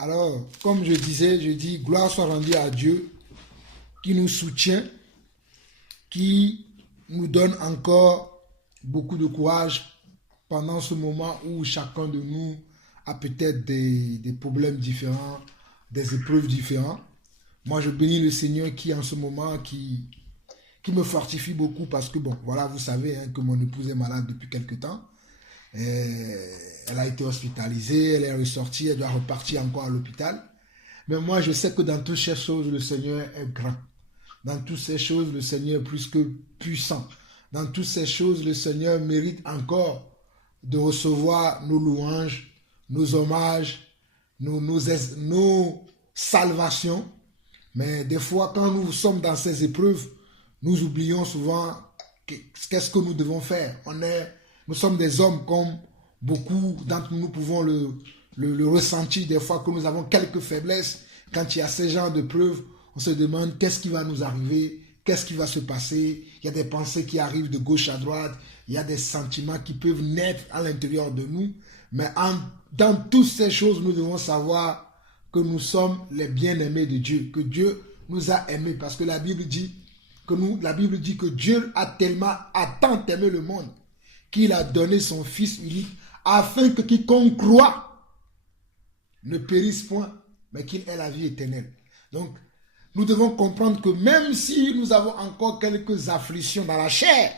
Alors, comme je disais, je dis gloire soit rendue à Dieu qui nous soutient, qui nous donne encore beaucoup de courage pendant ce moment où chacun de nous a peut-être des problèmes différents, des épreuves différentes. Moi, je bénis le Seigneur qui, en ce moment, qui me fortifie beaucoup parce que, bon, voilà, vous savez hein, que mon épouse est malade depuis quelque temps. Elle a été hospitalisée, elle est ressortie, elle doit repartir encore à l'hôpital. Mais moi, je sais que dans toutes ces choses, le Seigneur est grand. Dans toutes ces choses, le Seigneur est plus que puissant. Dans toutes ces choses, le Seigneur mérite encore de recevoir nos louanges, nos hommages, nos salvations. Mais des fois, quand nous sommes dans ces épreuves, nous oublions souvent qu'est-ce que nous devons faire. Nous sommes des hommes comme beaucoup d'entre nous pouvons le ressentir des fois que nous avons quelques faiblesses. Quand il y a ce genre de preuves, on se demande qu'est-ce qui va nous arriver, qu'est-ce qui va se passer. Il y a des pensées qui arrivent de gauche à droite, il y a des sentiments qui peuvent naître à l'intérieur de nous. Mais dans toutes ces choses, nous devons savoir que nous sommes les bien-aimés de Dieu, que Dieu nous a aimés. Parce que la Bible dit que Dieu a tant aimé le monde qu'il a donné son Fils unique afin que quiconque croit ne périsse point, mais qu'il ait la vie éternelle. Donc, nous devons comprendre que même si nous avons encore quelques afflictions dans la chair,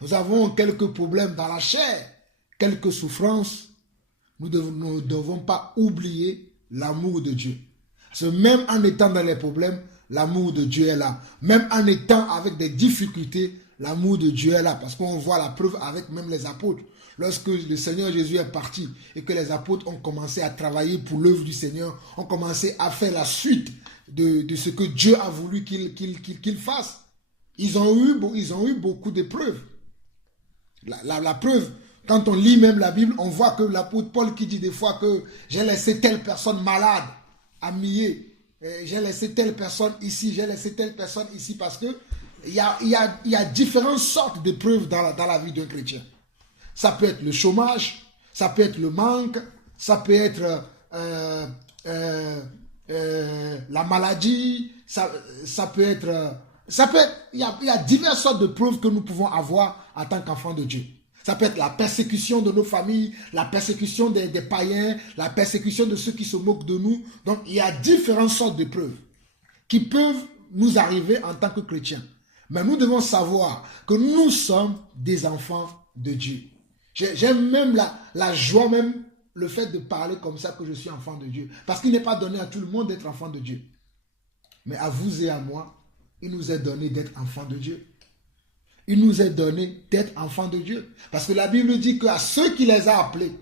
nous avons quelques problèmes dans la chair, quelques souffrances, nous ne devons pas oublier l'amour de Dieu. Parce que même en étant dans les problèmes, l'amour de Dieu est là. Même en étant avec des difficultés, l'amour de Dieu est là. Parce qu'on voit la preuve avec même les apôtres. Lorsque le Seigneur Jésus est parti et que les apôtres ont commencé à travailler pour l'œuvre du Seigneur, ont commencé à faire la suite de ce que Dieu a voulu qu'ils fassent. Ils ont eu beaucoup d'épreuves. La preuve, quand on lit même la Bible, on voit que l'apôtre Paul qui dit des fois que j'ai laissé telle personne malade à Millet, j'ai laissé telle personne ici, j'ai laissé telle personne ici, parce que il y a différentes sortes d'épreuves dans la vie d'un chrétien. Ça peut être le chômage, ça peut être le manque, ça peut être la maladie, ça peut être... il y a diverses sortes de preuves que nous pouvons avoir en tant qu'enfants de Dieu. Ça peut être la persécution de nos familles, la persécution des païens, la persécution de ceux qui se moquent de nous. Donc, il y a différentes sortes de preuves qui peuvent nous arriver en tant que chrétiens. Mais nous devons savoir que nous sommes des enfants de Dieu. J'aime même la joie, même le fait de parler comme ça que je suis enfant de Dieu. Parce qu'il n'est pas donné à tout le monde d'être enfant de Dieu. Mais à vous et à moi, il nous est donné d'être enfants de Dieu. Il nous est donné d'être enfants de Dieu. Parce que la Bible dit qu'à ceux qui les a appelés,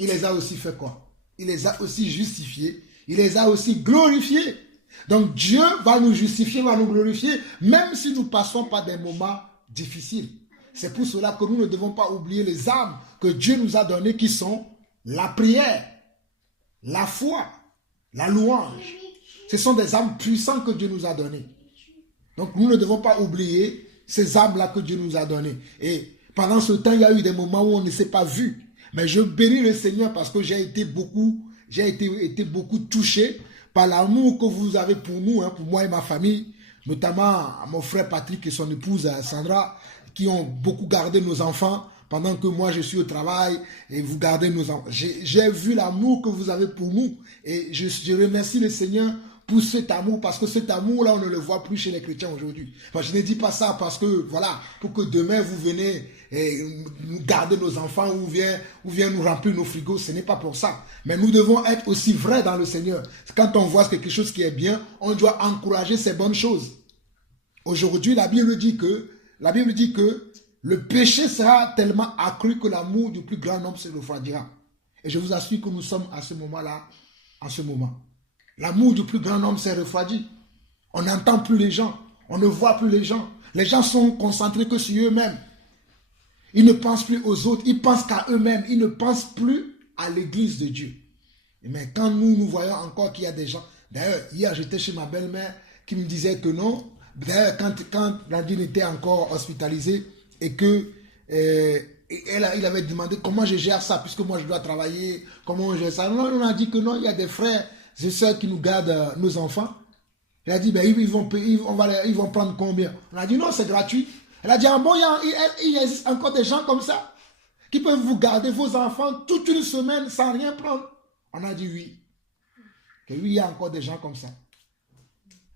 il les a aussi fait quoi? Il les a aussi justifiés. Il les a aussi glorifiés. Donc Dieu va nous justifier, va nous glorifier, même si nous passons par des moments difficiles. C'est pour cela que nous ne devons pas oublier les armes que Dieu nous a données qui sont la prière, la foi, la louange. Ce sont des armes puissantes que Dieu nous a données. Donc nous ne devons pas oublier ces armes-là que Dieu nous a données. Et pendant ce temps, il y a eu des moments où on ne s'est pas vu. Mais je bénis le Seigneur parce que j'ai été beaucoup touché par l'amour que vous avez pour nous, hein, pour moi et ma famille, notamment mon frère Patrick et son épouse Sandra, qui ont beaucoup gardé nos enfants pendant que moi je suis au travail et vous gardez nos enfants. J'ai vu l'amour que vous avez pour nous et je remercie le Seigneur pour cet amour, parce que cet amour-là, on ne le voit plus chez les chrétiens aujourd'hui. Enfin, je ne dis pas ça parce que, voilà, pour que demain vous venez nous garder nos enfants ou vient nous remplir nos frigos, ce n'est pas pour ça. Mais nous devons être aussi vrais dans le Seigneur. Quand on voit quelque chose qui est bien, on doit encourager ces bonnes choses. Aujourd'hui, la Bible dit que le péché sera tellement accru que l'amour du plus grand nombre se refroidira. Et je vous assure que nous sommes à ce moment-là, en ce moment. L'amour du plus grand nombre s'est refroidi. On n'entend plus les gens. On ne voit plus les gens. Les gens sont concentrés que sur eux-mêmes. Ils ne pensent plus aux autres. Ils pensent qu'à eux-mêmes. Ils ne pensent plus à l'église de Dieu. Mais quand nous voyons encore qu'il y a des gens... D'ailleurs, hier, j'étais chez ma belle-mère qui me disait que non. D'ailleurs, quand Nadine était encore hospitalisée et que il avait demandé comment je gère ça, puisque moi je dois travailler, comment on gère ça. Non, on a dit que non, il y a des frères et sœurs qui nous gardent nos enfants. Il a dit, ben, ils vont prendre combien? On a dit, non, c'est gratuit. Elle a dit, ah bon, il existe encore des gens comme ça qui peuvent vous garder vos enfants toute une semaine sans rien prendre. On a dit oui. Que oui, il y a encore des gens comme ça.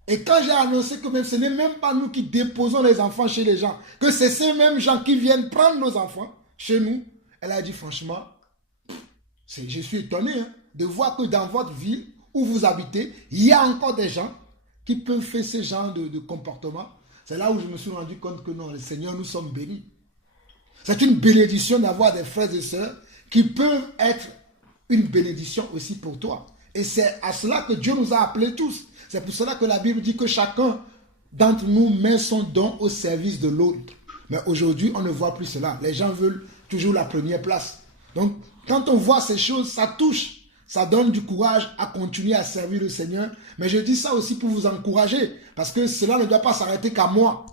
Et quand j'ai annoncé que même, ce n'est même pas nous qui déposons les enfants chez les gens, que c'est ces mêmes gens qui viennent prendre nos enfants chez nous, elle a dit franchement, je suis étonné de voir que dans votre ville où vous habitez, il y a encore des gens qui peuvent faire ce genre de comportement. C'est là où je me suis rendu compte que non, le Seigneur, nous sommes bénis. C'est une bénédiction d'avoir des frères et sœurs qui peuvent être une bénédiction aussi pour toi. Et c'est à cela que Dieu nous a appelés tous. C'est pour cela que la Bible dit que chacun d'entre nous met son don au service de l'autre. Mais aujourd'hui, on ne voit plus cela. Les gens veulent toujours la première place. Donc, quand on voit ces choses, ça touche. Ça donne du courage à continuer à servir le Seigneur. Mais je dis ça aussi pour vous encourager. Parce que cela ne doit pas s'arrêter qu'à moi.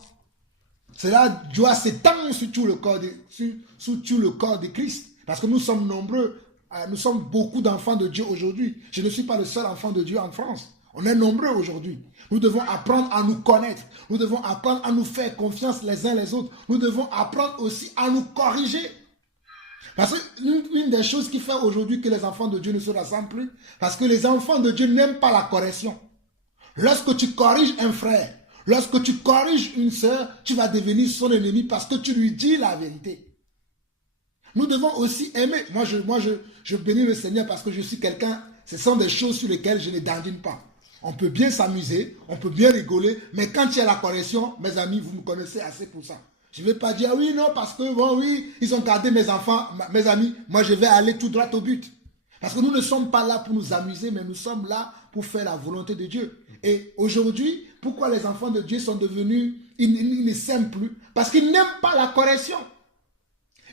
Cela doit s'étendre sur tout le corps de Christ. Parce que nous sommes nombreux. Nous sommes beaucoup d'enfants de Dieu aujourd'hui. Je ne suis pas le seul enfant de Dieu en France. On est nombreux aujourd'hui. Nous devons apprendre à nous connaître. Nous devons apprendre à nous faire confiance les uns les autres. Nous devons apprendre aussi à nous corriger. Parce que l'une des choses qui fait aujourd'hui que les enfants de Dieu ne se rassemblent plus, parce que les enfants de Dieu n'aiment pas la correction. Lorsque tu corriges un frère, lorsque tu corriges une sœur, tu vas devenir son ennemi parce que tu lui dis la vérité. Nous devons aussi aimer. Moi, je bénis le Seigneur parce que je suis quelqu'un, ce sont des choses sur lesquelles je ne dandine pas. On peut bien s'amuser, on peut bien rigoler, mais quand il y a la correction, mes amis, vous me connaissez assez pour ça. Je ne vais pas dire oui, non, parce que bon, oui, ils ont gardé mes enfants, mes amis. Moi, je vais aller tout droit au but. Parce que nous ne sommes pas là pour nous amuser, mais nous sommes là pour faire la volonté de Dieu. Et aujourd'hui, pourquoi les enfants de Dieu sont devenus, ils ne s'aiment plus? Parce qu'ils n'aiment pas la correction.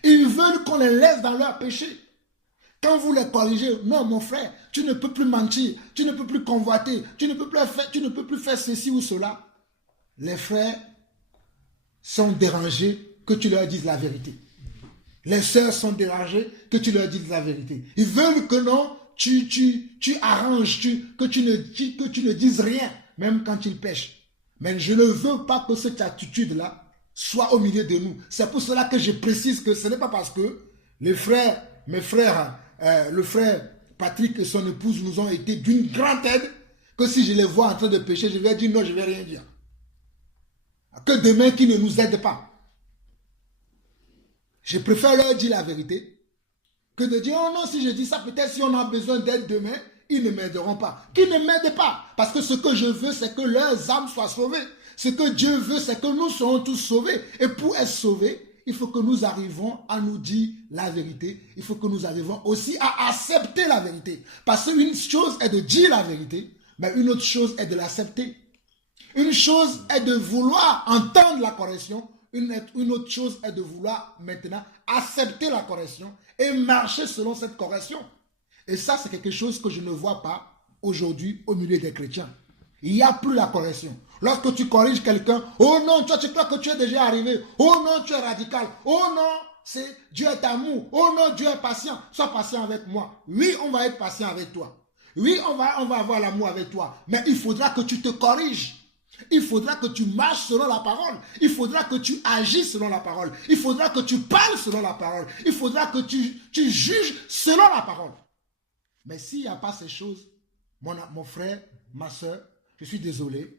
Ils veulent qu'on les laisse dans leur péché. Quand vous les corrigez, non mon frère, tu ne peux plus mentir, tu ne peux plus convoiter, tu ne peux plus faire ceci ou cela. Les frères sont dérangés que tu leur dises la vérité. Les sœurs sont dérangées que tu leur dises la vérité. Ils veulent que non, tu arranges, que tu ne dises rien, même quand ils pêchent. Mais je ne veux pas que cette attitude-là soit au milieu de nous. C'est pour cela que je précise que ce n'est pas parce que mes frères, le frère Patrick et son épouse nous ont été d'une grande aide que si je les vois en train de pécher, je vais dire non, je ne vais rien dire. Que demain, qu'ils ne nous aident pas. Je préfère leur dire la vérité que de dire, oh non, si je dis ça, peut-être si on a besoin d'aide demain, ils ne m'aideront pas. Qu'ils ne m'aident pas. Parce que ce que je veux, c'est que leurs âmes soient sauvées. Ce que Dieu veut, c'est que nous serons tous sauvés. Et pour être sauvés, il faut que nous arrivons à nous dire la vérité. Il faut que nous arrivons aussi à accepter la vérité. Parce qu'une chose est de dire la vérité, mais une autre chose est de l'accepter. Une chose est de vouloir entendre la correction. Une autre chose est de vouloir maintenant accepter la correction et marcher selon cette correction. Et ça, c'est quelque chose que je ne vois pas aujourd'hui au milieu des chrétiens. Il n'y a plus la correction. Lorsque tu corriges quelqu'un, oh non, toi tu crois que tu es déjà arrivé. Oh non, tu es radical. Oh non, Dieu est amour. Oh non, Dieu est patient. Sois patient avec moi. Oui, on va être patient avec toi. Oui, on va avoir l'amour avec toi. Mais il faudra que tu te corriges. Il faudra que tu marches selon la parole. Il faudra que tu agisses selon la parole. Il faudra que tu parles selon la parole. Il faudra que tu juges selon la parole. Mais s'il n'y a pas ces choses, mon frère, ma soeur, je suis désolé,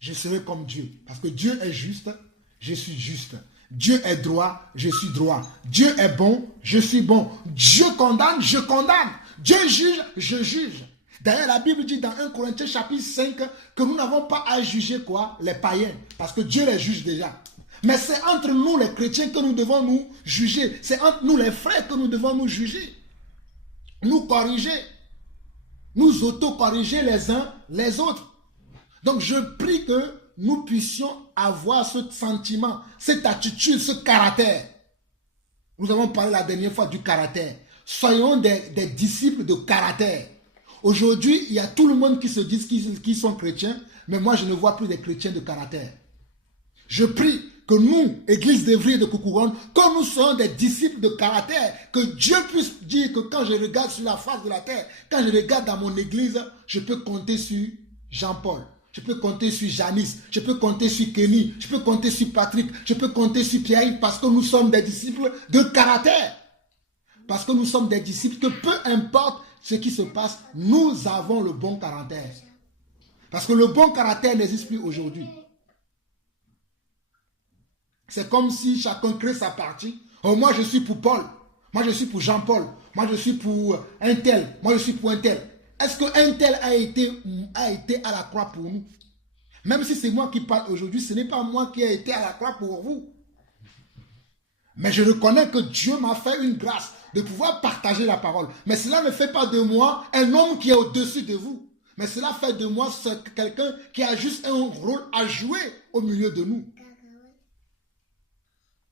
je serai comme Dieu. Parce que Dieu est juste, je suis juste. Dieu est droit, je suis droit. Dieu est bon, je suis bon. Dieu condamne, je condamne. Dieu juge, je juge. D'ailleurs, la Bible dit dans 1 Corinthiens chapitre 5 que nous n'avons pas à juger quoi? Les païens. Parce que Dieu les juge déjà. Mais c'est entre nous les chrétiens que nous devons nous juger. C'est entre nous les frères que nous devons nous juger. Nous corriger. Nous auto-corriger les uns les autres. Donc je prie que nous puissions avoir ce sentiment, cette attitude, ce caractère. Nous avons parlé la dernière fois du caractère. Soyons des disciples de caractère. Aujourd'hui, il y a tout le monde qui se dit qu'ils sont chrétiens, mais moi je ne vois plus des chrétiens de caractère. Je prie que nous, Église d'Evry et de Coucouronne, que nous soyons des disciples de caractère, que Dieu puisse dire que quand je regarde sur la face de la terre, quand je regarde dans mon église, je peux compter sur Jean-Paul, je peux compter sur Janice, je peux compter sur Kenny, je peux compter sur Patrick, je peux compter sur Pierre, parce que nous sommes des disciples de caractère. Parce que nous sommes des disciples que peu importe ce qui se passe, nous avons le bon caractère. Parce que le bon caractère n'existe plus aujourd'hui. C'est comme si chacun crée sa partie. Oh, moi je suis pour Paul, moi je suis pour Jean-Paul, moi je suis pour un tel, moi je suis pour un tel. Est-ce qu'un tel a été à la croix pour nous? Même si c'est moi qui parle aujourd'hui, ce n'est pas moi qui ai été à la croix pour vous. Mais je reconnais que Dieu m'a fait une grâce de pouvoir partager la parole. Mais cela ne fait pas de moi un homme qui est au-dessus de vous. Mais cela fait de moi quelqu'un qui a juste un rôle à jouer au milieu de nous.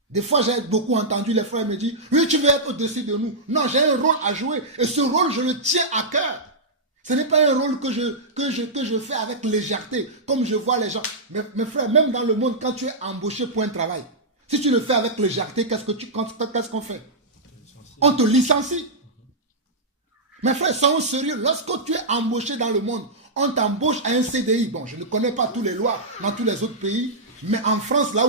Des fois, j'ai beaucoup entendu les frères me dire, oui, tu veux être au-dessus de nous. Non, j'ai un rôle à jouer. Et ce rôle, je le tiens à cœur. Ce n'est pas un rôle que je fais avec légèreté, comme je vois les gens. Mes frères, même dans le monde, quand tu es embauché pour un travail, si tu le fais avec légèreté, qu'est-ce qu'on fait? On te licencie. Mes frères, soyons sérieux. Lorsque tu es embauché dans le monde, on t'embauche à un CDI. Bon, je ne connais pas toutes les lois dans tous les autres pays, mais en France, là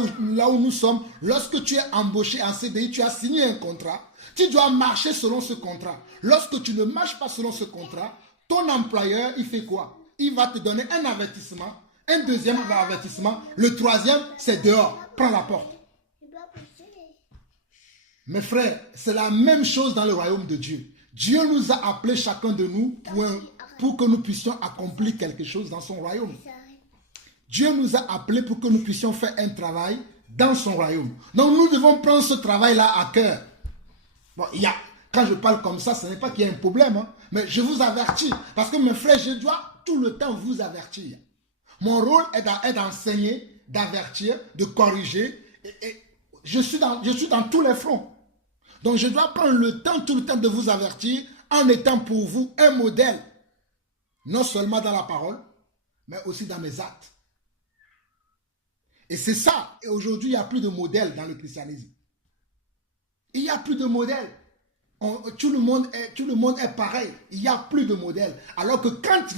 où nous sommes, lorsque tu es embauché en CDI, tu as signé un contrat. Tu dois marcher selon ce contrat. Lorsque tu ne marches pas selon ce contrat, ton employeur, il fait quoi? Il va te donner un avertissement, un deuxième avertissement, le troisième, c'est dehors. Prends la porte. Mes frères, c'est la même chose dans le royaume de Dieu. Dieu nous a appelés chacun de nous pour que nous puissions accomplir quelque chose dans son royaume. Dieu nous a appelés pour que nous puissions faire un travail dans son royaume. Donc nous devons prendre ce travail-là à cœur. Bon, quand je parle comme ça, ce n'est pas qu'il y a un problème, hein, mais je vous avertis. Parce que mes frères, je dois tout le temps vous avertir. Mon rôle est d'enseigner, d'avertir, de corriger. Et je suis dans tous les fronts. Donc je dois prendre tout le temps de vous avertir en étant pour vous un modèle. Non seulement dans la parole, mais aussi dans mes actes. Et c'est ça. Et aujourd'hui, il n'y a plus de modèle dans le christianisme. Il n'y a plus de modèle. Tout le monde est pareil. Il n'y a plus de modèle. Alors que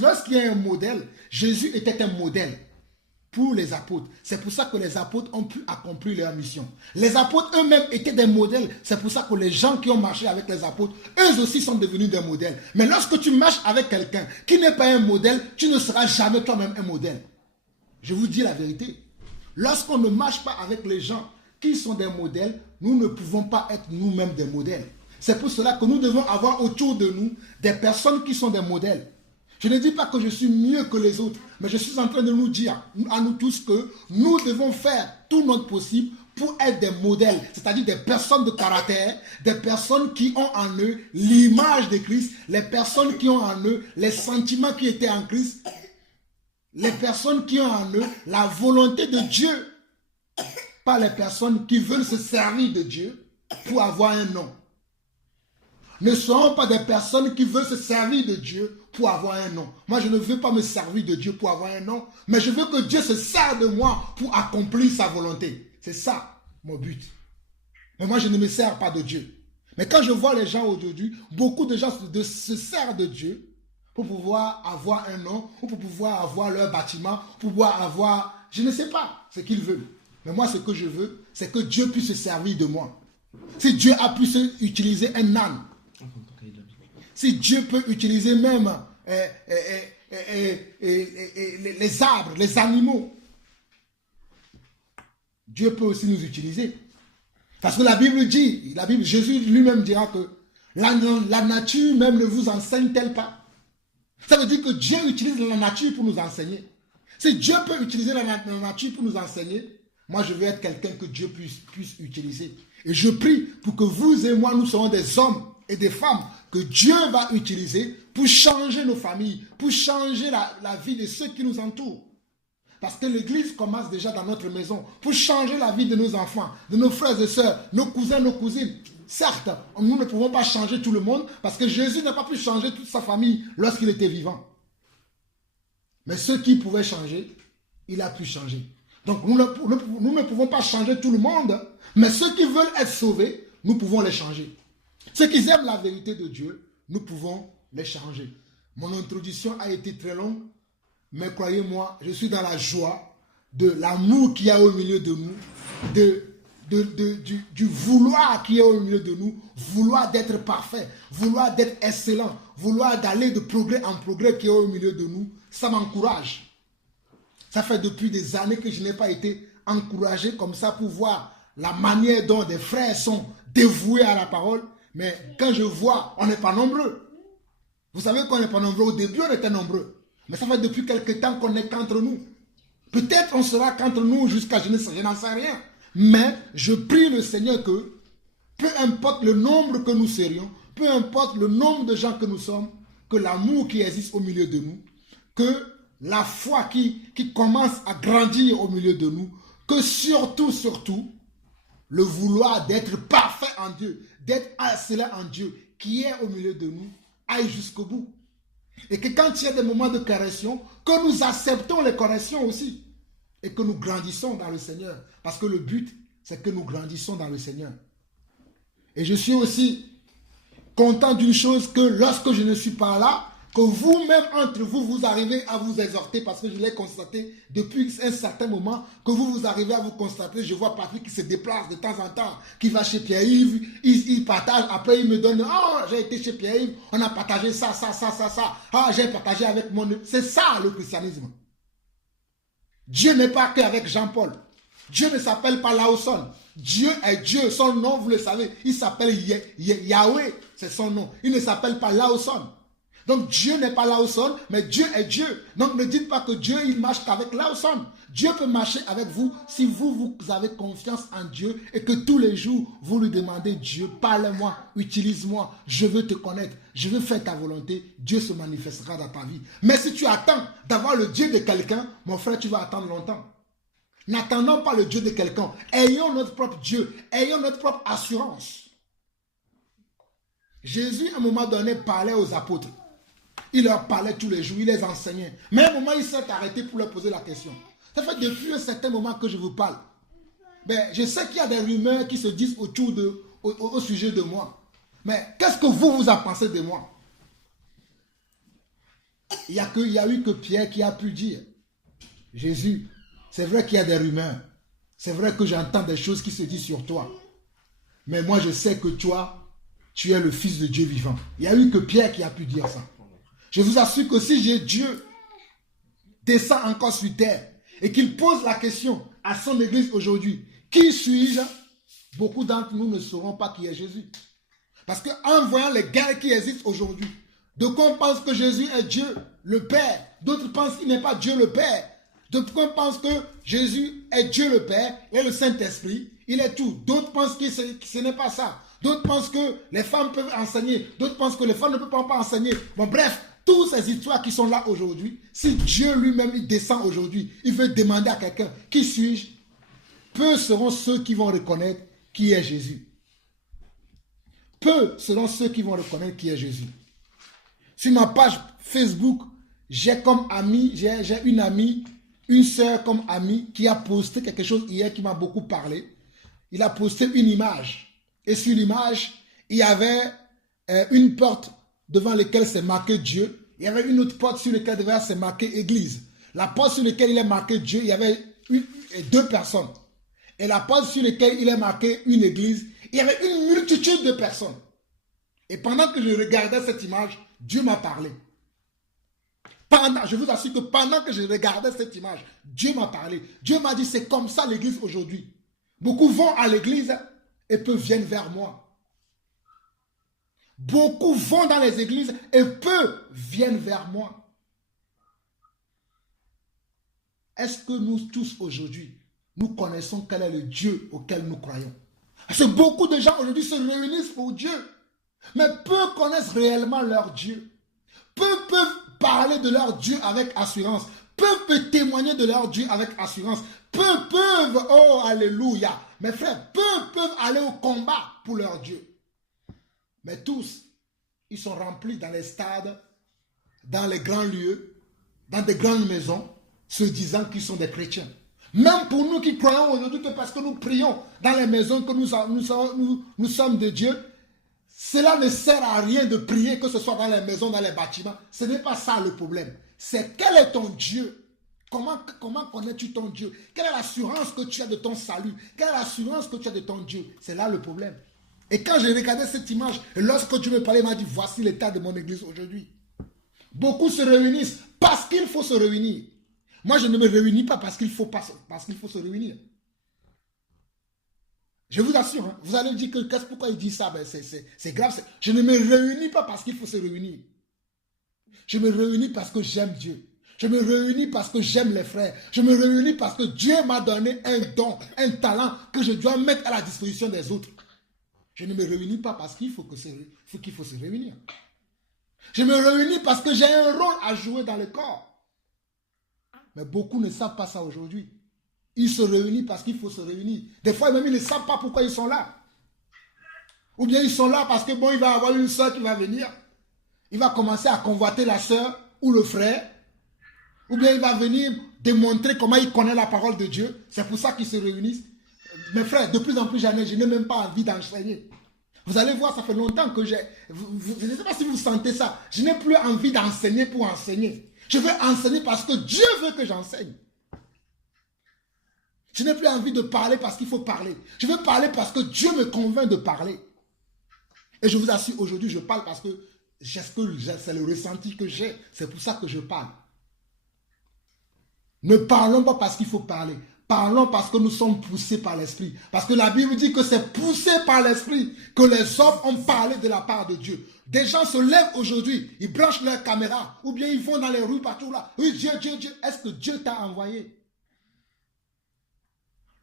lorsqu'il y a un modèle, Jésus était un modèle pour les apôtres. C'est pour ça que les apôtres ont pu accomplir leur mission. Les apôtres eux-mêmes étaient des modèles. C'est pour ça que les gens qui ont marché avec les apôtres, eux aussi sont devenus des modèles. Mais lorsque tu marches avec quelqu'un qui n'est pas un modèle, tu ne seras jamais toi-même un modèle. Je vous dis la vérité. Lorsqu'on ne marche pas avec les gens qui sont des modèles, nous ne pouvons pas être nous-mêmes des modèles. C'est pour cela que nous devons avoir autour de nous des personnes qui sont des modèles. Je ne dis pas que je suis mieux que les autres, mais je suis en train de nous dire, à nous tous, que nous devons faire tout notre possible pour être des modèles, c'est-à-dire des personnes de caractère, des personnes qui ont en eux l'image de Christ, les personnes qui ont en eux les sentiments qui étaient en Christ, les personnes qui ont en eux la volonté de Dieu, pas les personnes qui veulent se servir de Dieu pour avoir un nom. Ne soyons pas des personnes qui veulent se servir de Dieu pour avoir un nom. Moi, je ne veux pas me servir de Dieu pour avoir un nom, mais je veux que Dieu se serve de moi pour accomplir sa volonté. C'est ça, mon but. Mais moi, je ne me sers pas de Dieu. Mais quand je vois les gens aujourd'hui, beaucoup de gens se servent de Dieu pour pouvoir avoir un nom, ou pour pouvoir avoir leur bâtiment, pour pouvoir avoir... Je ne sais pas ce qu'ils veulent. Mais moi, ce que je veux, c'est que Dieu puisse se servir de moi. Si Dieu a pu utiliser un âne, si Dieu peut utiliser même les arbres, les animaux, Dieu peut aussi nous utiliser. Parce que la Bible dit, Jésus lui-même dira que la nature même ne vous enseigne-t-elle pas? Ça veut dire que Dieu utilise la nature pour nous enseigner. Si Dieu peut utiliser la nature pour nous enseigner, moi je veux être quelqu'un que Dieu puisse utiliser. Et je prie pour que vous et moi, nous soyons des hommes et des femmes que Dieu va utiliser pour changer nos familles, pour changer la vie de ceux qui nous entourent. Parce que l'église commence déjà dans notre maison, pour changer la vie de nos enfants, de nos frères et sœurs, nos cousins, nos cousines. Certes, nous ne pouvons pas changer tout le monde, parce que Jésus n'a pas pu changer toute sa famille lorsqu'il était vivant. Mais ceux qui pouvaient changer, il a pu changer. Donc nous ne pouvons pas changer tout le monde, mais ceux qui veulent être sauvés, nous pouvons les changer. Ceux qui aiment la vérité de Dieu, nous pouvons les changer. Mon introduction a été très longue, mais croyez-moi, je suis dans la joie de l'amour qu'il y a au milieu de nous, du vouloir qu'il y a au milieu de nous, vouloir d'être parfait, vouloir d'être excellent, vouloir d'aller de progrès en progrès qu'il y a au milieu de nous. Ça m'encourage. Ça fait depuis des années que je n'ai pas été encouragé comme ça pour voir la manière dont des frères sont dévoués à la parole. Mais quand je vois, on n'est pas nombreux. Vous savez qu'on n'est pas nombreux. Au début, on était nombreux. Mais ça fait depuis quelque temps qu'on n'est qu'entre nous. Peut-être on sera qu'entre nous jusqu'à je n'en sais rien. Mais je prie le Seigneur que, peu importe le nombre que nous serions, peu importe le nombre de gens que nous sommes, que l'amour qui existe au milieu de nous, que la foi qui commence à grandir au milieu de nous, que surtout, le vouloir d'être parfait en Dieu, d'être excellent en Dieu, qui est au milieu de nous, aille jusqu'au bout. Et que quand il y a des moments de correction, que nous acceptons les corrections aussi. Et que nous grandissons dans le Seigneur. Parce que le but, c'est que nous grandissons dans le Seigneur. Et je suis aussi content d'une chose, que lorsque je ne suis pas là, que vous-même entre vous, vous arrivez à vous exhorter, parce que je l'ai constaté depuis un certain moment, que vous arrivez à vous constater. Je vois Patrick qui se déplace de temps en temps, qui va chez Pierre-Yves, il partage, après il me donne, oh, j'ai été chez Pierre-Yves, on a partagé ça, ah, j'ai partagé avec mon... C'est ça le christianisme. Dieu n'est pas qu'avec Jean-Paul. Dieu ne s'appelle pas Lawson. Dieu est Dieu. Son nom, vous le savez, il s'appelle Yahweh. C'est son nom. Il ne s'appelle pas Lawson. Donc Dieu n'est pas Lawson, mais Dieu est Dieu. Donc ne dites pas que Dieu, il marche qu'avec Lawson. Dieu peut marcher avec vous si vous avez confiance en Dieu et que tous les jours, vous lui demandez, Dieu, parle-moi, utilise-moi, je veux te connaître, je veux faire ta volonté. Dieu se manifestera dans ta vie. Mais si tu attends d'avoir le Dieu de quelqu'un, mon frère, tu vas attendre longtemps. N'attendons pas le Dieu de quelqu'un. Ayons notre propre Dieu. Ayons notre propre assurance. Jésus, à un moment donné, parlait aux apôtres. Il leur parlait tous les jours, il les enseignait. Mais à un moment, il s'est arrêté pour leur poser la question. Ça fait depuis un certain moment que je vous parle. Mais je sais qu'il y a des rumeurs qui se disent au sujet de moi. Mais qu'est-ce que vous en pensez de moi? Il n'y a eu que Pierre qui a pu dire, Jésus, c'est vrai qu'il y a des rumeurs. C'est vrai que j'entends des choses qui se disent sur toi. Mais moi, je sais que toi, tu es le Fils de Dieu vivant. Il n'y a eu que Pierre qui a pu dire ça. Je vous assure que si Dieu descend encore sur terre et qu'il pose la question à son église aujourd'hui, qui suis-je? Beaucoup d'entre nous ne sauront pas qui est Jésus. Parce qu'en voyant les guerres qui existent aujourd'hui, d'aucuns pensent que Jésus est Dieu, le Père. D'autres pensent qu'il n'est pas Dieu le Père. D'autres pensent que Jésus est Dieu le Père, il est le Saint-Esprit, il est tout. D'autres pensent que ce n'est pas ça. D'autres pensent que les femmes peuvent enseigner. D'autres pensent que les femmes ne peuvent pas enseigner. Bon, bref, toutes ces histoires qui sont là aujourd'hui, si Dieu lui-même il descend aujourd'hui, il veut demander à quelqu'un, qui suis-je? Peu seront ceux qui vont reconnaître qui est Jésus. Peu seront ceux qui vont reconnaître qui est Jésus. Sur ma page Facebook, j'ai comme amie, j'ai une amie, une sœur comme amie qui a posté quelque chose hier qui m'a beaucoup parlé. Il a posté une image. Et sur l'image, il y avait une porte devant laquelle c'est marqué Dieu. Il y avait une autre porte sur laquelle c'est marqué Église. La porte sur laquelle il est marqué Dieu, il y avait deux personnes. Et la porte sur laquelle il est marqué une église, il y avait une multitude de personnes. Et pendant que je regardais cette image, Dieu m'a parlé. Je vous assure que pendant que je regardais cette image, Dieu m'a parlé. Dieu m'a dit, c'est comme ça l'église aujourd'hui. Beaucoup vont à l'église et peu viennent vers moi. Beaucoup vont dans les églises et peu viennent vers moi. Est-ce que nous tous aujourd'hui, nous connaissons quel est le Dieu auquel nous croyons? Parce que beaucoup de gens aujourd'hui se réunissent pour Dieu, mais peu connaissent réellement leur Dieu. Peu peuvent parler de leur Dieu avec assurance. Peu peuvent témoigner de leur Dieu avec assurance. Peu peuvent, oh alléluia, mes frères, peu peuvent aller au combat pour leur Dieu. Mais tous, ils sont remplis dans les stades, dans les grands lieux, dans des grandes maisons, se disant qu'ils sont des chrétiens. Même pour nous qui croyons aujourd'hui que parce que nous prions dans les maisons que nous sommes de Dieu, cela ne sert à rien de prier, que ce soit dans les maisons, dans les bâtiments. Ce n'est pas ça le problème. C'est quel est ton Dieu? Comment connais-tu ton Dieu? Quelle est l'assurance que tu as de ton salut? Quelle est l'assurance que tu as de ton Dieu? C'est là le problème. Et quand j'ai regardé cette image, lorsque Dieu me parlait, il m'a dit, voici l'état de mon église aujourd'hui. Beaucoup se réunissent parce qu'il faut se réunir. Moi, je ne me réunis pas parce qu'il faut se réunir. Je vous assure, hein, vous allez me dire que pourquoi il dit ça, ben c'est grave. Je ne me réunis pas parce qu'il faut se réunir. Je me réunis parce que j'aime Dieu. Je me réunis parce que j'aime les frères. Je me réunis parce que Dieu m'a donné un don, un talent que je dois mettre à la disposition des autres. Je ne me réunis pas parce qu'il faut se réunir. Je me réunis parce que j'ai un rôle à jouer dans le corps. Mais beaucoup ne savent pas ça aujourd'hui. Ils se réunissent parce qu'il faut se réunir. Des fois, même, ils ne savent pas pourquoi ils sont là. Ou bien ils sont là parce que, bon, il va y avoir une soeur qui va venir. Il va commencer à convoiter la soeur ou le frère. Ou bien il va venir démontrer comment il connaît la parole de Dieu. C'est pour ça qu'ils se réunissent. Mes frères, de plus en plus, je n'ai même pas envie d'enseigner. Vous allez voir, ça fait longtemps que je ne sais pas si vous sentez ça. Je n'ai plus envie d'enseigner pour enseigner. Je veux enseigner parce que Dieu veut que j'enseigne. Je n'ai plus envie de parler parce qu'il faut parler. Je veux parler parce que Dieu me convainc de parler. Et je vous assure, aujourd'hui, je parle parce que c'est le ressenti que j'ai. C'est pour ça que je parle. Ne parlons pas parce qu'il faut parler. Parlons parce que nous sommes poussés par l'Esprit. Parce que la Bible dit que c'est poussé par l'Esprit que les hommes ont parlé de la part de Dieu. Des gens se lèvent aujourd'hui, ils branchent leur caméra, ou bien ils vont dans les rues partout là. Oui, Dieu, Dieu, Dieu. Est-ce que Dieu t'a envoyé?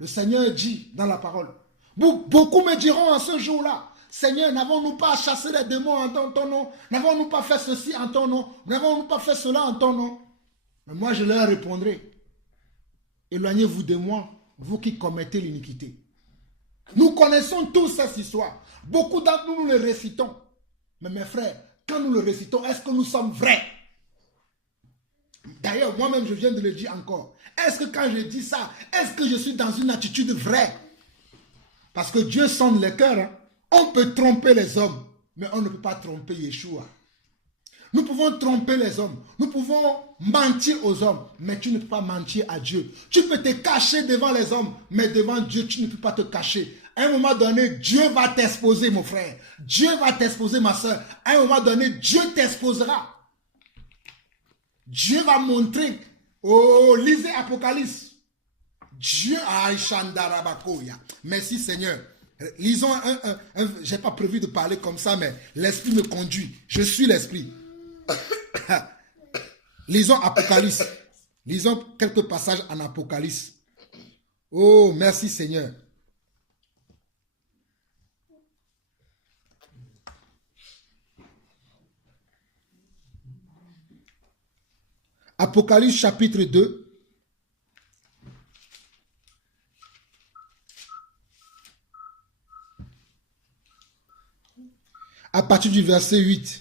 Le Seigneur dit dans la parole. Beaucoup me diront en ce jour-là, Seigneur, n'avons-nous pas chassé les démons en ton nom? N'avons-nous pas fait ceci en ton nom? N'avons-nous pas fait cela en ton nom? Mais moi, je leur répondrai. Éloignez-vous de moi, vous qui commettez l'iniquité. Nous connaissons tous cette histoire. Beaucoup d'entre nous, nous le récitons. Mais mes frères, quand nous le récitons, est-ce que nous sommes vrais? D'ailleurs, moi-même, je viens de le dire encore. Est-ce que quand je dis ça, est-ce que je suis dans une attitude vraie? Parce que Dieu sonde les cœurs. Hein. On peut tromper les hommes, mais on ne peut pas tromper Yeshua. Nous pouvons tromper les hommes. Nous pouvons mentir aux hommes. Mais tu ne peux pas mentir à Dieu. Tu peux te cacher devant les hommes. Mais devant Dieu, tu ne peux pas te cacher. À un moment donné, Dieu va t'exposer, mon frère. Dieu va t'exposer, ma soeur. À un moment donné, Dieu t'exposera. Dieu va montrer. Oh, lisez Apocalypse. Dieu a Aïchandarabakoya. Merci Seigneur. Lisons je n'ai pas prévu de parler comme ça, mais l'Esprit me conduit. Je suis l'Esprit. Lisons Apocalypse. Lisons quelques passages en Apocalypse. Oh, merci Seigneur. Apocalypse chapitre 2. À partir du verset 8.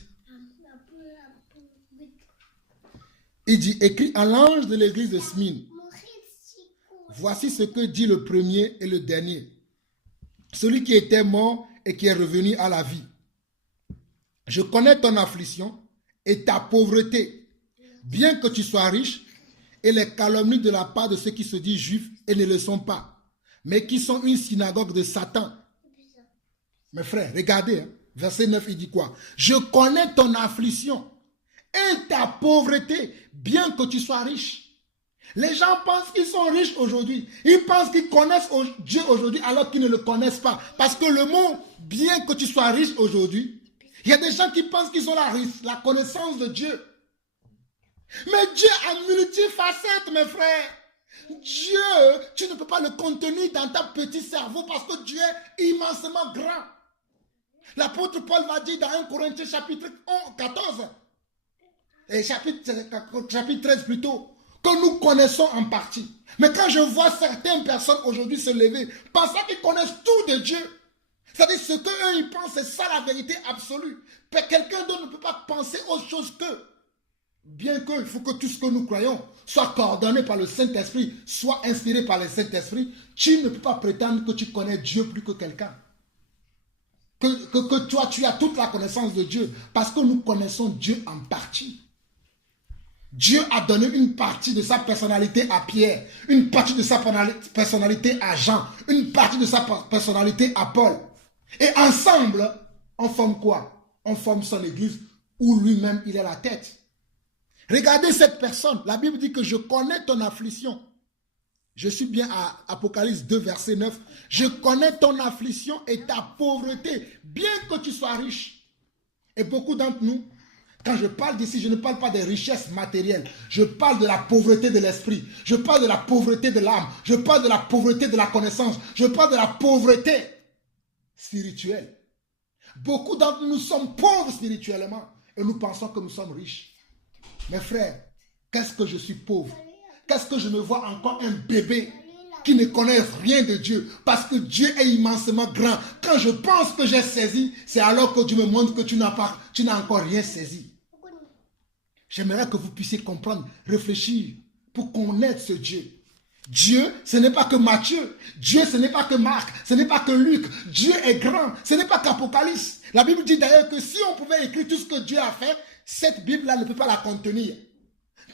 Il dit, écrit à l'ange de l'église de Smyrne. Voici ce que dit le premier et le dernier. Celui qui était mort et qui est revenu à la vie. Je connais ton affliction et ta pauvreté, bien que tu sois riche, et les calomnies de la part de ceux qui se disent juifs et ne le sont pas, mais qui sont une synagogue de Satan. Mes frères, regardez, hein, verset 9, il dit quoi? Je connais ton affliction et ta pauvreté, bien que tu sois riche. Les gens pensent qu'ils sont riches aujourd'hui. Ils pensent qu'ils connaissent Dieu aujourd'hui alors qu'ils ne le connaissent pas. Parce que le mot, bien que tu sois riche aujourd'hui, il y a des gens qui pensent qu'ils ont la connaissance de Dieu. Mais Dieu a multifacettes, mes frères. Dieu, tu ne peux pas le contenir dans ta petit cerveau parce que Dieu est immensement grand. L'apôtre Paul va dire dans 1 Corinthiens chapitre 14, et chapitre 13 plutôt, que nous connaissons en partie. Mais quand je vois certaines personnes aujourd'hui se lever, pensant qu'ils connaissent tout de Dieu, c'est-à-dire ce qu'eux ils pensent, c'est ça la vérité absolue. Quelqu'un d'autre ne peut pas penser autre chose qu'eux. bien qu'il faut que tout ce que nous croyons soit coordonné par le Saint-Esprit, soit inspiré par le Saint-Esprit, tu ne peux pas prétendre que tu connais Dieu plus que quelqu'un. Que toi, tu as toute la connaissance de Dieu, parce que nous connaissons Dieu en partie. Dieu a donné une partie de sa personnalité à Pierre, une partie de sa personnalité à Jean, une partie de sa personnalité à Paul. Et ensemble, on forme quoi? On forme son église où lui-même il est la tête. Regardez cette personne. La Bible dit que je connais ton affliction. Je suis bien à Apocalypse 2, verset 9. Je connais ton affliction et ta pauvreté, bien que tu sois riche. Et beaucoup d'entre nous, quand je parle d'ici, je ne parle pas des richesses matérielles. Je parle de la pauvreté de l'esprit. Je parle de la pauvreté de l'âme. Je parle de la pauvreté de la connaissance. Je parle de la pauvreté spirituelle. Beaucoup d'entre nous sommes pauvres spirituellement et nous pensons que nous sommes riches. Mes frères, qu'est-ce que je suis pauvre? Qu'est-ce que je me vois encore un bébé qui ne connaît rien de Dieu? Parce que Dieu est immensément grand. Quand je pense que j'ai saisi, c'est alors que Dieu me montre que tu n'as encore rien saisi. J'aimerais que vous puissiez comprendre, réfléchir pour connaître ce Dieu. Dieu, ce n'est pas que Matthieu. Dieu, ce n'est pas que Marc. Ce n'est pas que Luc. Dieu est grand. Ce n'est pas qu'Apocalypse. La Bible dit d'ailleurs que si on pouvait écrire tout ce que Dieu a fait, cette Bible-là ne peut pas la contenir.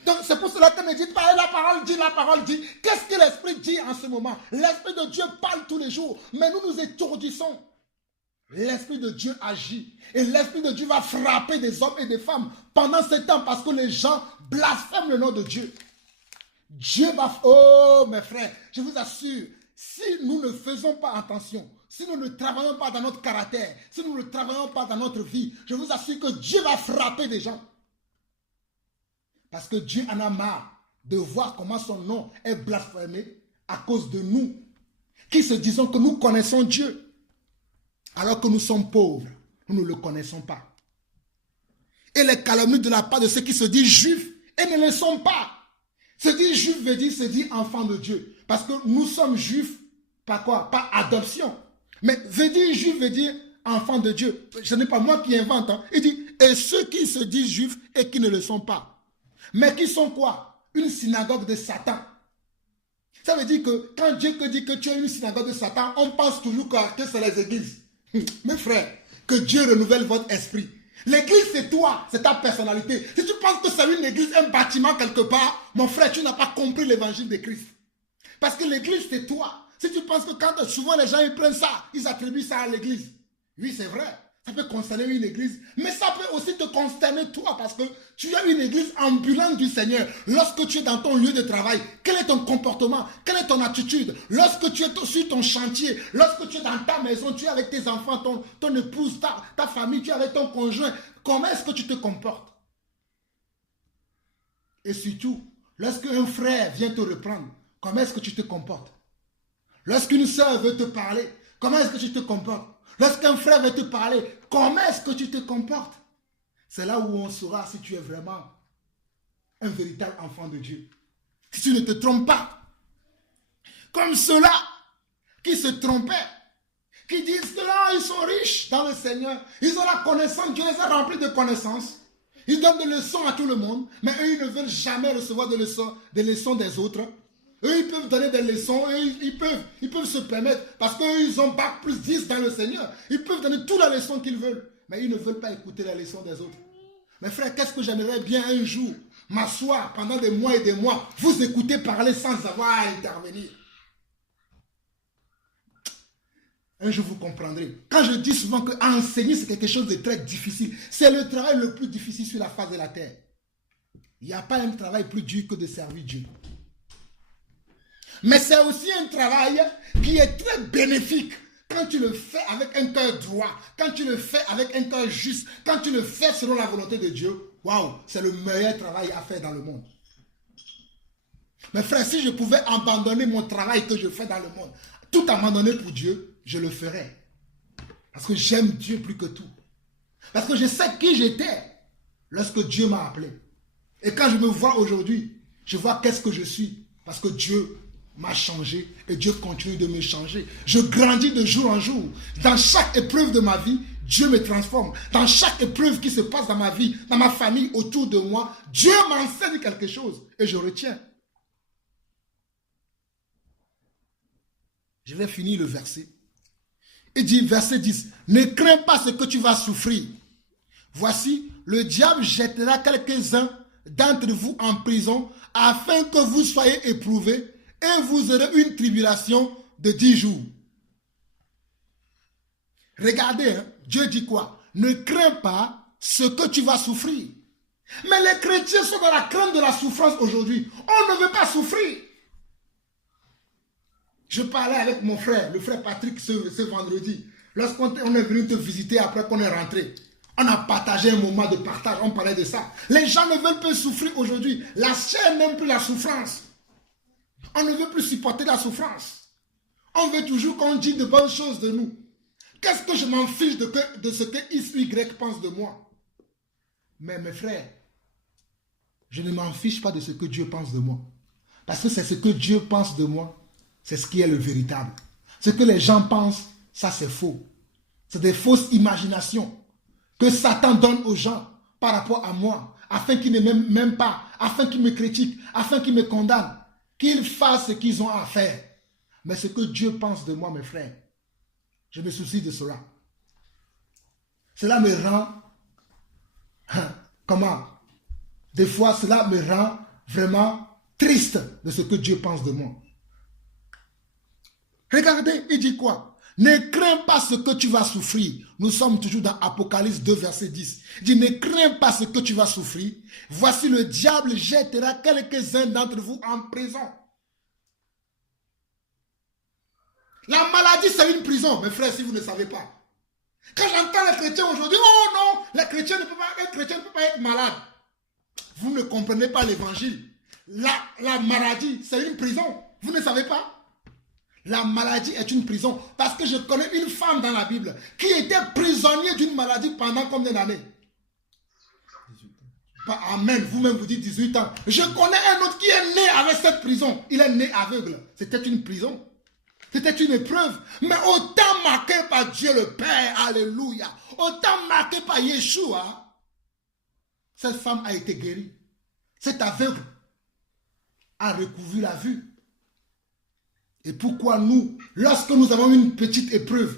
Donc c'est pour cela que ne dites pas la parole dit, la parole dit. Qu'est-ce que l'Esprit dit en ce moment? L'Esprit de Dieu parle tous les jours, mais nous nous étourdissons. L'Esprit de Dieu agit. Et l'Esprit de Dieu va frapper des hommes et des femmes pendant ce temps parce que les gens blasphèment le nom de Dieu. Dieu va... Oh mes frères, je vous assure, si nous ne faisons pas attention, si nous ne travaillons pas dans notre caractère, si nous ne travaillons pas dans notre vie, je vous assure que Dieu va frapper des gens. Parce que Dieu en a marre de voir comment son nom est blasphémé à cause de nous, qui se disons que nous connaissons Dieu, alors que nous sommes pauvres, nous ne le connaissons pas. Et les calomnies de la part de ceux qui se disent juifs et ne le sont pas. Se dire juif veut dire se dire enfant de Dieu. Parce que nous sommes juifs, par quoi? Par adoption. Mais veut dire juif veut dire enfant de Dieu. Ce n'est pas moi qui invente. Hein. Il dit, et ceux qui se disent juifs et qui ne le sont pas. Mais qui sont quoi? Une synagogue de Satan. Ça veut dire que quand Dieu te dit que tu es une synagogue de Satan, on pense toujours que c'est les églises. Mes frères, que Dieu renouvelle votre esprit. L'église, c'est toi, c'est ta personnalité. Si tu penses que c'est une église, un bâtiment quelque part, mon frère, tu n'as pas compris l'évangile de Christ. Parce que l'église, c'est toi. Si tu penses que quand souvent les gens ils prennent ça, ils attribuent ça à l'église. Oui, c'est vrai. Ça peut concerner une église, mais ça peut aussi te concerner toi parce que tu as une église ambulante du Seigneur. Lorsque tu es dans ton lieu de travail, quel est ton comportement? Quelle est ton attitude? Lorsque tu es sur ton chantier, lorsque tu es dans ta maison, tu es avec tes enfants, ton épouse, ta famille, tu es avec ton conjoint, comment est-ce que tu te comportes? Et surtout, lorsque un frère vient te reprendre, comment est-ce que tu te comportes? Lorsqu'une soeur veut te parler, comment est-ce que tu te comportes? Lorsqu'un frère veut te parler, comment est-ce que tu te comportes? C'est là où on saura si tu es vraiment un véritable enfant de Dieu. Si tu ne te trompes pas. Comme ceux-là qui se trompaient, qui disent que là, ils sont riches dans le Seigneur. Ils ont la connaissance, Dieu les a remplis de connaissances. Ils donnent des leçons à tout le monde, mais eux, ils ne veulent jamais recevoir des leçons des autres. Eux, ils peuvent donner des leçons, eux, ils peuvent se permettre, parce qu'eux, ils ont bac plus 10 dans le Seigneur. Ils peuvent donner toutes les leçons qu'ils veulent, mais ils ne veulent pas écouter les leçons des autres. Mes frères, qu'est-ce que j'aimerais bien un jour m'asseoir pendant des mois et des mois, vous écouter parler sans avoir à intervenir. Un jour, vous comprendrez. Quand je dis souvent qu'enseigner, c'est quelque chose de très difficile, c'est le travail le plus difficile sur la face de la terre. Il n'y a pas un travail plus dur que de servir Dieu. Mais c'est aussi un travail qui est très bénéfique quand tu le fais avec un cœur droit, quand tu le fais avec un cœur juste, quand tu le fais selon la volonté de Dieu. Waouh, c'est le meilleur travail à faire dans le monde. Mes frères, si je pouvais abandonner mon travail que je fais dans le monde, tout abandonner pour Dieu, je le ferais. Parce que j'aime Dieu plus que tout. Parce que je sais qui j'étais lorsque Dieu m'a appelé. Et quand je me vois aujourd'hui, je vois qu'est-ce que je suis. Parce que Dieu m'a changé et Dieu continue de me changer. Je grandis de jour en jour. Dans chaque épreuve de ma vie, Dieu me transforme. Dans chaque épreuve qui se passe dans ma vie, dans ma famille, autour de moi, Dieu m'enseigne quelque chose et je retiens. Je vais finir le verset. Il dit, verset 10, ne crains pas ce que tu vas souffrir. Voici, le diable jettera quelques-uns d'entre vous en prison afin que vous soyez éprouvés et vous aurez une tribulation de 10 jours. Regardez, hein, Dieu dit quoi? Ne crains pas ce que tu vas souffrir. Mais les chrétiens sont dans la crainte de la souffrance aujourd'hui. On ne veut pas souffrir. Je parlais avec mon frère, le frère Patrick, ce vendredi. Lorsqu'on est venu te visiter après qu'on est rentré. On a partagé un moment de partage, on parlait de ça. Les gens ne veulent plus souffrir aujourd'hui. La chair n'aime plus la souffrance. On ne veut plus supporter la souffrance. On veut toujours qu'on dise de bonnes choses de nous. Qu'est-ce que je m'en fiche de ce que X ou Y pense de moi? Mais mes frères, je ne m'en fiche pas de ce que Dieu pense de moi. Parce que c'est ce que Dieu pense de moi. C'est ce qui est le véritable. Ce que les gens pensent, ça c'est faux. C'est des fausses imaginations que Satan donne aux gens par rapport à moi, afin qu'ils ne m'aiment pas, afin qu'ils me critiquent, afin qu'ils me condamnent, qu'ils fassent ce qu'ils ont à faire. Mais ce que Dieu pense de moi, mes frères, je me soucie de cela. Cela me rend, des fois, cela me rend vraiment triste de ce que Dieu pense de moi. Regardez, il dit quoi? Ne crains pas ce que tu vas souffrir. Nous sommes toujours dans Apocalypse 2, verset 10. Il dit, ne crains pas ce que tu vas souffrir. Voici le diable jettera quelques-uns d'entre vous en prison. La maladie, c'est une prison, mes frères, si vous ne savez pas. Quand j'entends les chrétiens aujourd'hui, oh non, un chrétien ne peut pas être malade. Vous ne comprenez pas l'évangile. La maladie, c'est une prison. Vous ne savez pas? La maladie est une prison. Parce que je connais une femme dans la Bible qui était prisonnière d'une maladie pendant combien d'années? Amen. Vous-même vous dites 18 ans. Je connais un autre qui est né avec cette prison. Il est né aveugle. C'était une prison. C'était une épreuve. Mais autant marqué par Dieu le Père. Alléluia. Autant marqué par Yeshua. Cette femme a été guérie. Cet aveugle a recouvert la vue. Et pourquoi nous, lorsque nous avons une petite épreuve,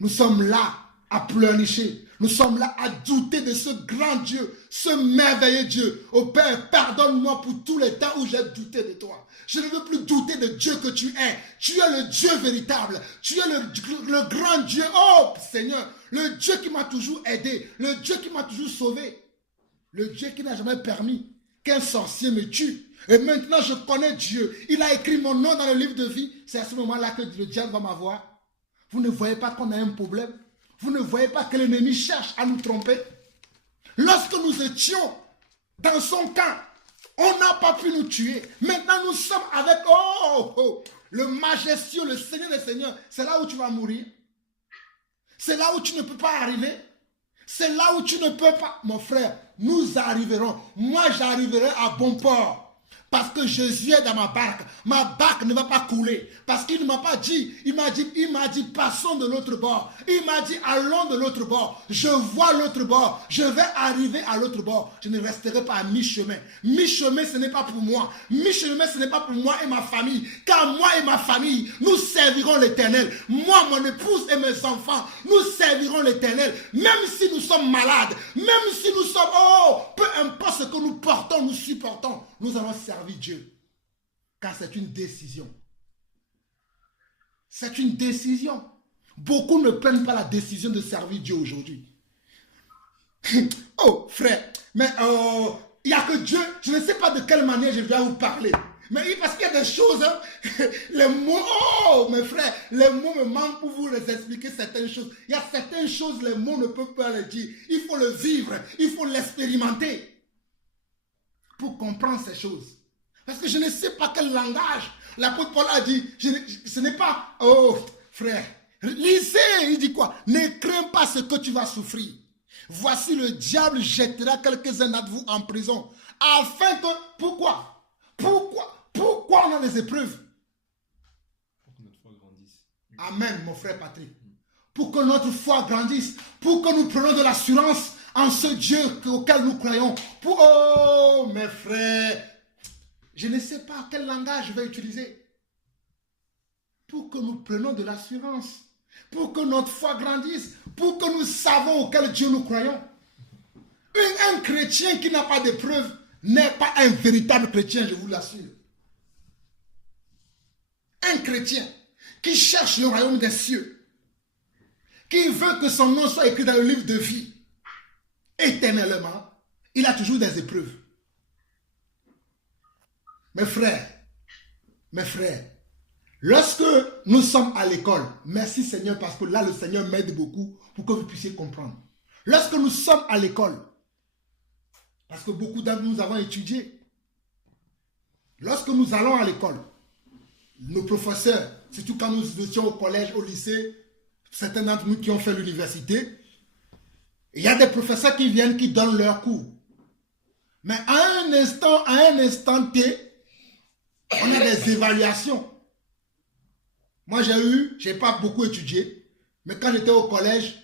nous sommes là à pleurnicher, nous sommes là à douter de ce grand Dieu, ce merveilleux Dieu. Oh Père, pardonne-moi pour tous les temps où j'ai douté de toi. Je ne veux plus douter de Dieu que tu es. Tu es le Dieu véritable. Tu es le grand Dieu. Oh Seigneur, le Dieu qui m'a toujours aidé, le Dieu qui m'a toujours sauvé, le Dieu qui n'a jamais permis qu'un sorcier me tue. Et maintenant, je connais Dieu. Il a écrit mon nom dans le livre de vie. C'est à ce moment-là que le diable va m'avoir. Vous ne voyez pas qu'on a un problème? Vous ne voyez pas que l'ennemi cherche à nous tromper? Lorsque nous étions dans son camp, on n'a pas pu nous tuer. Maintenant, nous sommes avec le majestueux, le Seigneur des Seigneurs. C'est là où tu vas mourir. C'est là où tu ne peux pas arriver. C'est là où tu ne peux pas. Mon frère, nous arriverons. Moi, j'arriverai à bon port. Parce que Jésus est dans ma barque. Ma barque ne va pas couler. Parce qu'il ne m'a pas dit. Il m'a dit, passons de l'autre bord. Il m'a dit, allons de l'autre bord. Je vois l'autre bord. Je vais arriver à l'autre bord. Je ne resterai pas à mi-chemin. Mi-chemin, ce n'est pas pour moi. Mi-chemin, ce n'est pas pour moi et ma famille. Car moi et ma famille, nous servirons l'Éternel. Moi, mon épouse et mes enfants, nous servirons l'Éternel. Même si nous sommes malades. Même si nous sommes, peu importe ce que nous portons, nous supportons. Nous allons servir Dieu. Car c'est une décision. C'est une décision. Beaucoup ne prennent pas la décision de servir Dieu aujourd'hui. Oh, frère, mais il n'y a que Dieu. Je ne sais pas de quelle manière je vais vous parler. Mais parce qu'il y a des choses, les mots, mes frères, les mots me manquent pour vous les expliquer certaines choses. Il y a certaines choses, les mots ne peuvent pas les dire. Il faut le vivre, il faut l'expérimenter pour comprendre ces choses. Parce que je ne sais pas quel langage. L'apôtre Paul a dit, ce n'est pas, frère, lisez, il dit quoi? Ne crains pas ce que tu vas souffrir. Voici le diable jettera quelques-uns d'entre vous en prison. Afin que, pourquoi on a des épreuves? Pour que notre foi grandisse. Amen, mon frère Patrick. pour que notre foi grandisse, pour que nous prenions de l'assurance en ce Dieu auquel nous croyons. Oh, mes frères, je ne sais pas quel langage je vais utiliser. Pour que nous prenions de l'assurance, pour que notre foi grandisse, pour que nous savons auquel Dieu nous croyons. Un chrétien qui n'a pas de preuves n'est pas un véritable chrétien, je vous l'assure. Un chrétien qui cherche le royaume des cieux, qui veut que son nom soit écrit dans le livre de vie éternellement, il a toujours des épreuves. Mes frères, lorsque nous sommes à l'école, merci Seigneur parce que là le Seigneur m'aide beaucoup pour que vous puissiez comprendre. Lorsque nous sommes à l'école, parce que beaucoup d'entre nous avons étudié, lorsque nous allons à l'école, nos professeurs, surtout quand nous étions au collège, au lycée, certains d'entre nous qui ont fait l'université, il y a des professeurs qui viennent, qui donnent leurs cours. Mais à un instant T, on a des évaluations. Moi, j'ai pas beaucoup étudié, mais quand j'étais au collège,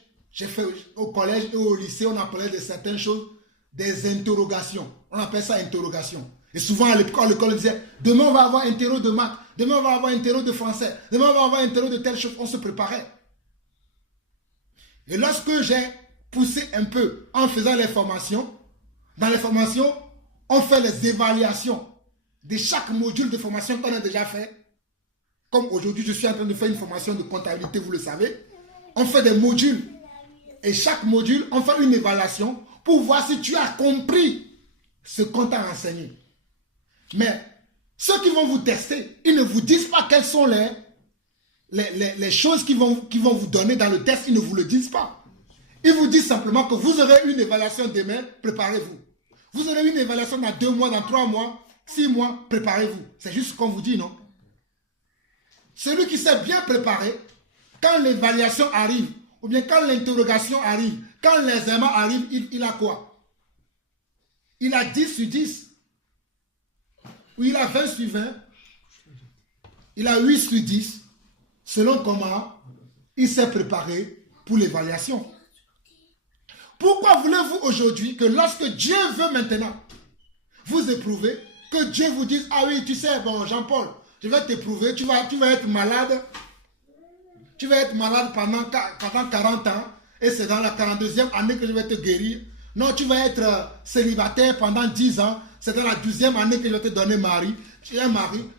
au collège et au lycée, on appelait de certaines choses des interrogations. On appelle ça interrogation. Et souvent, à l'école, on disait, demain, on va avoir interro de maths, demain, on va avoir interro de français, demain, on va avoir interro de telle chose. On se préparait. Et lorsque j'ai poussé un peu en faisant les formations, dans les formations, on fait les évaluations de chaque module de formation qu'on a déjà fait. Comme aujourd'hui, je suis en train de faire une formation de comptabilité, vous le savez. On fait des modules. Et chaque module, on fait une évaluation pour voir si tu as compris ce qu'on t'a enseigné. Mais ceux qui vont vous tester, ils ne vous disent pas quelles sont les choses qu'ils vont vous donner dans le test. Ils ne vous le disent pas. Ils vous disent simplement que vous aurez une évaluation demain, préparez-vous. Vous aurez une évaluation dans 2 mois, dans 3 mois, 6 mois, préparez-vous. C'est juste ce qu'on vous dit, non? Celui qui s'est bien préparé, quand l'évaluation arrive, ou bien quand l'interrogation arrive, quand l'examen arrive, il a quoi? Il a 10 sur 10. Ou il a 20 sur 20. Il a 8 sur 10. Selon comment il s'est préparé pour l'évaluation. Pourquoi voulez-vous aujourd'hui que lorsque Dieu veut maintenant vous éprouver, que Dieu vous dise, ah oui, tu sais, bon, Jean-Paul, je vais t'éprouver, tu vas être malade. Tu vas être malade pendant 40 ans et c'est dans la 42e année que je vais te guérir. Non, tu vas être célibataire pendant 10 ans, c'est dans la 12e année que je vais te donner un mari.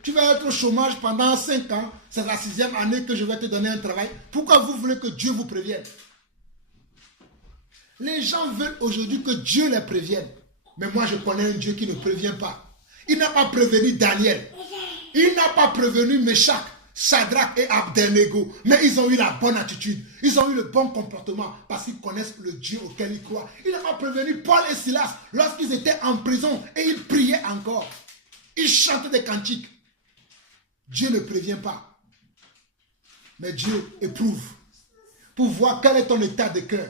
Tu vas être au chômage pendant 5 ans, c'est la 6e année que je vais te donner un travail. Pourquoi vous voulez que Dieu vous prévienne? Les gens veulent aujourd'hui que Dieu les prévienne. Mais moi, je connais un Dieu qui ne prévient pas. Il n'a pas prévenu Daniel. Il n'a pas prévenu Meshach, Shadrach et Abednego. Mais ils ont eu la bonne attitude. Ils ont eu le bon comportement parce qu'ils connaissent le Dieu auquel ils croient. Il n'a pas prévenu Paul et Silas lorsqu'ils étaient en prison et ils priaient encore. Ils chantaient des cantiques. Dieu ne prévient pas. Mais Dieu éprouve pour voir quel est ton état de cœur.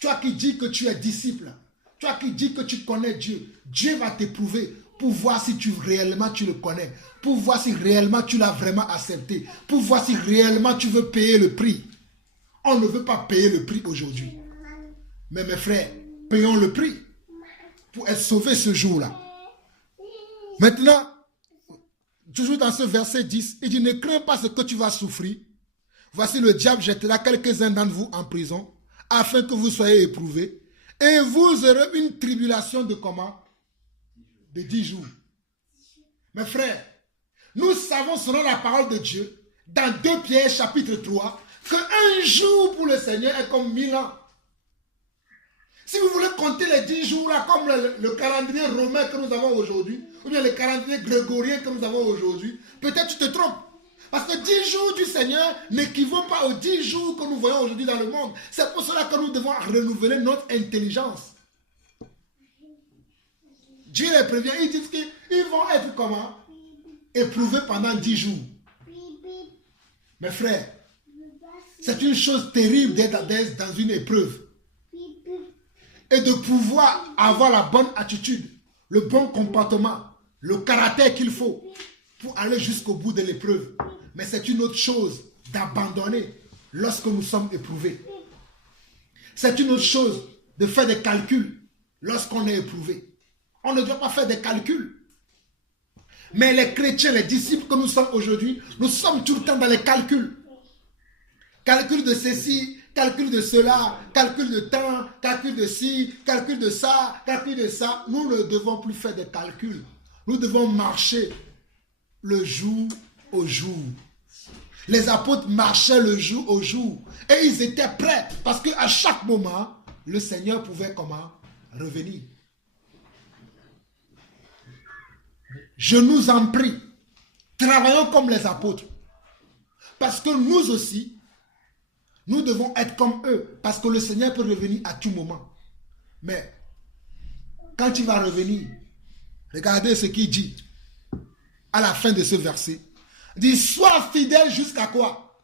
Toi qui dis que tu es disciple, toi qui dis que tu connais Dieu, Dieu va t'éprouver pour voir si réellement tu le connais, pour voir si réellement tu l'as vraiment accepté, pour voir si réellement tu veux payer le prix. On ne veut pas payer le prix aujourd'hui. Mais mes frères, payons le prix pour être sauvés ce jour-là. Maintenant, toujours dans ce verset 10, il dit, ne crains pas ce que tu vas souffrir. Voici le diable jettera quelques-uns d'entre vous en prison, afin que vous soyez éprouvés. Et vous aurez une tribulation de comment? De 10 jours. Mes frères, nous savons selon la parole de Dieu, dans 2 Pierre chapitre 3, qu'un jour pour le Seigneur est comme 1000 ans. Si vous voulez compter les 10 jours là, comme le calendrier romain que nous avons aujourd'hui, ou bien le calendrier grégorien que nous avons aujourd'hui, peut-être tu te trompes. Parce que 10 jours du Seigneur n'équivaut pas aux 10 jours que nous voyons aujourd'hui dans le monde. C'est pour cela que nous devons renouveler notre intelligence. Dieu les prévient, ils disent qu'ils vont être comment? Éprouvés pendant 10 jours. Mes frères, c'est une chose terrible d'être dans une épreuve. Et de pouvoir avoir la bonne attitude, le bon comportement, le caractère qu'il faut pour aller jusqu'au bout de l'épreuve. Mais c'est une autre chose d'abandonner lorsque nous sommes éprouvés. C'est une autre chose de faire des calculs lorsqu'on est éprouvé. On ne doit pas faire des calculs. Mais les chrétiens, les disciples que nous sommes aujourd'hui, nous sommes tout le temps dans les calculs. Calcul de ceci, calcul de cela, calcul de temps, calcul de ci, calcul de ça, calcul de ça. Nous ne devons plus faire des calculs. Nous devons marcher le jour au jour. Les apôtres marchaient le jour au jour. Et ils étaient prêts. Parce qu'à chaque moment, le Seigneur pouvait comment? Revenir. Je nous en prie. Travaillons comme les apôtres. Parce que nous aussi, nous devons être comme eux. Parce que le Seigneur peut revenir à tout moment. Mais, quand il va revenir, regardez ce qu'il dit à la fin de ce verset. Il dit, sois fidèle jusqu'à quoi?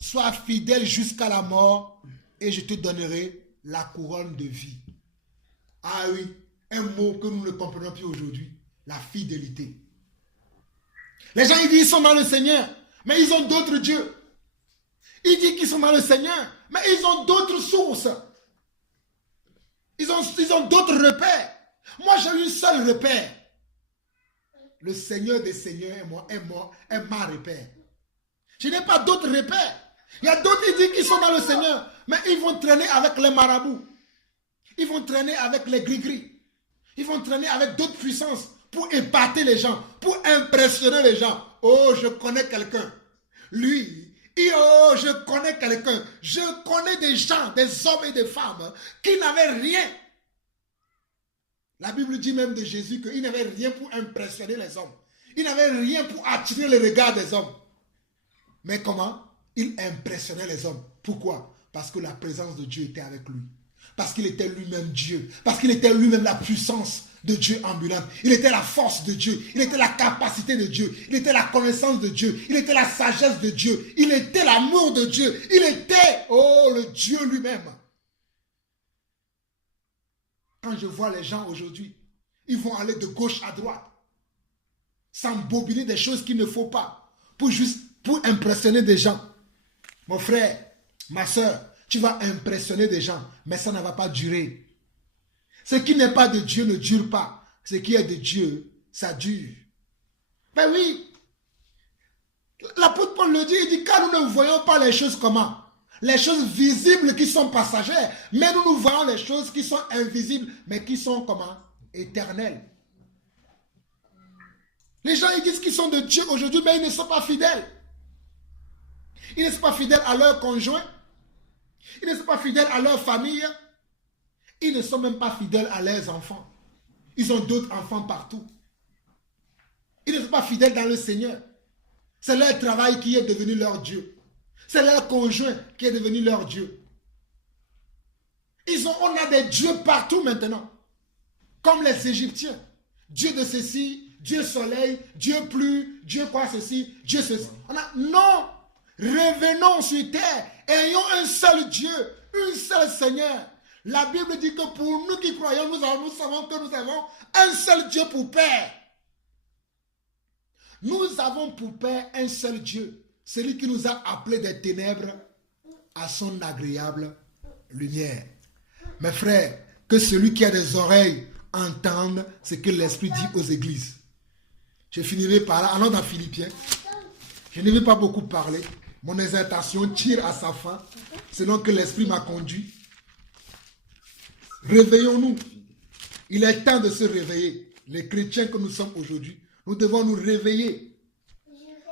Sois fidèle jusqu'à la mort et je te donnerai la couronne de vie. Ah oui, un mot que nous ne comprenons plus aujourd'hui, la fidélité. Les gens ils disent qu'ils sont dans le Seigneur, mais ils ont d'autres dieux. Ils disent qu'ils sont dans le Seigneur, mais ils ont d'autres sources. Ils ont d'autres repères. Moi j'ai un seul repère. Le Seigneur des Seigneurs est ma repère. Je n'ai pas d'autres repères. Il y a d'autres qui disent qu'ils sont dans le Seigneur, mais ils vont traîner avec les marabouts. Ils vont traîner avec les gris-gris. Ils vont traîner avec d'autres puissances pour épater les gens, pour impressionner les gens. Oh, je connais quelqu'un. Lui, oh, je connais quelqu'un. Je connais des gens, des hommes et des femmes qui n'avaient rien. La Bible dit même de Jésus qu'il n'avait rien pour impressionner les hommes. Il n'avait rien pour attirer le regard des hommes. Mais comment? Il impressionnait les hommes. Pourquoi? Parce que la présence de Dieu était avec lui. Parce qu'il était lui-même Dieu. Parce qu'il était lui-même la puissance de Dieu ambulante. Il était la force de Dieu. Il était la capacité de Dieu. Il était la connaissance de Dieu. Il était la sagesse de Dieu. Il était l'amour de Dieu. Il était, oh, le Dieu lui-même. Quand je vois les gens aujourd'hui, ils vont aller de gauche à droite, s'embobiner des choses qu'il ne faut pas, pour impressionner des gens. Mon frère, ma soeur, tu vas impressionner des gens, mais ça ne va pas durer. Ce qui n'est pas de Dieu ne dure pas. Ce qui est de Dieu, ça dure. Ben oui, l'apôtre Paul le dit, il dit, car nous ne voyons pas les choses comment? Les choses visibles qui sont passagères, mais nous voyons les choses qui sont invisibles, mais qui sont comment? Éternelles. Les gens ils disent qu'ils sont de Dieu aujourd'hui, mais ils ne sont pas fidèles. Ils ne sont pas fidèles à leur conjoint. Ils ne sont pas fidèles à leur famille. Ils ne sont même pas fidèles à leurs enfants. Ils ont d'autres enfants partout. Ils ne sont pas fidèles dans le Seigneur. C'est leur travail qui est devenu leur Dieu. C'est leur conjoint qui est devenu leur Dieu. On a des dieux partout maintenant. Comme les Égyptiens. Dieu de ceci, Dieu soleil, Dieu pluie, Dieu quoi ceci, Dieu ceci. Non! Revenons sur terre. Ayons un seul Dieu, un seul Seigneur. La Bible dit que pour nous qui croyons, nous savons que nous avons un seul Dieu pour Père. Nous avons pour Père un seul Dieu. Celui qui nous a appelés des ténèbres à son agréable lumière. Mes frères, que celui qui a des oreilles entende ce que l'Esprit dit aux églises. Je finirai par là. Allons dans Philippiens. Je ne vais pas beaucoup parler. Mon exhortation tire à sa fin, selon que l'Esprit m'a conduit. Réveillons-nous. Il est temps de se réveiller. Les chrétiens que nous sommes aujourd'hui, nous devons nous réveiller.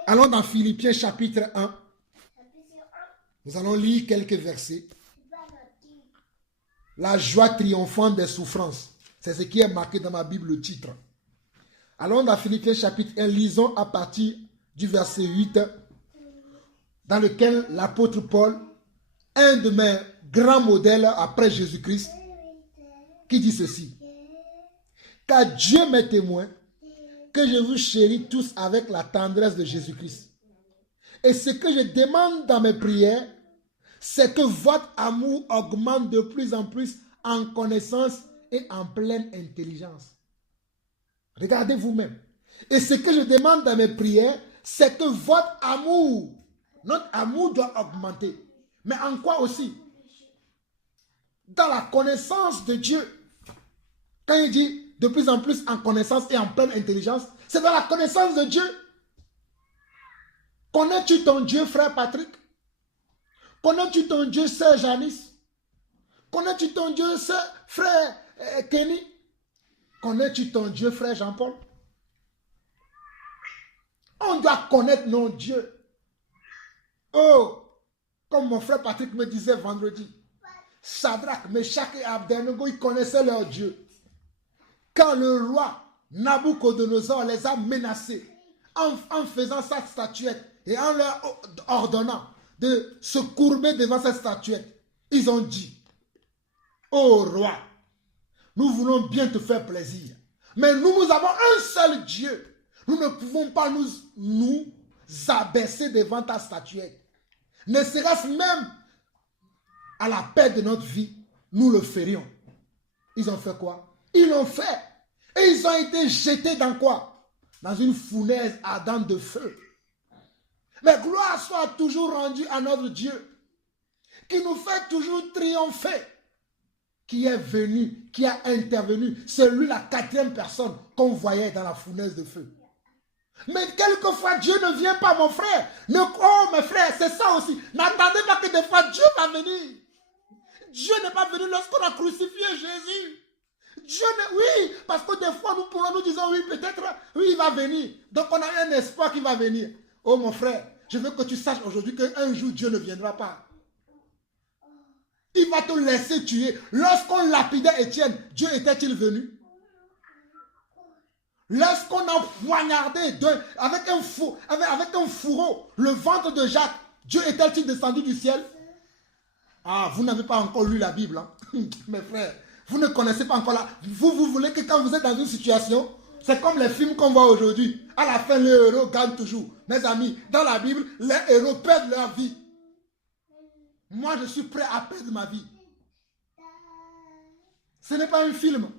Allons dans Philippiens chapitre 1. Nous allons lire quelques versets. La joie triomphante des souffrances. C'est ce qui est marqué dans ma Bible, le titre. Allons dans Philippiens chapitre 1. Lisons à partir du verset 8, dans lequel l'apôtre Paul, un de mes grands modèles après Jésus-Christ, qui dit ceci. Car Dieu m'est témoin que je vous chéris tous avec la tendresse de Jésus-Christ. Et ce que je demande dans mes prières, c'est que votre amour augmente de plus en plus en connaissance et en pleine intelligence. Regardez vous-même. Et ce que je demande dans mes prières, c'est que votre amour Notre amour doit augmenter. Mais en quoi aussi? Dans la connaissance de Dieu. Quand il dit de plus en plus en connaissance et en pleine intelligence, c'est dans la connaissance de Dieu. Connais-tu ton Dieu, frère Patrick? Connais-tu ton Dieu, sœur Janice? Connais-tu ton Dieu, frère Kenny? Connais-tu ton Dieu, frère Jean-Paul? On doit connaître nos dieux. Oh, comme mon frère Patrick me disait vendredi, Shadrach, Meshach et Abednego, ils connaissaient leur Dieu. Quand le roi Nabucodonosor les a menacés en faisant sa statuette et en leur ordonnant de se courber devant cette statuette, ils ont dit, ô roi, nous voulons bien te faire plaisir, mais nous avons un seul Dieu. Nous ne pouvons pas nous abaisser devant ta statuette. Ne serait-ce même à la perte de notre vie, nous le ferions. Ils ont fait quoi? Ils l'ont fait. Et ils ont été jetés dans quoi? Dans une fournaise ardente de feu. Mais gloire soit toujours rendue à notre Dieu, qui nous fait toujours triompher, qui est venu, qui a intervenu. C'est lui la 4e personne qu'on voyait dans la fournaise de feu. Mais quelquefois, Dieu ne vient pas, mon frère. Oh, mes frères, c'est ça aussi. N'attendez pas que des fois, Dieu va venir. Dieu n'est pas venu lorsqu'on a crucifié Jésus. Oui, parce que des fois, nous disons, oui, peut-être, oui, il va venir. Donc, on a un espoir qu'il va venir. Oh, mon frère, je veux que tu saches aujourd'hui qu'un jour, Dieu ne viendra pas. Il va te laisser tuer. Lorsqu'on lapidait Étienne, Dieu était-il venu? Lorsqu'on a poignardé avec un fourreau le ventre de Jacques, Dieu est-il descendu du ciel? Ah, vous n'avez pas encore lu la Bible, hein? Mes frères, vous ne connaissez pas encore là. Vous voulez que quand vous êtes dans une situation, c'est comme les films qu'on voit aujourd'hui. À la fin, les héros gagnent toujours. Mes amis, dans la Bible, les héros perdent leur vie. Moi, je suis prêt à perdre ma vie. Ce n'est pas un film.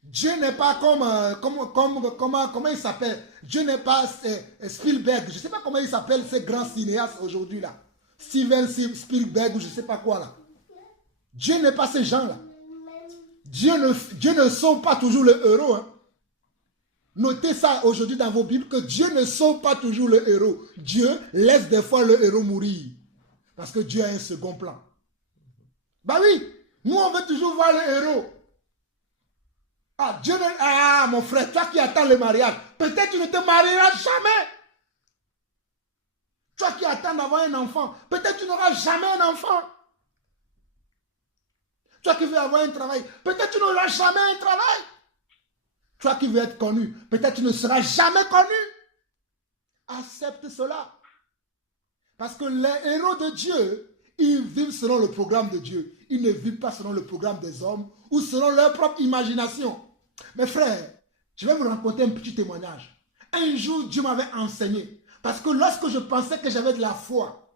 Dieu n'est pas comment il s'appelle. Dieu n'est pas Spielberg. Je ne sais pas comment il s'appelle ces grands cinéastes aujourd'hui là. Steven Spielberg ou je ne sais pas quoi là. Dieu n'est pas ces gens-là. Dieu ne sauve pas toujours le héros. Hein. Notez ça aujourd'hui dans vos Bibles que Dieu ne sauve pas toujours le héros. Dieu laisse des fois le héros mourir. Parce que Dieu a un second plan. Bah oui, nous on veut toujours voir le héros. Mon frère, toi qui attends le mariage, peut-être tu ne te marieras jamais. Toi qui attends d'avoir un enfant, peut-être tu n'auras jamais un enfant. Toi qui veux avoir un travail, peut-être tu n'auras jamais un travail. Toi qui veux être connu, peut-être tu ne seras jamais connu. Accepte cela. Parce que les héros de Dieu, ils vivent selon le programme de Dieu. Ils ne vivent pas selon le programme des hommes ou selon leur propre imagination. Mes frères, je vais vous raconter un petit témoignage. Un jour, Dieu m'avait enseigné. Parce que lorsque je pensais que j'avais de la foi,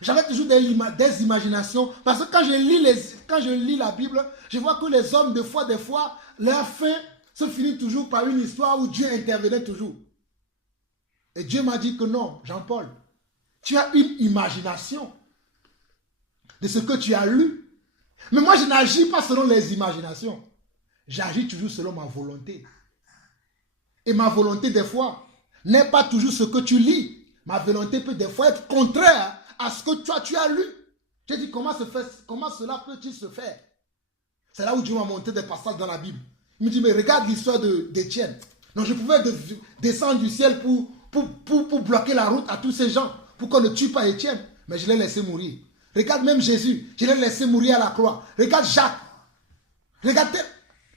j'avais toujours des imaginations. Parce que quand je lis la Bible, je vois que les hommes, des fois, leur fin se finit toujours par une histoire où Dieu intervenait toujours. Et Dieu m'a dit que non, Jean-Paul, tu as une imagination de ce que tu as lu. Mais moi, je n'agis pas selon les imaginations. J'agis toujours selon ma volonté. Et ma volonté, des fois, n'est pas toujours ce que tu lis. Ma volonté peut des fois être contraire à ce que toi, tu as lu. J'ai dit, comment cela peut-il se faire? C'est là où Dieu m'a montré des passages dans la Bible. Il me dit, mais regarde l'histoire d'Étienne. Donc, je pouvais descendre du ciel pour bloquer la route à tous ces gens, pour qu'on ne tue pas Étienne. Mais je l'ai laissé mourir. Regarde même Jésus, je l'ai laissé mourir à la croix. Regarde Jacques. Regarde,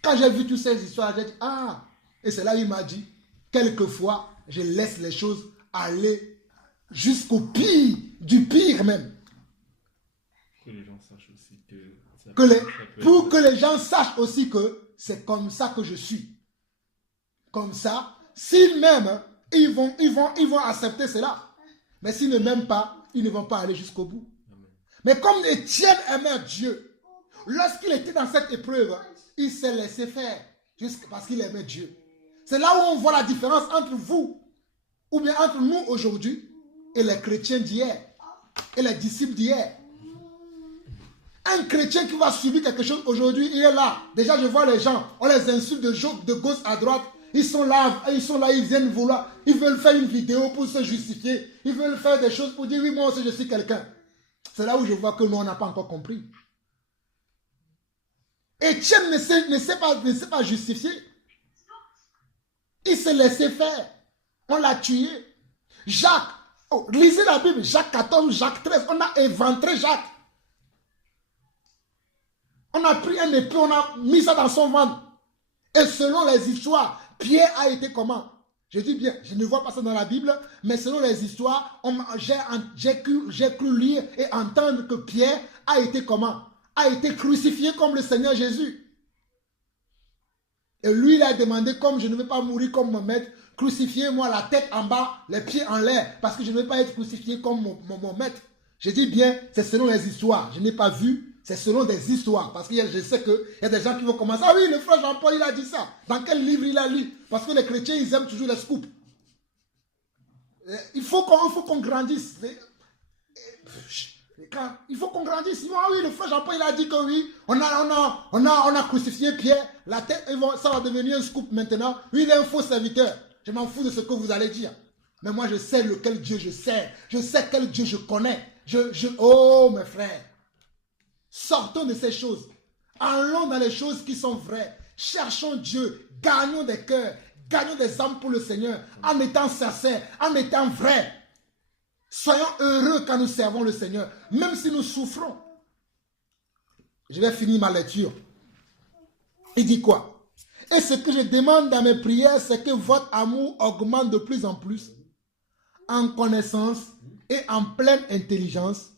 quand j'ai vu toutes ces histoires, j'ai dit, ah. Et c'est là où il m'a dit, quelquefois, je laisse les choses aller jusqu'au pire, du pire même. Que les gens sachent aussi que... Pour que les gens sachent aussi que c'est comme ça que je suis. Comme ça, s'ils m'aiment, ils vont accepter cela. Mais s'ils ne m'aiment pas, ils ne vont pas aller jusqu'au bout. Amen. Mais comme Étienne aimait Dieu, lorsqu'il était dans cette épreuve, il s'est laissé faire, juste parce qu'il aimait Dieu. C'est là où on voit la différence entre vous, ou bien entre nous aujourd'hui, et les chrétiens d'hier et les disciples d'hier. Un chrétien qui va subir quelque chose aujourd'hui, il est là. Déjà, je vois les gens, on les insulte de gauche à droite. Ils sont là, ils viennent vouloir. Ils veulent faire une vidéo pour se justifier. Ils veulent faire des choses pour dire, oui, moi aussi, je suis quelqu'un. C'est là où je vois que nous, on n'a pas encore compris. Étienne ne s'est pas justifié. Il s'est laissé faire. On l'a tué. Jacques, lisez la Bible, Jacques 14, Jacques 13, on a éventré Jacques. On a pris un épée, on a mis ça dans son ventre. Et selon les histoires, Pierre a été comment? Je dis bien, je ne vois pas ça dans la Bible, mais selon les histoires, j'ai cru lire et entendre que Pierre a été comment? A été crucifié comme le Seigneur Jésus. Et lui, il a demandé, comme je ne veux pas mourir comme mon maître, crucifiez-moi la tête en bas, les pieds en l'air, parce que je ne veux pas être crucifié comme mon maître. Je dis bien, c'est selon les histoires. Je n'ai pas vu, c'est selon des histoires. Parce que je sais qu'il y a des gens qui vont commencer. Ah oui, le frère Jean-Paul, il a dit ça. Dans quel livre il a lu? Parce que les chrétiens, ils aiment toujours les scoops. Il faut qu'on grandisse. Il faut qu'on grandisse. Sinon, ah oui, le frère Jean-Paul, il a dit que oui, on a crucifié Pierre. La tête, ça va devenir un scoop maintenant. Oui, il est un faux serviteur. Je m'en fous de ce que vous allez dire. Mais moi, je sais lequel Dieu je sers. Je sais quel Dieu je connais. Oh, mes frères. Sortons de ces choses. Allons dans les choses qui sont vraies. Cherchons Dieu. Gagnons des cœurs. Gagnons des âmes pour le Seigneur. En étant sincères. En étant vrais. Soyons heureux quand nous servons le Seigneur. Même si nous souffrons. Je vais finir ma lecture. Il dit quoi? Et ce que je demande dans mes prières, c'est que votre amour augmente de plus en plus en connaissance et en pleine intelligence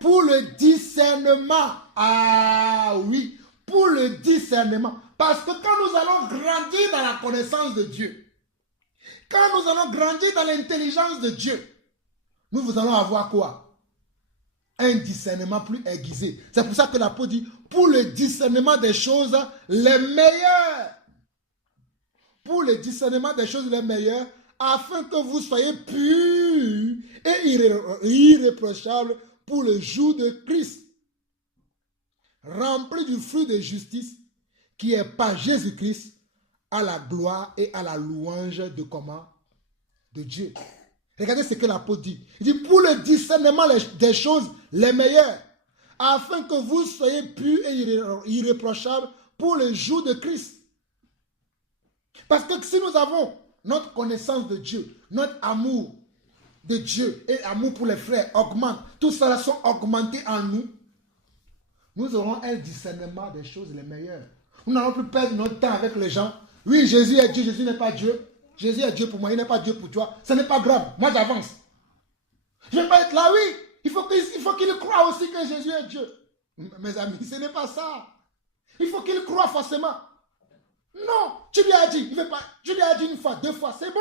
pour le discernement. Ah oui, pour le discernement. Parce que quand nous allons grandir dans la connaissance de Dieu, quand nous allons grandir dans l'intelligence de Dieu, nous allons avoir quoi? Un discernement plus aiguisé. C'est pour ça que l'apôtre dit, pour le discernement des choses les meilleures. Pour le discernement des choses les meilleures, afin que vous soyez purs et irréprochables pour le jour de Christ, remplis du fruit de justice qui est par Jésus-Christ à la gloire et à la louange de comment? De Dieu. Regardez ce que l'apôtre dit. Il dit pour le discernement des choses les meilleures, afin que vous soyez purs et irréprochables pour le jour de Christ. Parce que si nous avons notre connaissance de Dieu, notre amour de Dieu et amour pour les frères augmente, tout cela sont augmentés en nous, nous aurons un discernement des choses les meilleures. Nous n'allons plus perdre notre temps avec les gens. Oui, Jésus est Dieu, Jésus n'est pas Dieu. Jésus est Dieu pour moi, il n'est pas Dieu pour toi. Ce n'est pas grave, moi j'avance. Je ne vais pas être là, oui. Il faut qu'il croie aussi que Jésus est Dieu. Mes amis, ce n'est pas ça. Il faut qu'il croie forcément. Non, tu lui as dit, il veut pas, tu lui as dit une fois, deux fois, c'est bon.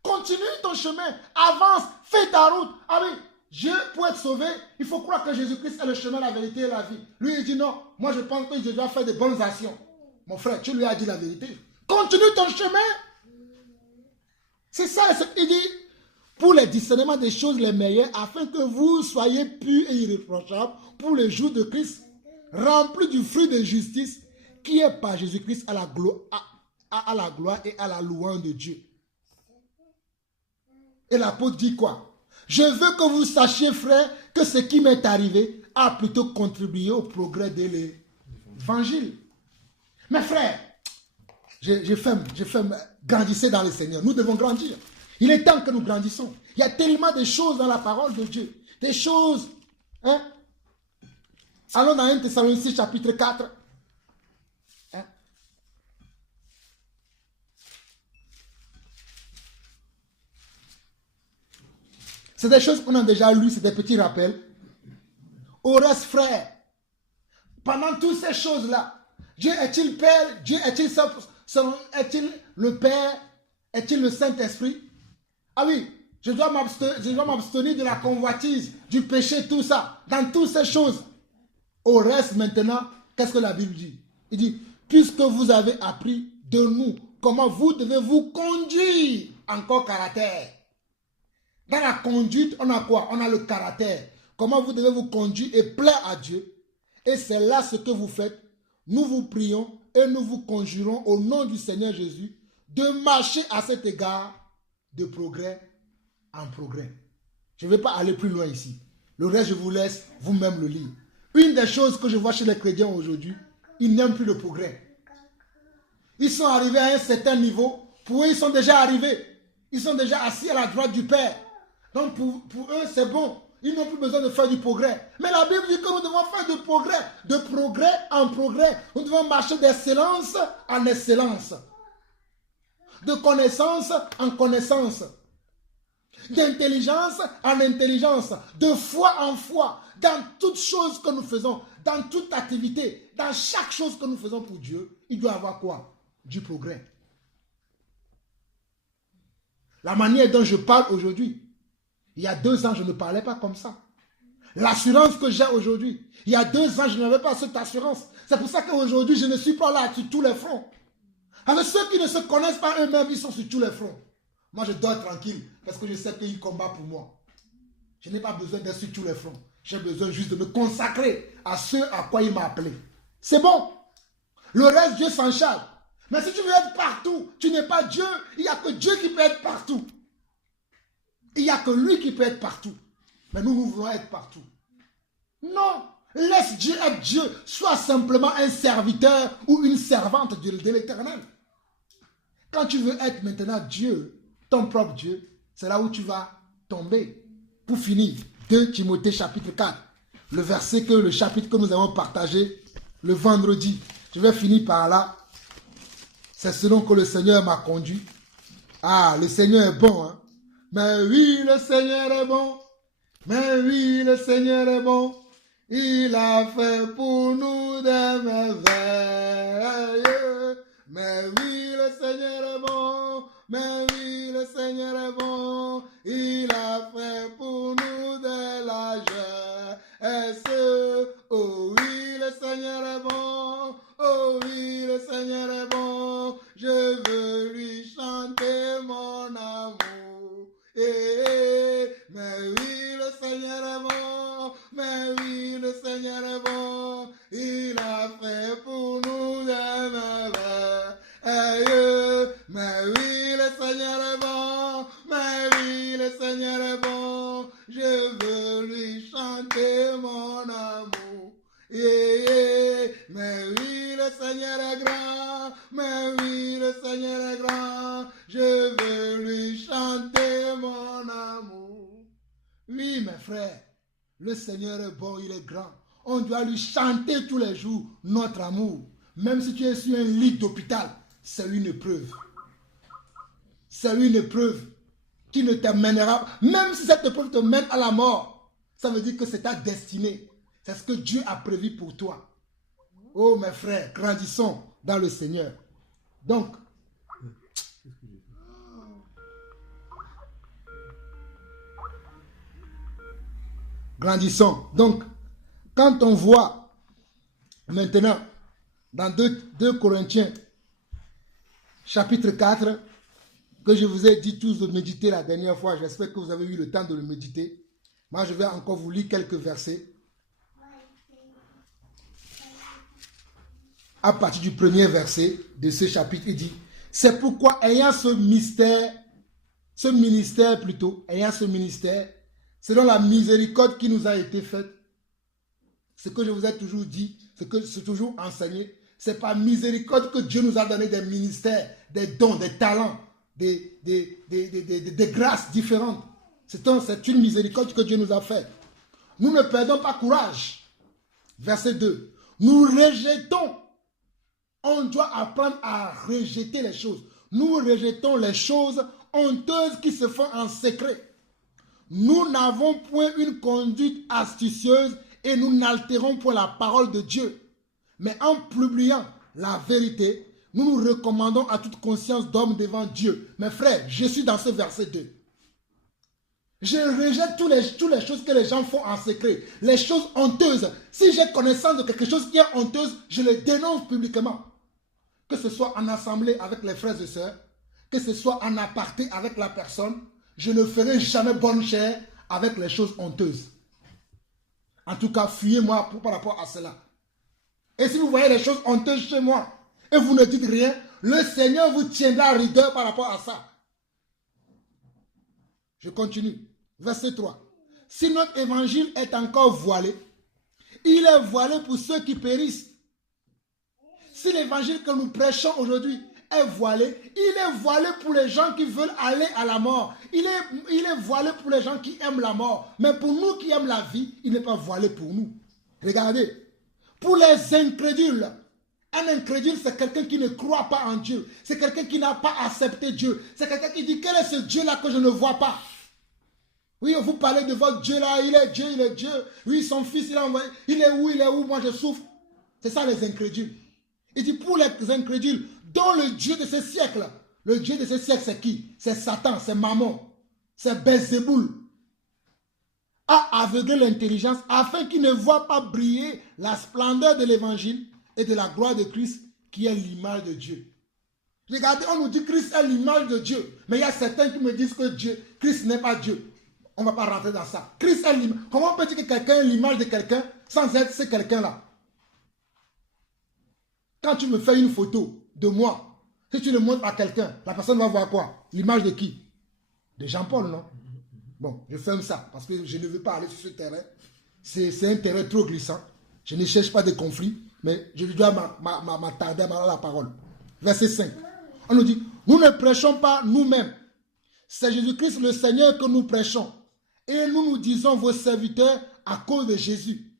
Continue ton chemin, avance, fais ta route. Ah oui, Dieu, pour être sauvé, il faut croire que Jésus-Christ est le chemin, la vérité et la vie. Lui, il dit non, moi je pense que je dois faire de bonnes actions. Mon frère, tu lui as dit la vérité. Continue ton chemin. C'est ça, il dit, pour le discernement des choses les meilleures, afin que vous soyez purs et irréprochables pour le jour de Christ, remplis du fruit de justice, qui est par Jésus-Christ à la gloire et à la louange de Dieu. Et l'apôtre dit quoi? Je veux que vous sachiez, frère, que ce qui m'est arrivé a plutôt contribué au progrès de l'évangile. Mes frères, je fais grandissez dans le Seigneur. Nous devons grandir. Il est temps que nous grandissons. Il y a tellement de choses dans la parole de Dieu. Des choses. Hein? Allons dans 1 Thessaloniciens chapitre 4. Hein? C'est des choses qu'on a déjà lues, c'est des petits rappels. Au reste, frère, pendant toutes ces choses-là, Dieu est-il Père? Dieu est-il le Père? Est-il le Saint-Esprit? Ah oui, je dois m'abstenir de la convoitise, du péché, tout ça. Dans toutes ces choses. Au reste, maintenant, qu'est-ce que la Bible dit? Il dit, puisque vous avez appris de nous comment vous devez vous conduire en corps caractère. Dans la conduite, on a quoi? On a le caractère. Comment vous devez vous conduire et plaire à Dieu. Et c'est là ce que vous faites. Nous vous prions et nous vous conjurons au nom du Seigneur Jésus de marcher à cet égard de progrès en progrès. Je ne vais pas aller plus loin ici. Le reste, je vous laisse vous-même le lire. Une des choses que je vois chez les chrétiens aujourd'hui, ils n'aiment plus le progrès. Ils sont arrivés à un certain niveau. Pour eux, ils sont déjà arrivés. Ils sont déjà assis à la droite du Père. Donc pour eux, c'est bon. Ils n'ont plus besoin de faire du progrès. Mais la Bible dit que nous devons faire du progrès. De progrès en progrès. Nous devons marcher d'excellence en excellence. De connaissance en connaissance. D'intelligence en intelligence. De foi en foi. Dans toutes choses que nous faisons. Dans toute activité. Dans chaque chose que nous faisons pour Dieu. Il doit y avoir quoi? Du progrès. La manière dont je parle aujourd'hui. Il y a 2 ans, je ne parlais pas comme ça. L'assurance que j'ai aujourd'hui. Il y a 2 ans, je n'avais pas cette assurance. C'est pour ça qu'aujourd'hui, je ne suis pas là sur tous les fronts. Avec ceux qui ne se connaissent pas eux-mêmes, ils sont sur tous les fronts. Moi, je dors tranquille parce que je sais qu'ils combattent pour moi. Je n'ai pas besoin d'être sur tous les fronts. J'ai besoin juste de me consacrer à ce à quoi il m'a appelé. C'est bon. Le reste, Dieu s'en charge. Mais si tu veux être partout, tu n'es pas Dieu. Il n'y a que Dieu qui peut être partout. Il n'y a que lui qui peut être partout. Mais nous voulons être partout. Non. Laisse Dieu être Dieu. Sois simplement un serviteur ou une servante de l'Éternel. Quand tu veux être maintenant Dieu, ton propre Dieu, c'est là où tu vas tomber. Pour finir, 2 Timothée chapitre 4. Le chapitre que nous avons partagé le vendredi. Je vais finir par là. C'est selon que le Seigneur m'a conduit. Ah, le Seigneur est bon, hein? Mais oui, le Seigneur est bon. Mais oui, le Seigneur est bon. Il a fait pour nous des merveilles. Mais oui, le Seigneur est bon. Mais oui, le Seigneur est bon. Il a fait pour nous de la joie. Oh oui, le Seigneur est bon. Oh oui, le Seigneur est bon. Je veux lui chanter mon amour. Mais oui, le Seigneur est bon. Mais oui, le Seigneur est bon. Il a fait pour nous des merveilles. Mais oui, le Seigneur est bon. Mais oui, le Seigneur est bon. Je veux lui chanter mon amour. Mais oui, le Seigneur est grand. Mais oui, le Seigneur est grand. Je veux lui chanter mon amour. Oui, mes frères, le Seigneur est bon, il est grand. On doit lui chanter tous les jours notre amour. Même si tu es sur un lit d'hôpital, c'est une épreuve. C'est une épreuve qui ne t'amènera, même si cette épreuve te mène à la mort, ça veut dire que c'est ta destinée. C'est ce que Dieu a prévu pour toi. Oh mes frères, grandissons dans le Seigneur. Donc, grandissons. Donc, quand on voit maintenant dans 2 Corinthiens chapitre 4, que je vous ai dit tous de méditer la dernière fois, j'espère que vous avez eu le temps de le méditer. Moi, je vais encore vous lire quelques versets. À partir du premier verset de ce chapitre, il dit, c'est pourquoi ayant ce ministère, selon la miséricorde qui nous a été faite, ce que je vous ai toujours dit, ce que j'ai toujours enseigné, c'est par miséricorde que Dieu nous a donné des ministères, des dons, des talents, des grâces différentes. C'est une miséricorde que Dieu nous a faite. Nous ne perdons pas courage. Verset 2. Nous rejetons. On doit apprendre à rejeter les choses. Nous rejetons les choses honteuses qui se font en secret. Nous n'avons point une conduite astucieuse et nous n'altérons point la parole de Dieu. Mais en publiant la vérité, nous nous recommandons à toute conscience d'homme devant Dieu. Mes frères, je suis dans ce verset 2. Je rejette toutes les choses que les gens font en secret. Les choses honteuses. Si j'ai connaissance de quelque chose qui est honteuse, je le dénonce publiquement. Que ce soit en assemblée avec les frères et sœurs, que ce soit en aparté avec la personne, je ne ferai jamais bonne chère avec les choses honteuses. En tout cas, fuyez-moi par rapport à cela. Et si vous voyez les choses honteuses chez moi, et vous ne dites rien, le Seigneur vous tiendra rigueur par rapport à ça. Je continue. Verset 3. Si notre évangile est encore voilé, il est voilé pour ceux qui périssent. Si l'évangile que nous prêchons aujourd'hui est voilé, il est voilé pour les gens qui veulent aller à la mort. Il est voilé pour les gens qui aiment la mort. Mais pour nous qui aiment la vie, il n'est pas voilé pour nous. Regardez. Pour les incrédules, un incrédule, c'est quelqu'un qui ne croit pas en Dieu. C'est quelqu'un qui n'a pas accepté Dieu. C'est quelqu'un qui dit, quel est ce Dieu-là que je ne vois pas? Oui, vous parlez de votre Dieu-là, il est Dieu, il est Dieu. Oui, son fils, il a envoyé. Il est où, moi je souffre. C'est ça les incrédules. Il dit, pour les incrédules, dont le Dieu de ce siècle, le Dieu de ce siècle, c'est qui? C'est Satan, c'est Mammon, c'est Belzéboul. A aveuglé l'intelligence afin qu'il ne voit pas briller la splendeur de l'évangile et de la gloire de Christ qui est l'image de Dieu. Regardez, on nous dit que Christ est l'image de Dieu. Mais il y a certains qui me disent que Christ n'est pas Dieu. On ne va pas rentrer dans ça. Christ est l'image. Comment on peut dire que quelqu'un est l'image de quelqu'un sans être ce quelqu'un-là? Quand tu me fais une photo de moi, si tu le montres à quelqu'un, la personne va voir quoi? L'image de qui? De Jean-Paul, non? Bon, je ferme ça parce que je ne veux pas aller sur ce terrain. C'est un terrain trop glissant. Je ne cherche pas de conflit, mais je dois m'attarder à la parole. Verset 5. On nous dit, nous ne prêchons pas nous-mêmes. C'est Jésus-Christ le Seigneur que nous prêchons. Et nous disons vos serviteurs à cause de Jésus.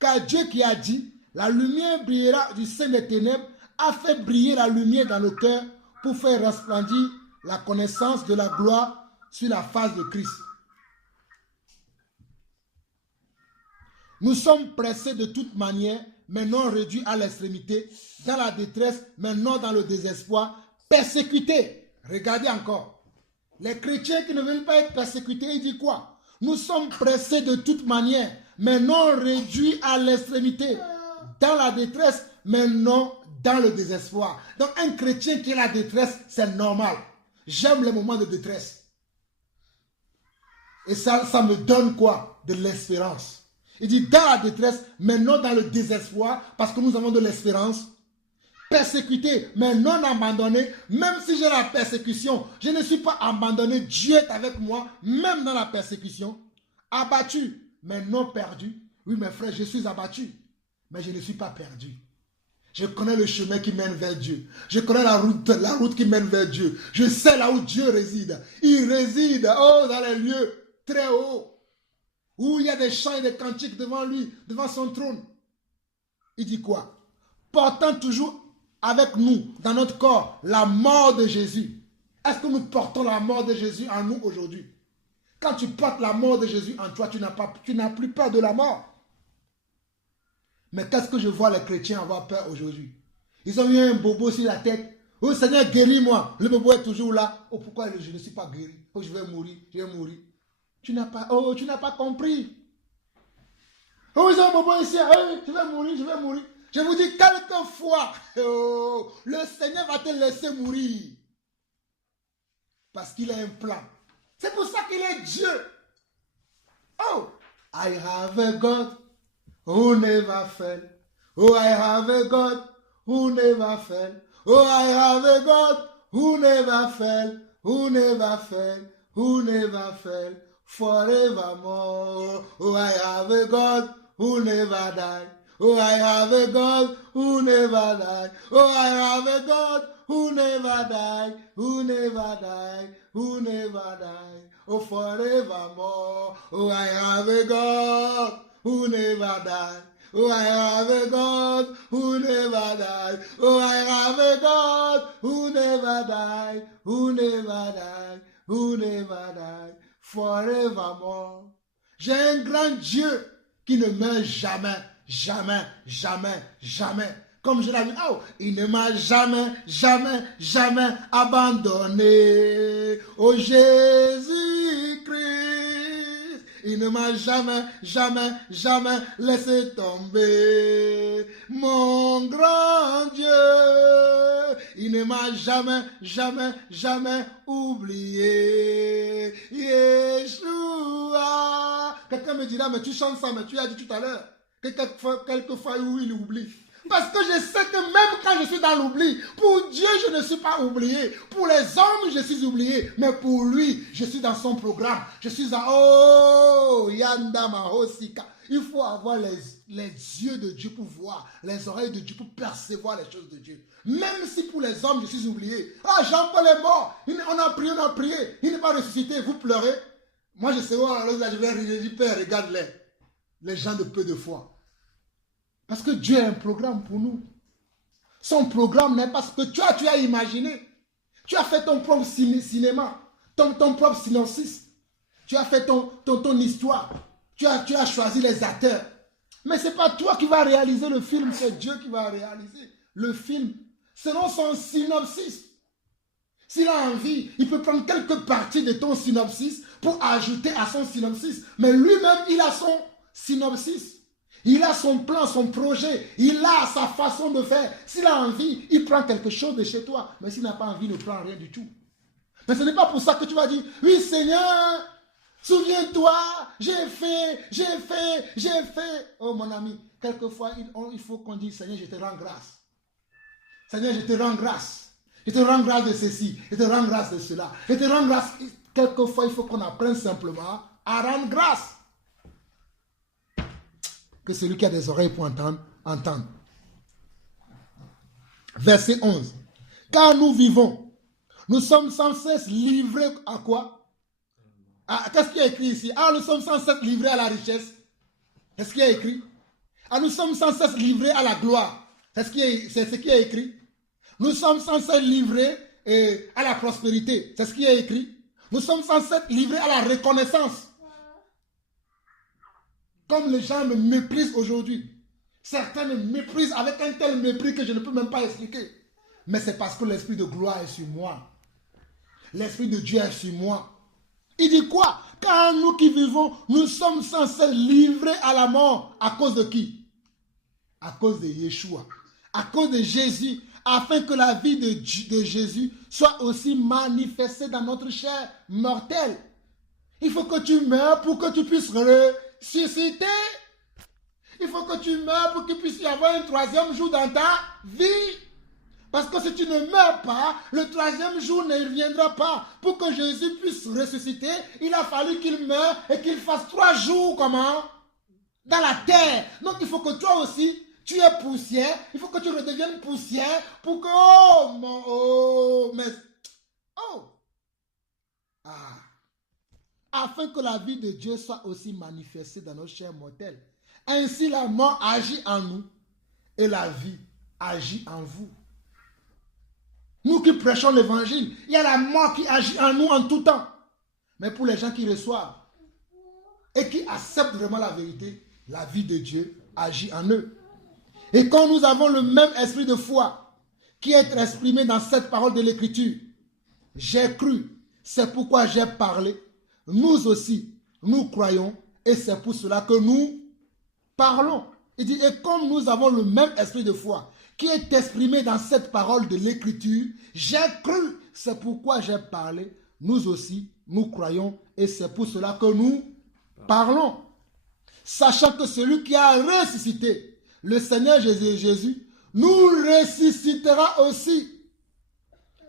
Car Dieu qui a dit, la lumière brillera du sein des ténèbres, a fait briller la lumière dans nos cœurs pour faire resplendir la connaissance de la gloire sur la face de Christ. Nous sommes pressés de toute manière, mais non réduits à l'extrémité, dans la détresse, mais non dans le désespoir, persécutés. Regardez encore. Les chrétiens qui ne veulent pas être persécutés, ils disent quoi? Nous sommes pressés de toute manière, mais non réduits à l'extrémité, dans la détresse, mais non dans le désespoir. Donc un chrétien qui est la détresse, c'est normal. J'aime les moments de détresse. Et ça me donne quoi? De l'espérance. Il dit dans la détresse, mais non dans le désespoir, parce que nous avons de l'espérance. Persécuté, mais non abandonné. Même si j'ai la persécution, je ne suis pas abandonné. Dieu est avec moi, même dans la persécution. Abattu, mais non perdu. Oui, mes frères, je suis abattu, mais je ne suis pas perdu. Je connais le chemin qui mène vers Dieu. Je connais la route qui mène vers Dieu. Je sais là où Dieu réside. Il réside dans les lieux très hauts, où il y a des chants et des cantiques devant lui, devant son trône. Il dit quoi? Portant toujours avec nous, dans notre corps, la mort de Jésus. Est-ce que nous portons la mort de Jésus en nous aujourd'hui? Quand tu portes la mort de Jésus en toi, tu n'as plus peur de la mort. Mais qu'est-ce que je vois les chrétiens avoir peur aujourd'hui? Ils ont eu un bobo sur la tête. Oh Seigneur, guéris-moi. Le bobo est toujours là. Oh, pourquoi je ne suis pas guéri? Oh, je vais mourir, je vais mourir. Tu n'as pas compris. Oh, ils ont un bobo ici. Oh, je vais mourir, je vais mourir. Je vous dis, quelquefois, le Seigneur va te laisser mourir. Parce qu'il a un plan. C'est pour ça qu'il est Dieu. Oh, I have a God who never fail. Oh, I have a God who never fail. Oh, I have a God who never fail. Who never fail. Who never fail. Forevermore. Oh, I have a God who never died. Oh, I have a God who never died. Oh, I have a God who never died. Who never died. Who never died. Oh, forevermore. Oh, I have a God who never died. Oh, I have a God who never died. Oh, I have a God who never died. Who never died. Who never died. Forevermore. J'ai un grand Dieu qui ne meurt jamais. Jamais, jamais, jamais. Comme je l'avais dit, oh, il ne m'a jamais, jamais, jamais abandonné. Oh Jésus-Christ, il ne m'a jamais, jamais, jamais laissé tomber. Mon grand Dieu, il ne m'a jamais, jamais, jamais oublié. Yeshua. Quelqu'un me dira, mais tu chantes ça, mais tu as dit tout à l'heure que quelquefois où il oublie. Parce que je sais que même quand je suis dans l'oubli, pour Dieu, je ne suis pas oublié. Pour les hommes, je suis oublié. Mais pour lui, je suis dans son programme. Je suis en... Oh, Yandama Hosika. Il faut avoir les yeux de Dieu pour voir, les oreilles de Dieu pour percevoir les choses de Dieu. Même si pour les hommes, je suis oublié. Ah, Jean-Paul est mort. On a prié. Il n'est pas ressuscité. Vous pleurez. Moi, je sais, je vais rire. Je dis, Père, regarde-les. Les gens de peu de foi. Parce que Dieu a un programme pour nous. Son programme n'est pas ce que tu as imaginé. Tu as fait ton propre cinéma, ton propre synopsis. Tu as fait ton histoire. Tu as choisi les acteurs. Mais ce n'est pas toi qui vas réaliser le film, c'est Dieu qui va réaliser le film selon son synopsis. S'il a envie, il peut prendre quelques parties de ton synopsis pour ajouter à son synopsis. Mais lui-même, il a son synopsis. Il a son plan, son projet. Il a sa façon de faire. S'il a envie, il prend quelque chose de chez toi. Mais s'il n'a pas envie, il ne prend rien du tout. Mais ce n'est pas pour ça que tu vas dire, oui Seigneur, souviens-toi, j'ai fait. Oh mon ami, quelquefois, il faut qu'on dise, Seigneur, je te rends grâce. Seigneur, je te rends grâce. Je te rends grâce de ceci. Je te rends grâce de cela. Je te rends grâce. Quelquefois, il faut qu'on apprenne simplement à rendre grâce. Que celui qui a des oreilles pour entendre. Verset 11. Car nous vivons, nous sommes sans cesse livrés à quoi? Qu'est-ce qui est écrit ici? Nous sommes sans cesse livrés à la richesse. Qu'est-ce qui est écrit? Nous sommes sans cesse livrés à la gloire. C'est ce qui est écrit. Nous sommes sans cesse livrés à la prospérité. C'est ce qui est écrit. Nous sommes sans cesse livrés à la reconnaissance. Comme les gens me méprisent aujourd'hui. Certains me méprisent avec un tel mépris que je ne peux même pas expliquer. Mais c'est parce que l'esprit de gloire est sur moi. L'esprit de Dieu est sur moi. Il dit quoi? Car nous qui vivons, nous sommes sans cesse livrés à la mort. À cause de qui? À cause de Yeshua. À cause de Jésus. Afin que la vie de Jésus soit aussi manifestée dans notre chair mortelle. Il faut que tu meurs pour que tu puisses ressusciter. Il faut que tu meurs pour qu'il puisse y avoir un troisième jour dans ta vie. Parce que si tu ne meurs pas, le troisième jour ne reviendra pas. Pour que Jésus puisse ressusciter, il a fallu qu'il meure et qu'il fasse 3 jours, comment? Dans la terre. Donc il faut que toi aussi, tu es poussière. Il faut que tu redeviennes poussière pour que, afin que la vie de Dieu soit aussi manifestée dans nos chairs mortelles. Ainsi la mort agit en nous et la vie agit en vous. Nous qui prêchons l'évangile, il y a la mort qui agit en nous en tout temps. Mais pour les gens qui reçoivent et qui acceptent vraiment la vérité, la vie de Dieu agit en eux. Et quand nous avons le même esprit de foi qui est exprimé dans cette parole de l'Écriture, j'ai cru, c'est pourquoi j'ai parlé. Nous aussi, nous croyons et c'est pour cela que nous parlons. Il dit, et comme nous avons le même esprit de foi qui est exprimé dans cette parole de l'Écriture, j'ai cru, c'est pourquoi j'ai parlé. Nous aussi, nous croyons et c'est pour cela que nous parlons. Sachant que celui qui a ressuscité, le Seigneur Jésus, nous ressuscitera aussi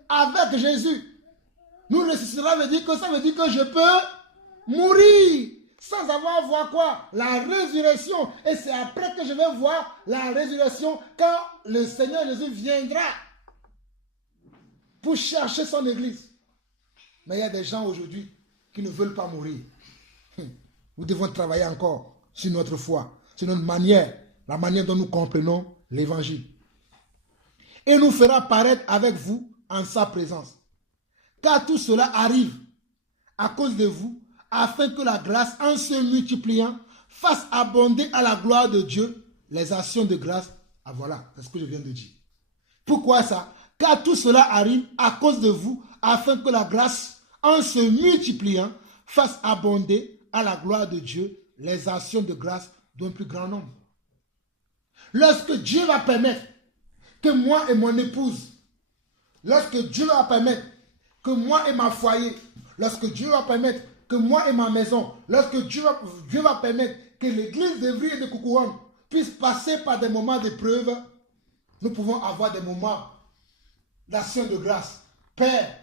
avec Jésus. Nous ressuscitera, ça veut dire que je peux mourir sans avoir voir quoi? La résurrection. Et c'est après que je vais voir la résurrection quand le Seigneur Jésus viendra pour chercher son église. Mais il y a des gens aujourd'hui qui ne veulent pas mourir. Nous devons travailler encore sur notre foi, sur notre manière, la manière dont nous comprenons l'évangile. Et nous fera paraître avec vous en sa présence. Car tout cela arrive à cause de vous, afin que la grâce, en se multipliant, fasse abonder à la gloire de Dieu les actions de grâce. Ah voilà, c'est ce que je viens de dire. Pourquoi ça? Car tout cela arrive à cause de vous, afin que la grâce, en se multipliant, fasse abonder à la gloire de Dieu les actions de grâce d'un plus grand nombre. Lorsque Dieu va permettre que moi et mon épouse, lorsque Dieu va permettre que moi et ma foyer, lorsque Dieu va permettre que moi et ma maison, lorsque Dieu va permettre que l'église d'Evry et de Coucouronne puisse passer par des moments d'épreuve, nous pouvons avoir des moments d'action de grâce. Père,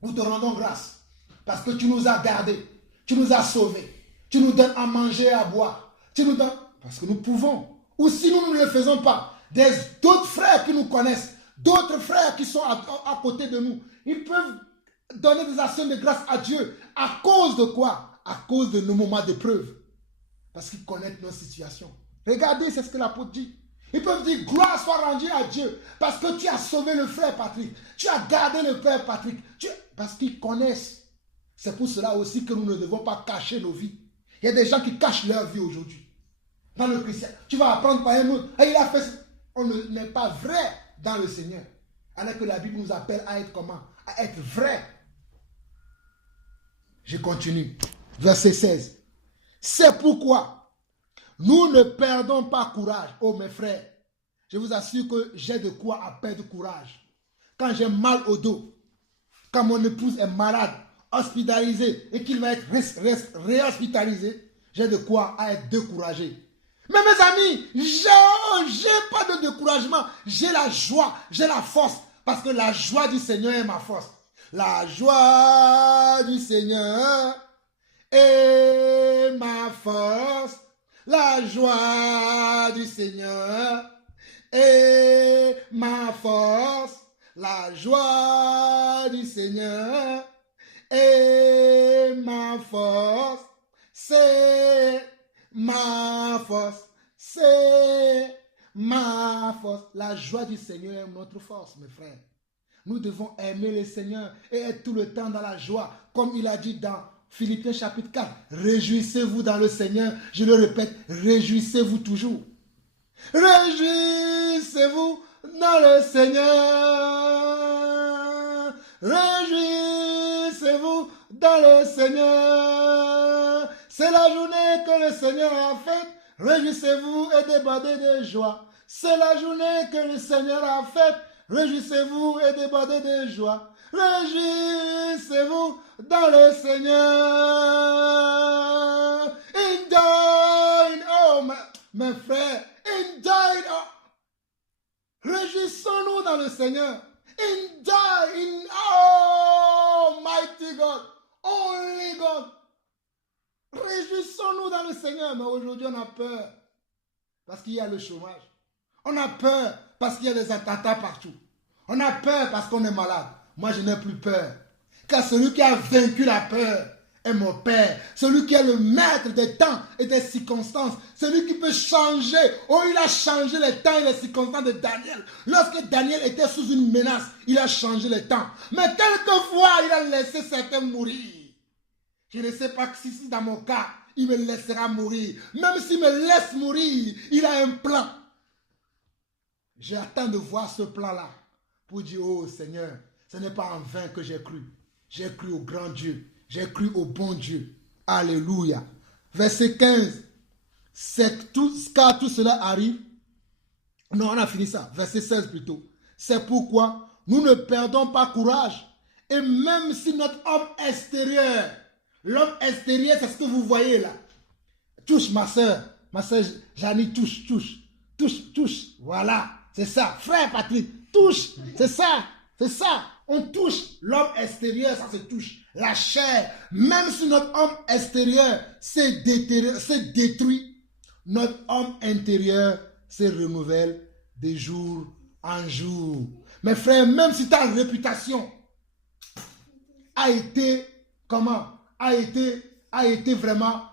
nous te rendons grâce parce que tu nous as gardés, tu nous as sauvés, tu nous donnes à manger et à boire, tu nous donnes, parce que nous pouvons. Ou si nous ne le faisons pas, d'autres frères qui nous connaissent, d'autres frères qui sont à côté de nous, ils peuvent donner des actions de grâce à Dieu. À cause de quoi? À cause de nos moments d'épreuve. Parce qu'ils connaissent nos situations. Regardez, c'est ce que l'apôtre dit. Ils peuvent dire, gloire soit rendue à Dieu, parce que tu as sauvé le frère Patrick, tu as gardé le frère Patrick, parce qu'ils connaissent. C'est pour cela aussi que nous ne devons pas cacher nos vies. Il y a des gens qui cachent leur vie aujourd'hui. Dans le chrétien, tu vas apprendre par un autre, et il a fait ça. On n'est pas vrai dans le Seigneur. Alors que la Bible nous appelle à être comment? À être vrai. Je continue. Verset 16. C'est pourquoi nous ne perdons pas courage. Oh mes frères, je vous assure que j'ai de quoi à perdre courage. Quand j'ai mal au dos, quand mon épouse est malade, hospitalisée et qu'il va être réhospitalisé, j'ai de quoi à être découragé. Mais mes amis, j'ai pas de découragement, j'ai la joie, j'ai la force, parce que la joie du Seigneur est ma force. La joie du Seigneur est ma force. La joie du Seigneur est ma force. La joie du Seigneur est ma force. C'est ma force. C'est ma force. La joie du Seigneur est notre force, mes frères. Nous devons aimer le Seigneur et être tout le temps dans la joie. Comme il a dit dans Philippiens chapitre 4. Réjouissez-vous dans le Seigneur. Je le répète, réjouissez-vous toujours. Réjouissez-vous dans le Seigneur. Réjouissez-vous dans le Seigneur. C'est la journée que le Seigneur a faite. Réjouissez-vous et débordez de joie. C'est la journée que le Seigneur a faite. Réjouissez-vous et débordez de joie. Réjouissez-vous dans le Seigneur. Enjoy, oh mes frères, enjoy, oh. Réjouissons-nous dans le Seigneur. Enjoy, oh mighty God, only God. Réjouissons-nous dans le Seigneur. Mais aujourd'hui on a peur parce qu'il y a le chômage. On a peur parce qu'il y a des attentats partout. On a peur parce qu'on est malade. Moi, je n'ai plus peur. Car celui qui a vaincu la peur est mon Père. Celui qui est le maître des temps et des circonstances. Celui qui peut changer. Oh, il a changé les temps et les circonstances de Daniel. Lorsque Daniel était sous une menace, il a changé les temps. Mais quelquefois, il a laissé certains mourir. Je ne sais pas si dans mon cas, il me laissera mourir. Même s'il me laisse mourir, il a un plan. J'attends de voir ce plan-là pour dire, oh Seigneur, ce n'est pas en vain que j'ai cru. J'ai cru au grand Dieu. J'ai cru au bon Dieu. Alléluia. Verset 15. Car tout cela arrive. Non, on a fini ça. Verset 16 plutôt. C'est pourquoi nous ne perdons pas courage. Et même si notre homme extérieur, l'homme extérieur, c'est ce que vous voyez là. Touche ma soeur Janie, touche. Voilà. C'est ça, frère Patrick, touche, c'est ça, on touche, l'homme extérieur, ça se touche, la chair, même si notre homme extérieur s'est détruit, notre homme intérieur se renouvelle de jour en jour. Mes frères, même si ta réputation a été, a été vraiment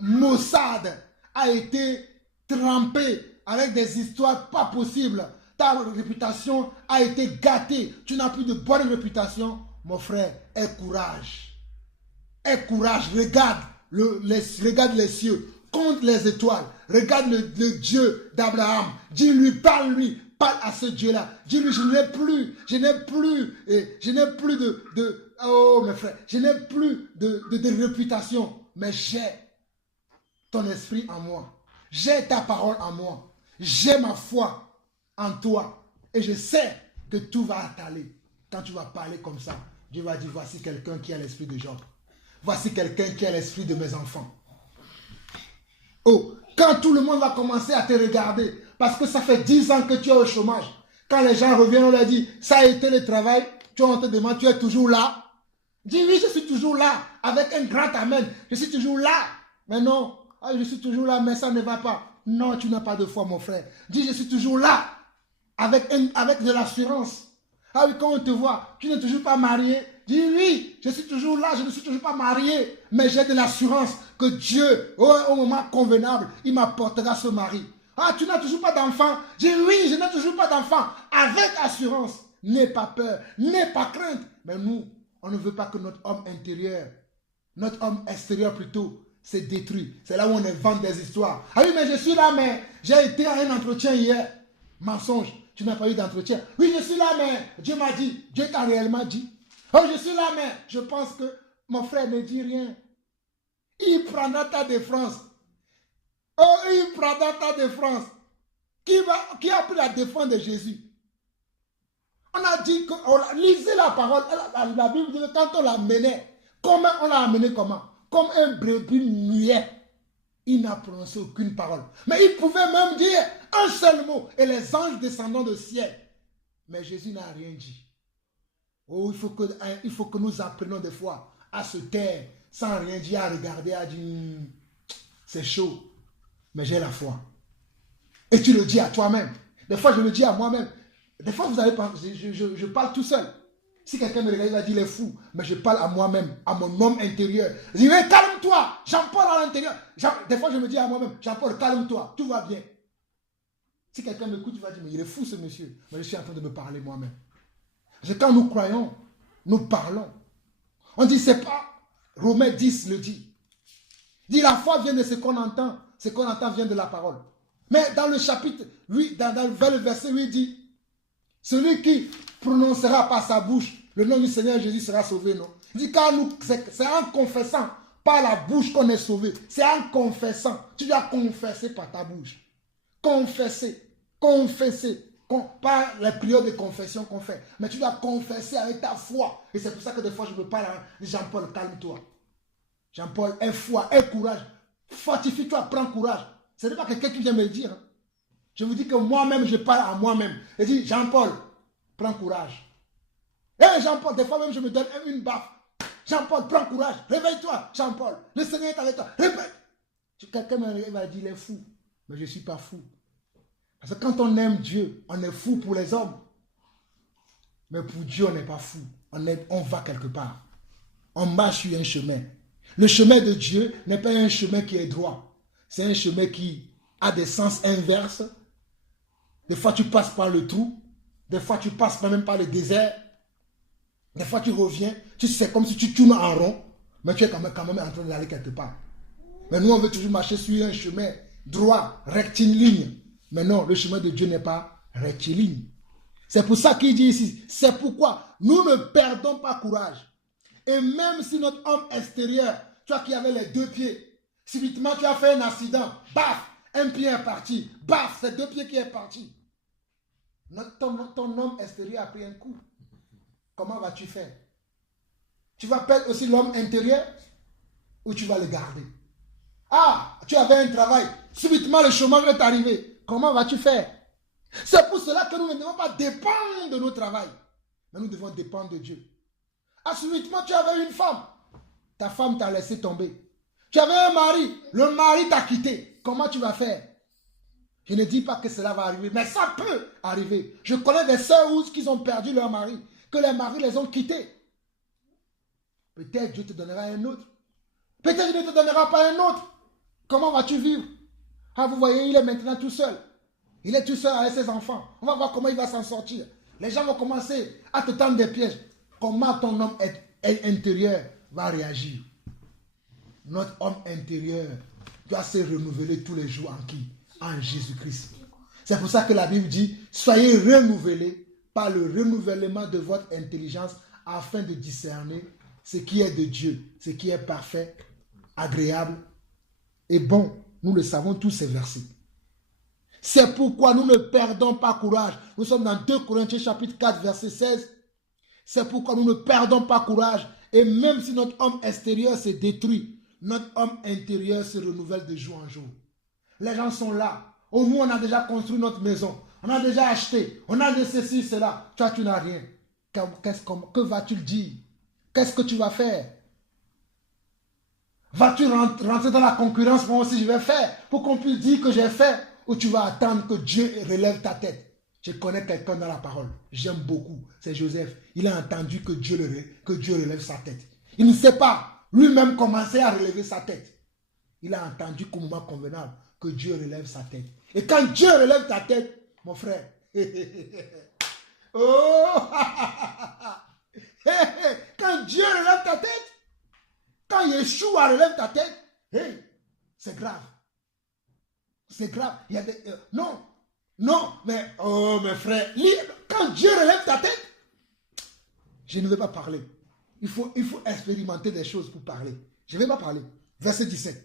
maussade, a été trempée, avec des histoires pas possibles. Ta réputation a été gâtée. Tu n'as plus de bonne réputation. Mon frère, aie courage. Aie courage. Regarde les cieux. Compte les étoiles. Regarde le Dieu d'Abraham. Dis-lui, parle à ce Dieu-là. Dis-lui, je n'ai plus oh mes frères, je n'ai plus de réputation. Mais j'ai ton esprit en moi. J'ai ta parole en moi. J'ai ma foi en toi. Et je sais que tout va t'aller. Quand tu vas parler comme ça, Dieu va dire, voici quelqu'un qui a l'esprit de Job. Voici quelqu'un qui a l'esprit de mes enfants. Oh, quand tout le monde va commencer à te regarder, parce que ça fait 10 ans que tu es au chômage, quand les gens reviennent, on leur dit, ça a été le travail, on te demande, tu es toujours là? Dis oui, je suis toujours là, avec un grand amen, je suis toujours là. Mais non, je suis toujours là, mais ça ne va pas. Non, tu n'as pas de foi, mon frère. Dis, je suis toujours là, avec de l'assurance. Ah oui, quand on te voit, tu n'es toujours pas marié. Dis oui, je suis toujours là, je ne suis toujours pas marié. Mais j'ai de l'assurance que Dieu, au moment convenable, il m'apportera ce mari. Ah, tu n'as toujours pas d'enfant. Dis oui, je n'ai toujours pas d'enfant. Avec assurance. N'aie pas peur, n'aie pas crainte. Mais nous, on ne veut pas que notre homme intérieur, notre homme extérieur plutôt, se détruit. C'est là où on invente des histoires. Ah oui, mais je suis là, mais j'ai été à un entretien hier. Mensonge. Tu n'as pas eu d'entretien. Oui, je suis là, mais Dieu m'a dit. Dieu t'a réellement dit. Oh, je suis là, mais je pense que mon frère ne dit rien. Il prendra ta défense. Oh, il prendra ta défense. Qui a pris la défense de Jésus? On a dit que, lisez la parole. La Bible dit que quand on l'a amené, comment on l'a amené comment? Comme un brebis muet. Il n'a prononcé aucune parole. Mais il pouvait même dire un seul mot. Et les anges descendant du ciel. Mais Jésus n'a rien dit. Oh, il faut que nous apprenions des fois à se taire, sans rien dire, à regarder, à dire, c'est chaud. Mais j'ai la foi. Et tu le dis à toi-même. Des fois, je le dis à moi-même. Des fois, vous allez pas, je parle tout seul. Si quelqu'un me regarde, il va dire, il est fou. Mais je parle à moi-même, à mon homme intérieur. Je dis, mais calme-toi. Jean-Paul à l'intérieur. Des fois, je me dis à moi-même, Jean-Paul, calme-toi. Tout va bien. Si quelqu'un m'écoute, il va dire, mais il est fou ce monsieur. Mais je suis en train de me parler moi-même. C'est quand nous croyons, nous parlons. On dit, c'est pas. Romains 10 le dit. Il dit, la foi vient de ce qu'on entend. Ce qu'on entend vient de la parole. Mais dans le chapitre 8, vers le verset 8, il dit, celui qui prononcera par sa bouche le nom du Seigneur Jésus sera sauvé, non? Il dit, car nous, c'est en confessant par la bouche qu'on est sauvé. C'est en confessant. Tu dois confesser par ta bouche. Confesser. Confesser. Pas les prières de confession qu'on fait. Mais tu dois confesser avec ta foi. Et c'est pour ça que des fois je me parle à Jean-Paul, calme-toi. Jean-Paul, aie foi, aie courage. Fortifie-toi, prends courage. Ce n'est pas quelqu'un qui vient me le dire. Hein. Je vous dis que moi-même, je parle à moi-même. Et dis, Jean-Paul, prends courage. Et Jean-Paul, des fois même, je me donne une baffe. Jean-Paul, prends courage. Réveille-toi, Jean-Paul. Le Seigneur est avec toi. Répète. Quelqu'un va dire, il est fou. Mais je ne suis pas fou. Parce que quand on aime Dieu, on est fou pour les hommes. Mais pour Dieu, on n'est pas fou. On va quelque part. On marche sur un chemin. Le chemin de Dieu n'est pas un chemin qui est droit. C'est un chemin qui a des sens inverses. Des fois, tu passes par le trou. Des fois, tu passes même par le désert. Des fois, tu reviens. C'est comme si tu tournes en rond. Mais tu es quand même en train d'aller quelque part. Mais nous, on veut toujours marcher sur un chemin droit, rectiligne. Mais non, le chemin de Dieu n'est pas rectiligne. C'est pour ça qu'il dit ici, c'est pourquoi nous ne perdons pas courage. Et même si notre homme extérieur, toi qui avais les 2 pieds, subitement tu as fait un accident, baf, un pied est parti, baf, c'est 2 pieds qui est parti. Ton homme extérieur a pris un coup. Comment vas-tu faire? Tu vas perdre aussi l'homme intérieur ou tu vas le garder? Ah, tu avais un travail, subitement le chômage est arrivé. Comment vas-tu faire? C'est pour cela que nous ne devons pas dépendre de nos travail. Mais nous devons dépendre de Dieu. Ah, subitement, tu avais une femme. Ta femme t'a laissé tomber. Tu avais un mari. Le mari t'a quitté. Comment tu vas faire? Je ne dis pas que cela va arriver, mais ça peut arriver. Je connais des sœurs qui ont perdu leur mari, que les maris les ont quittés. Peut-être Dieu te donnera un autre. Peut-être Dieu ne te donnera pas un autre. Comment vas-tu vivre? Ah, vous voyez, il est maintenant tout seul. Il est tout seul avec ses enfants. On va voir comment il va s'en sortir. Les gens vont commencer à te tendre des pièges. Comment ton homme intérieur va réagir? Notre homme intérieur doit se renouveler tous les jours en qui? En Jésus-Christ. C'est pour ça que la Bible dit, soyez renouvelés par le renouvellement de votre intelligence afin de discerner ce qui est de Dieu, ce qui est parfait, agréable et bon. Nous le savons tous ces versets. C'est pourquoi nous ne perdons pas courage. Nous sommes dans 2 Corinthiens chapitre 4 verset 16. C'est pourquoi nous ne perdons pas courage. Et même si notre homme extérieur se détruit, notre homme intérieur se renouvelle de jour en jour. Les gens sont là. Oh, nous, on a déjà construit notre maison. On a déjà acheté. On a de ceci, cela. Toi, tu n'as rien. Que vas-tu dire? Qu'est-ce que tu vas faire? Vas-tu rentrer dans la concurrence? Moi aussi, je vais faire. Pour qu'on puisse dire que j'ai fait. Ou tu vas attendre que Dieu relève ta tête. Je connais quelqu'un dans la parole. J'aime beaucoup. C'est Joseph. Il a entendu que Dieu relève sa tête. Il ne sait pas lui-même commencer à relever sa tête. Il a entendu qu'au moment convenable, que Dieu relève sa tête. Et quand Dieu relève ta tête, mon frère, oh, quand Dieu relève ta tête, quand Yeshua relève ta tête, hey, c'est grave. C'est grave. Il y a des, non, mais, oh, mes frères, quand Dieu relève ta tête, je ne vais pas parler. Il faut expérimenter des choses pour parler. Je ne vais pas parler. Verset 17.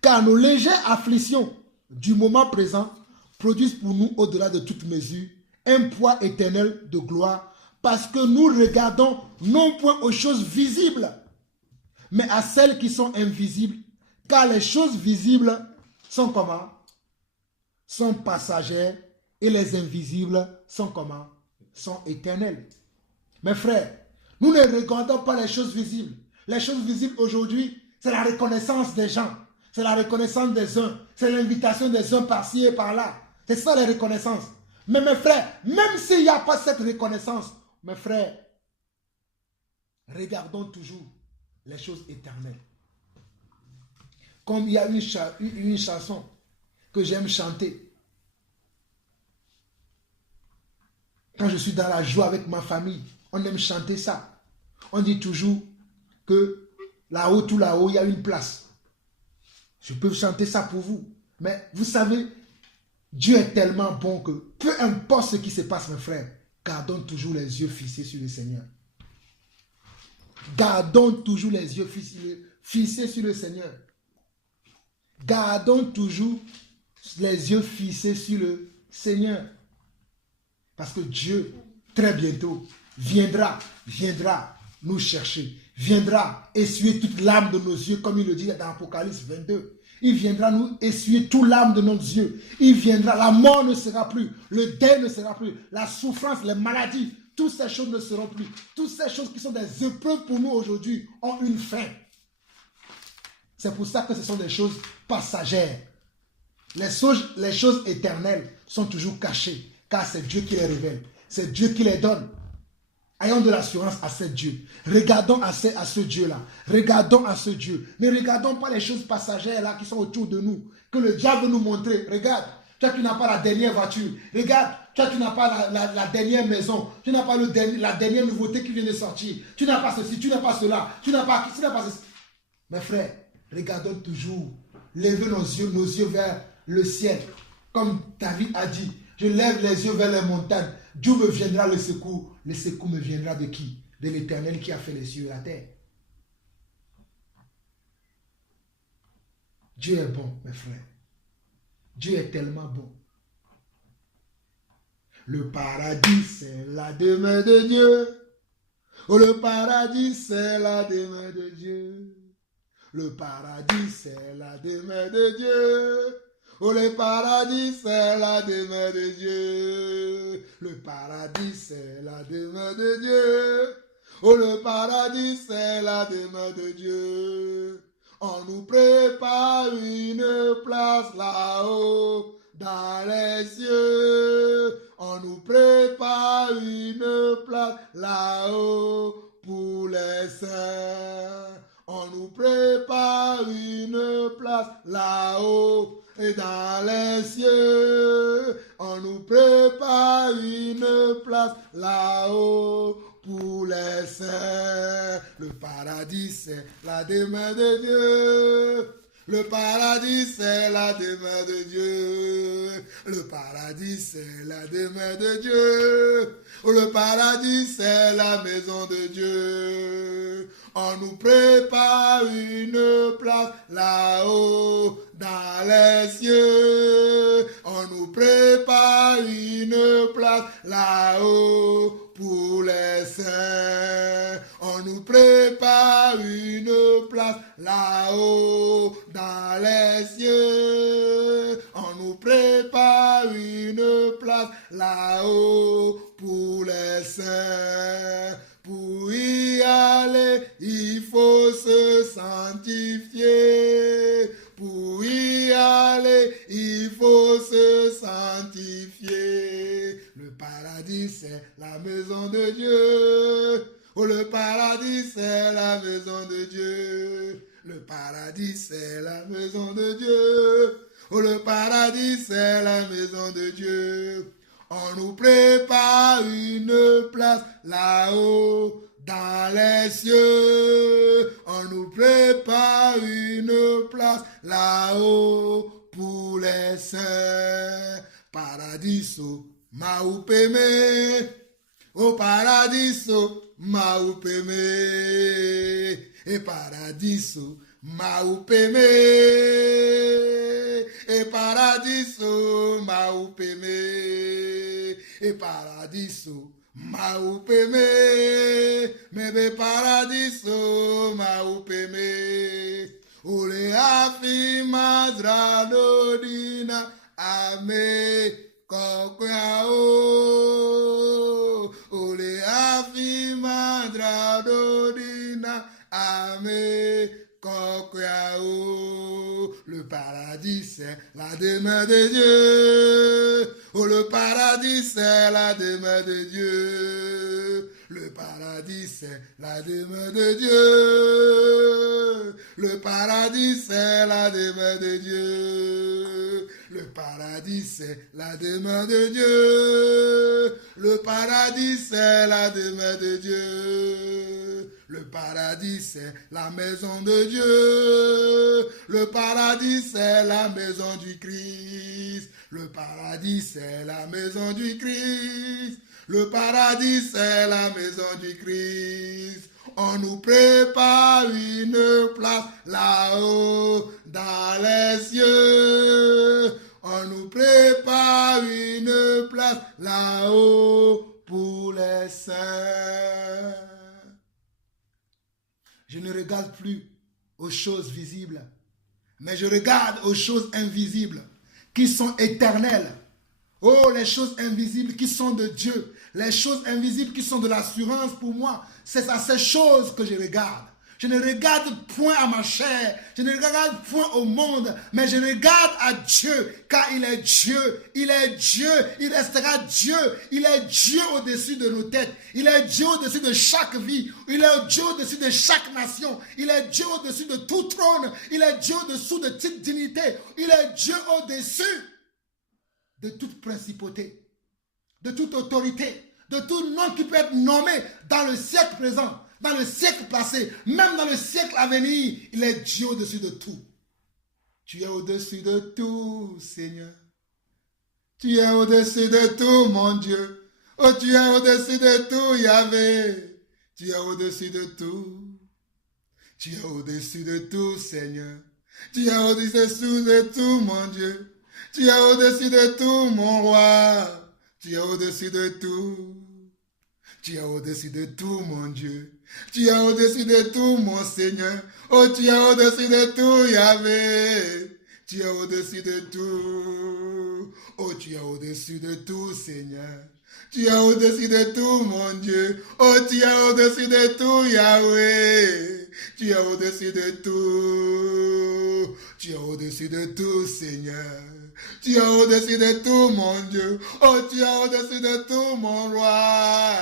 Car nos légères afflictions du moment présent produisent pour nous, au-delà de toute mesure, un poids éternel de gloire, parce que nous regardons non point aux choses visibles, mais à celles qui sont invisibles, car les choses visibles sont comment? Sont passagères, et les invisibles sont comment? Sont éternelles. Mes frères, nous ne regardons pas les choses visibles. Les choses visibles aujourd'hui, c'est la reconnaissance des gens. C'est la reconnaissance des uns. C'est l'invitation des uns par-ci et par-là. C'est ça la reconnaissance. Mais mes frères, même s'il n'y a pas cette reconnaissance, mes frères, regardons toujours les choses éternelles. Comme il y a une chanson que j'aime chanter. Quand je suis dans la joie avec ma famille, on aime chanter ça. On dit toujours que là-haut, tout là-haut, il y a une place. Je peux chanter ça pour vous. Mais vous savez, Dieu est tellement bon que peu importe ce qui se passe, mes frères, gardons toujours les yeux fixés sur le Seigneur. Gardons toujours les yeux fixés sur le Seigneur. Gardons toujours les yeux fixés sur le Seigneur. Parce que Dieu, très bientôt, viendra nous chercher. Viendra essuyer toute l'âme de nos yeux, comme il le dit dans Apocalypse 22. Il viendra nous essuyer toute l'âme de nos yeux. Il viendra, la mort ne sera plus, le deuil ne sera plus, la souffrance, les maladies, toutes ces choses ne seront plus. Toutes ces choses qui sont des épreuves pour nous aujourd'hui ont une fin. C'est pour ça que ce sont des choses passagères. Les choses éternelles sont toujours cachées, car c'est Dieu qui les révèle. C'est Dieu qui les donne. Ayons de l'assurance à ce Dieu. Regardons à ce Dieu-là. Regardons à ce Dieu. Ne regardons pas les choses passagères là qui sont autour de nous. Que le diable veut nous montrer. Regarde, toi tu n'as pas la dernière voiture. Regarde, toi tu n'as pas la dernière maison. Tu n'as pas la dernière nouveauté qui vient de sortir. Tu n'as pas ceci, tu n'as pas cela. Tu n'as pas ceci. Mes frères, regardons toujours. Levez nos yeux vers le ciel. Comme David a dit, je lève les yeux vers les montagnes. D'où me viendra le secours? Le secours me viendra de qui? De l'Éternel qui a fait les cieux et la terre. Dieu est bon, mes frères. Dieu est tellement bon. Le paradis, c'est la demeure de Dieu. Oh, le paradis, c'est la demeure de Dieu. Le paradis, c'est la demeure de Dieu. Oh, le paradis, c'est la demeure de Dieu. Le paradis, c'est la demeure de Dieu. Oh, le paradis, c'est la demeure de Dieu. On nous prépare une place là-haut dans les cieux. On nous prépare une place là-haut pour les saints. On nous prépare une place là-haut et dans les cieux. On nous prépare une place là-haut pour les saints. Le paradis, c'est la demeure de Dieu. Le paradis, c'est la demeure de Dieu. Le paradis, c'est la demeure de Dieu. Le paradis, c'est la maison de Dieu. On nous prépare une place là-haut dans les cieux. On nous prépare une place là-haut pour les saints. On nous prépare une place là-haut dans les cieux. On nous prépare une place là-haut pour les saints. Pour y aller, il faut se sanctifier. Pour y aller, il faut se sanctifier. Le paradis, c'est la maison de Dieu. Oh, le paradis, c'est la maison de Dieu. Le paradis, c'est la maison de Dieu. Oh, le paradis, c'est la maison de Dieu. On nous prépare une place là-haut dans les cieux. On nous prépare une place là-haut pour les saints. Paradiso, maupeme. Au paradiso, maupeme. Et paradiso, maupeme. Et paradiso, maupeme. Et paradiso, maupeme. Mebe paradiso, maupeme. Ole afi madradodina, ame kokwao. Ole afi madradodina, ame kokwao. Le paradis, c'est la demeure de Dieu. Oh, le paradis, c'est la demeure de Dieu. Le paradis, c'est la demeure de Dieu. Le paradis, c'est la demeure de Dieu. Le paradis, c'est la demeure de Dieu. Le paradis, c'est la demeure de Dieu. Le paradis, c'est la maison de Dieu. Le paradis, c'est la maison du Christ. Le paradis, c'est la maison du Christ. Le paradis, c'est la maison du Christ. On nous prépare une place là-haut dans les cieux. On nous prépare une place là-haut pour les saints. Je ne regarde plus aux choses visibles, mais je regarde aux choses invisibles qui sont éternelles. Oh, les choses invisibles qui sont de Dieu, les choses invisibles qui sont de l'assurance pour moi, c'est à ces choses que je regarde. Je ne regarde point à ma chair, je ne regarde point au monde, mais je regarde à Dieu, car il est Dieu, il est Dieu, il restera Dieu, il est Dieu au-dessus de nos têtes, il est Dieu au-dessus de chaque vie, il est Dieu au-dessus de chaque nation, il est Dieu au-dessus de tout trône, il est Dieu au-dessous de toute dignité, il est Dieu au-dessus de toute principauté, de toute autorité, de tout nom qui peut être nommé dans le siècle présent, dans le siècle passé, même dans le siècle à venir, il est Dieu au-dessus de tout. Tu es au-dessus de tout, Seigneur. Tu es au-dessus de tout, mon Dieu. Oh, tu es au-dessus de tout, Yahvé. Tu es au-dessus de tout. Tu es au-dessus de tout, Seigneur. Tu es au-dessus de tout, mon Dieu. Tu es au-dessus de tout, mon roi. Tu es au-dessus de tout. Tu es au-dessus de tout, mon Dieu. Tu es au-dessus de tout, mon Seigneur. Oh, tu es au-dessus de tout, Yahvé. Tu es au-dessus de tout. Oh, tu es au-dessus de tout, Seigneur. Tu es au-dessus de tout, mon Dieu. Oh, tu es au-dessus de tout, Yahvé. Tu es au-dessus de tout. Tu es au-dessus de tout, Seigneur. Tu es au-dessus de tout, mon Dieu. Oh, tu es au-dessus de tout, mon roi.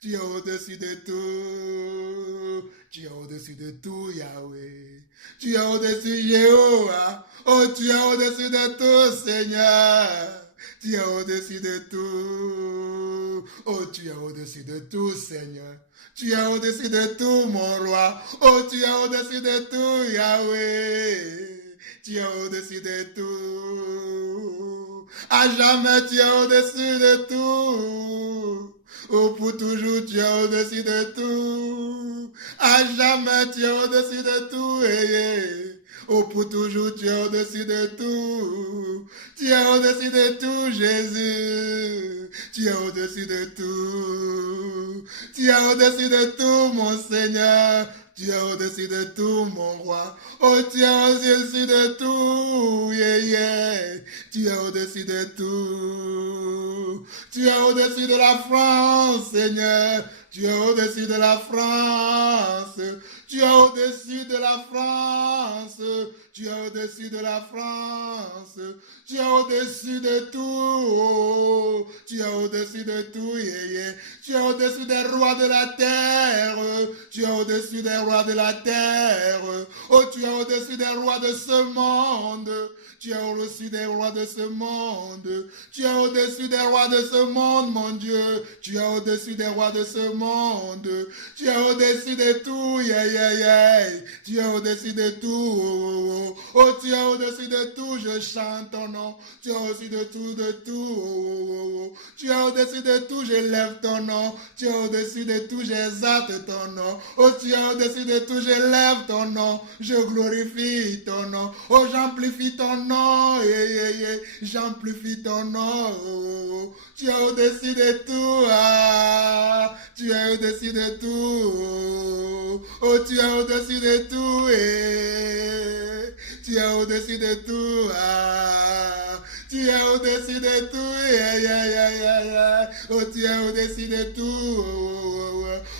Tu es au-dessus de tout. Tu es au-dessus de tout, Yahweh. Tu es au-dessus, Jéhovah. Oh, tu es au-dessus de tout, Seigneur. Tu es au-dessus de tout. Oh, tu es au-dessus de tout, Seigneur. Tu es au-dessus de tout, mon roi. Oh, tu es au-dessus de tout, Yahweh. Tu es au-dessus de tout. À jamais, tu es au-dessus de tout. Oh, pour toujours, tu es au-dessus de tout. À jamais, tu es au-dessus de tout. Oh, pour toujours, tu es au-dessus de tout. Tu es au-dessus de tout, Jésus. Tu es au-dessus de tout. Tu es au-dessus de tout, mon Seigneur. Tu es au-dessus de tout, mon roi. Oh, tu es au-dessus de tout. Tu es au-dessus de tout. Tu es au-dessus de la France, Seigneur. Tu es au-dessus de la France. Tu es au-dessus de la France. Tu es au-dessus de la France. Tu es au-dessus de tout. Tu es au-dessus de tout. Tu es au-dessus des rois de la terre. Tu es au-dessus des rois de la terre. Oh, tu es au-dessus des rois de ce monde. Tu es au-dessus des rois de ce monde. Tu es au-dessus des rois de ce monde, mon Dieu. Tu es au-dessus des rois de ce monde. Tu es au-dessus de tout. Tu es au-dessus de tout. Oh, tu es au-dessus de tout. Je chante ton nom. Tu es au-dessus de tout, de tout. Tu es au-dessus de tout. Je lève ton nom. Tu es au-dessus de tout. J'exalte ton nom. Oh, tu es au-dessus de tout. Je lève ton nom. Je glorifie ton nom. Oh, j'amplifie ton nom. J'amplifie ton nom. Tu es au-dessus de tout. Tu es au-dessus de tout. Oh, tu es au-dessus de tout. Tu es au-dessus de tout. Tu es au-dessus de tout. Oh, tu es au-dessus de tout.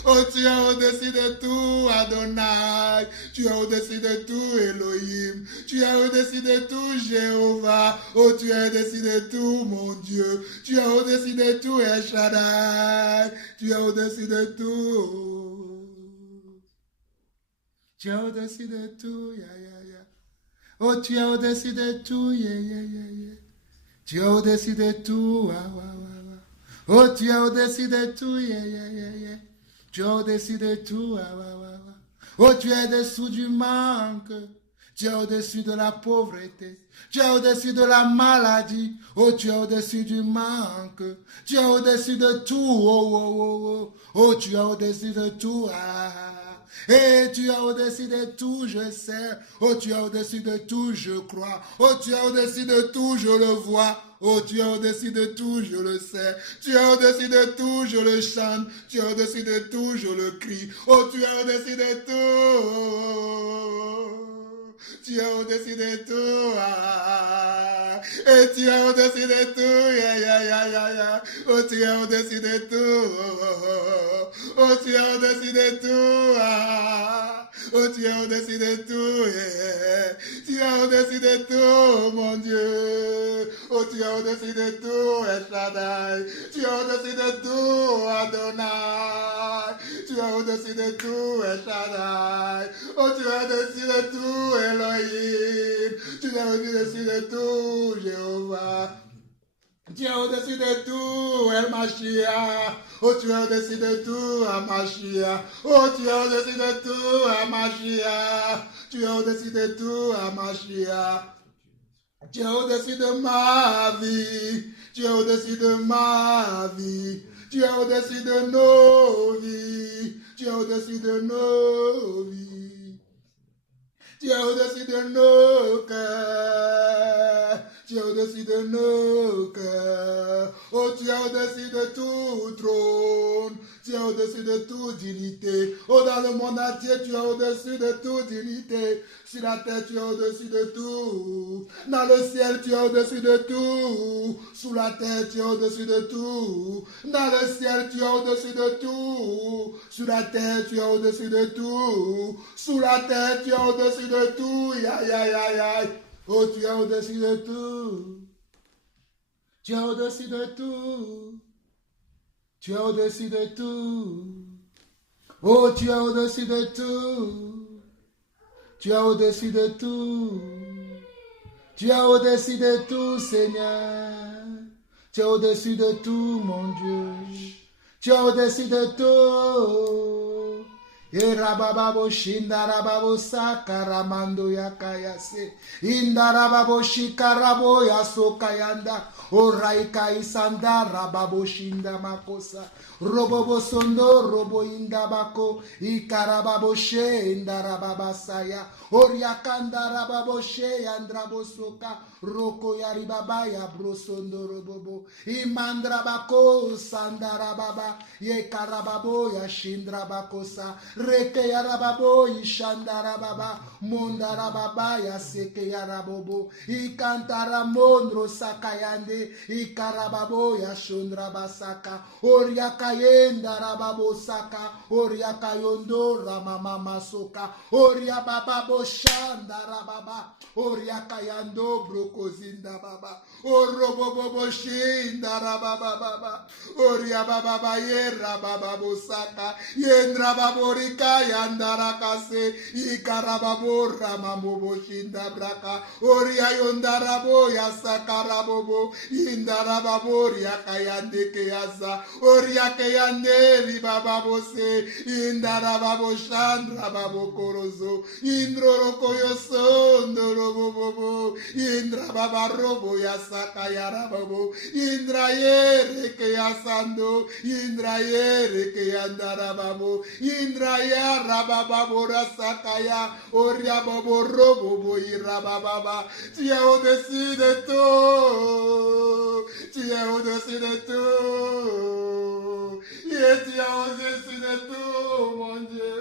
Oh, tu es au-dessus de tout, Adonai. Tu es au-dessus de tout, Elohim. Tu es au-dessus de tout, Jéhovah. Oh, tu es au-dessus de tout, mon Dieu. Tu es au-dessus de tout, El Shaddai. Tu es au-dessus de tout. Tu es au-dessus de tout, Oh, tu es au-dessus de tout, Tu es au-dessus de tout, Oh, tu es au-dessus de tout, Tu es au-dessus de tout, Oh, tu es au-dessus du manque. Tu es au-dessus de la pauvreté. Tu es au-dessus de la maladie. Oh, tu es au-dessus du manque. Tu es au-dessus de tout. Oh, tu es au-dessus de tout. Et tu es au-dessus de tout, je sais. Oh, tu es au-dessus de tout, je crois. Oh, tu es au-dessus de tout, je le vois. Oh, tu es au-dessus de tout, je le sais. Tu es au-dessus de tout, je le chante. Tu es au-dessus de tout, je le crie. Oh, tu es au-dessus de tout. Tu es au-dessus de tout. Et tu es au-dessus de tout. Oh, tu es au-dessus de tout. Oh, tu es au-dessus de tout. Oh, tu es au-dessus de tout. Tu es au-dessus de tout, mon Dieu. Oh, tu es au-dessus de tout, El Shaddai. Tu es au-dessus de tout, Adonai. Tu es au-dessus de tout, El Shaddai. Oh, tu es au-dessus de tout, Elohim. Tu es au-dessus de tout, Jéhovah. Tu es au-dessus de tout, El Mashiach. Oh, tu es au-dessus de tout, Mashiach. Oh, tu es au-dessus de tout, Mashiach. Tu es au-dessus de tout, Mashiach. Tu es au-dessus de ma vie. Tu es au-dessus de ma vie. Tu es au-dessus de nos vies. Tu es au-dessus de nos vies. Tu es au-dessus de nos cœurs. Tu es au-dessus de nos cœurs. Oh, tu es au-dessus de tout trône. Tu es au-dessus de toute dignité. Oh, dans le monde entier, tu es au-dessus de toute dignité. Sur la terre, tu es au-dessus de tout. Dans le ciel, tu es au-dessus de tout. Sous la terre, tu es au-dessus de tout. Dans le ciel, tu es au-dessus de tout. Sur la terre, tu es au-dessus de tout. Sous la terre, tu es au-dessus de tout. Oh, tu es au-dessus de tout. Tu es au-dessus de tout. Tu es au-dessus de tout. Oh, tu es au-dessus de tout. Tu es au-dessus de tout. Tu es au-dessus de tout, Seigneur. Tu es au-dessus de tout, mon Dieu. Tu es au-dessus de tout. Erababo shindarababo sakaramando yakayase. Indarababo shikarabo yasokayanda. Oraika isanda rababo shinda makosa. Robobo sondo robo indabako. Ikarababo she indarababasaya. Oriakanda rababo she andrabo soka. Roko yaribaba ya brosondo robobo. Imandrabako sandarababa. Ye karababo ya shindrabakosa. Reke yarababo ishandarababa. Mondarababa ya seke yarabobo. Ikantara mondro sakayande. Ikarababo ya shundrabasaka. Oriakayenda rababo saka. Oriakayondo ramamama soka. Oriabababo shandarababa. Oriakayando brokozinda baba. Orobobobo shindarababa baba. Oriabababa yera bababo saka. Yendra baborika yandarakase. Ikarababo ramamobo shindabraka. Oriayondarabo yasakarabobo. Indarababo riakayandeke yasa. Oriakayande ribababo se. Indarababo shandrababo korozo. Indroroko yosondo robobobo. Indra baba robo yasaka yarababo. Indra yere ke yasando. Indra yere ke yandarababo. Indra yarababo rasakaya. Oria babo robo irababa. Tu es au-dessus de tout. Tu es au-dessus de tout. Et tu es au-dessus de tout, mon Dieu.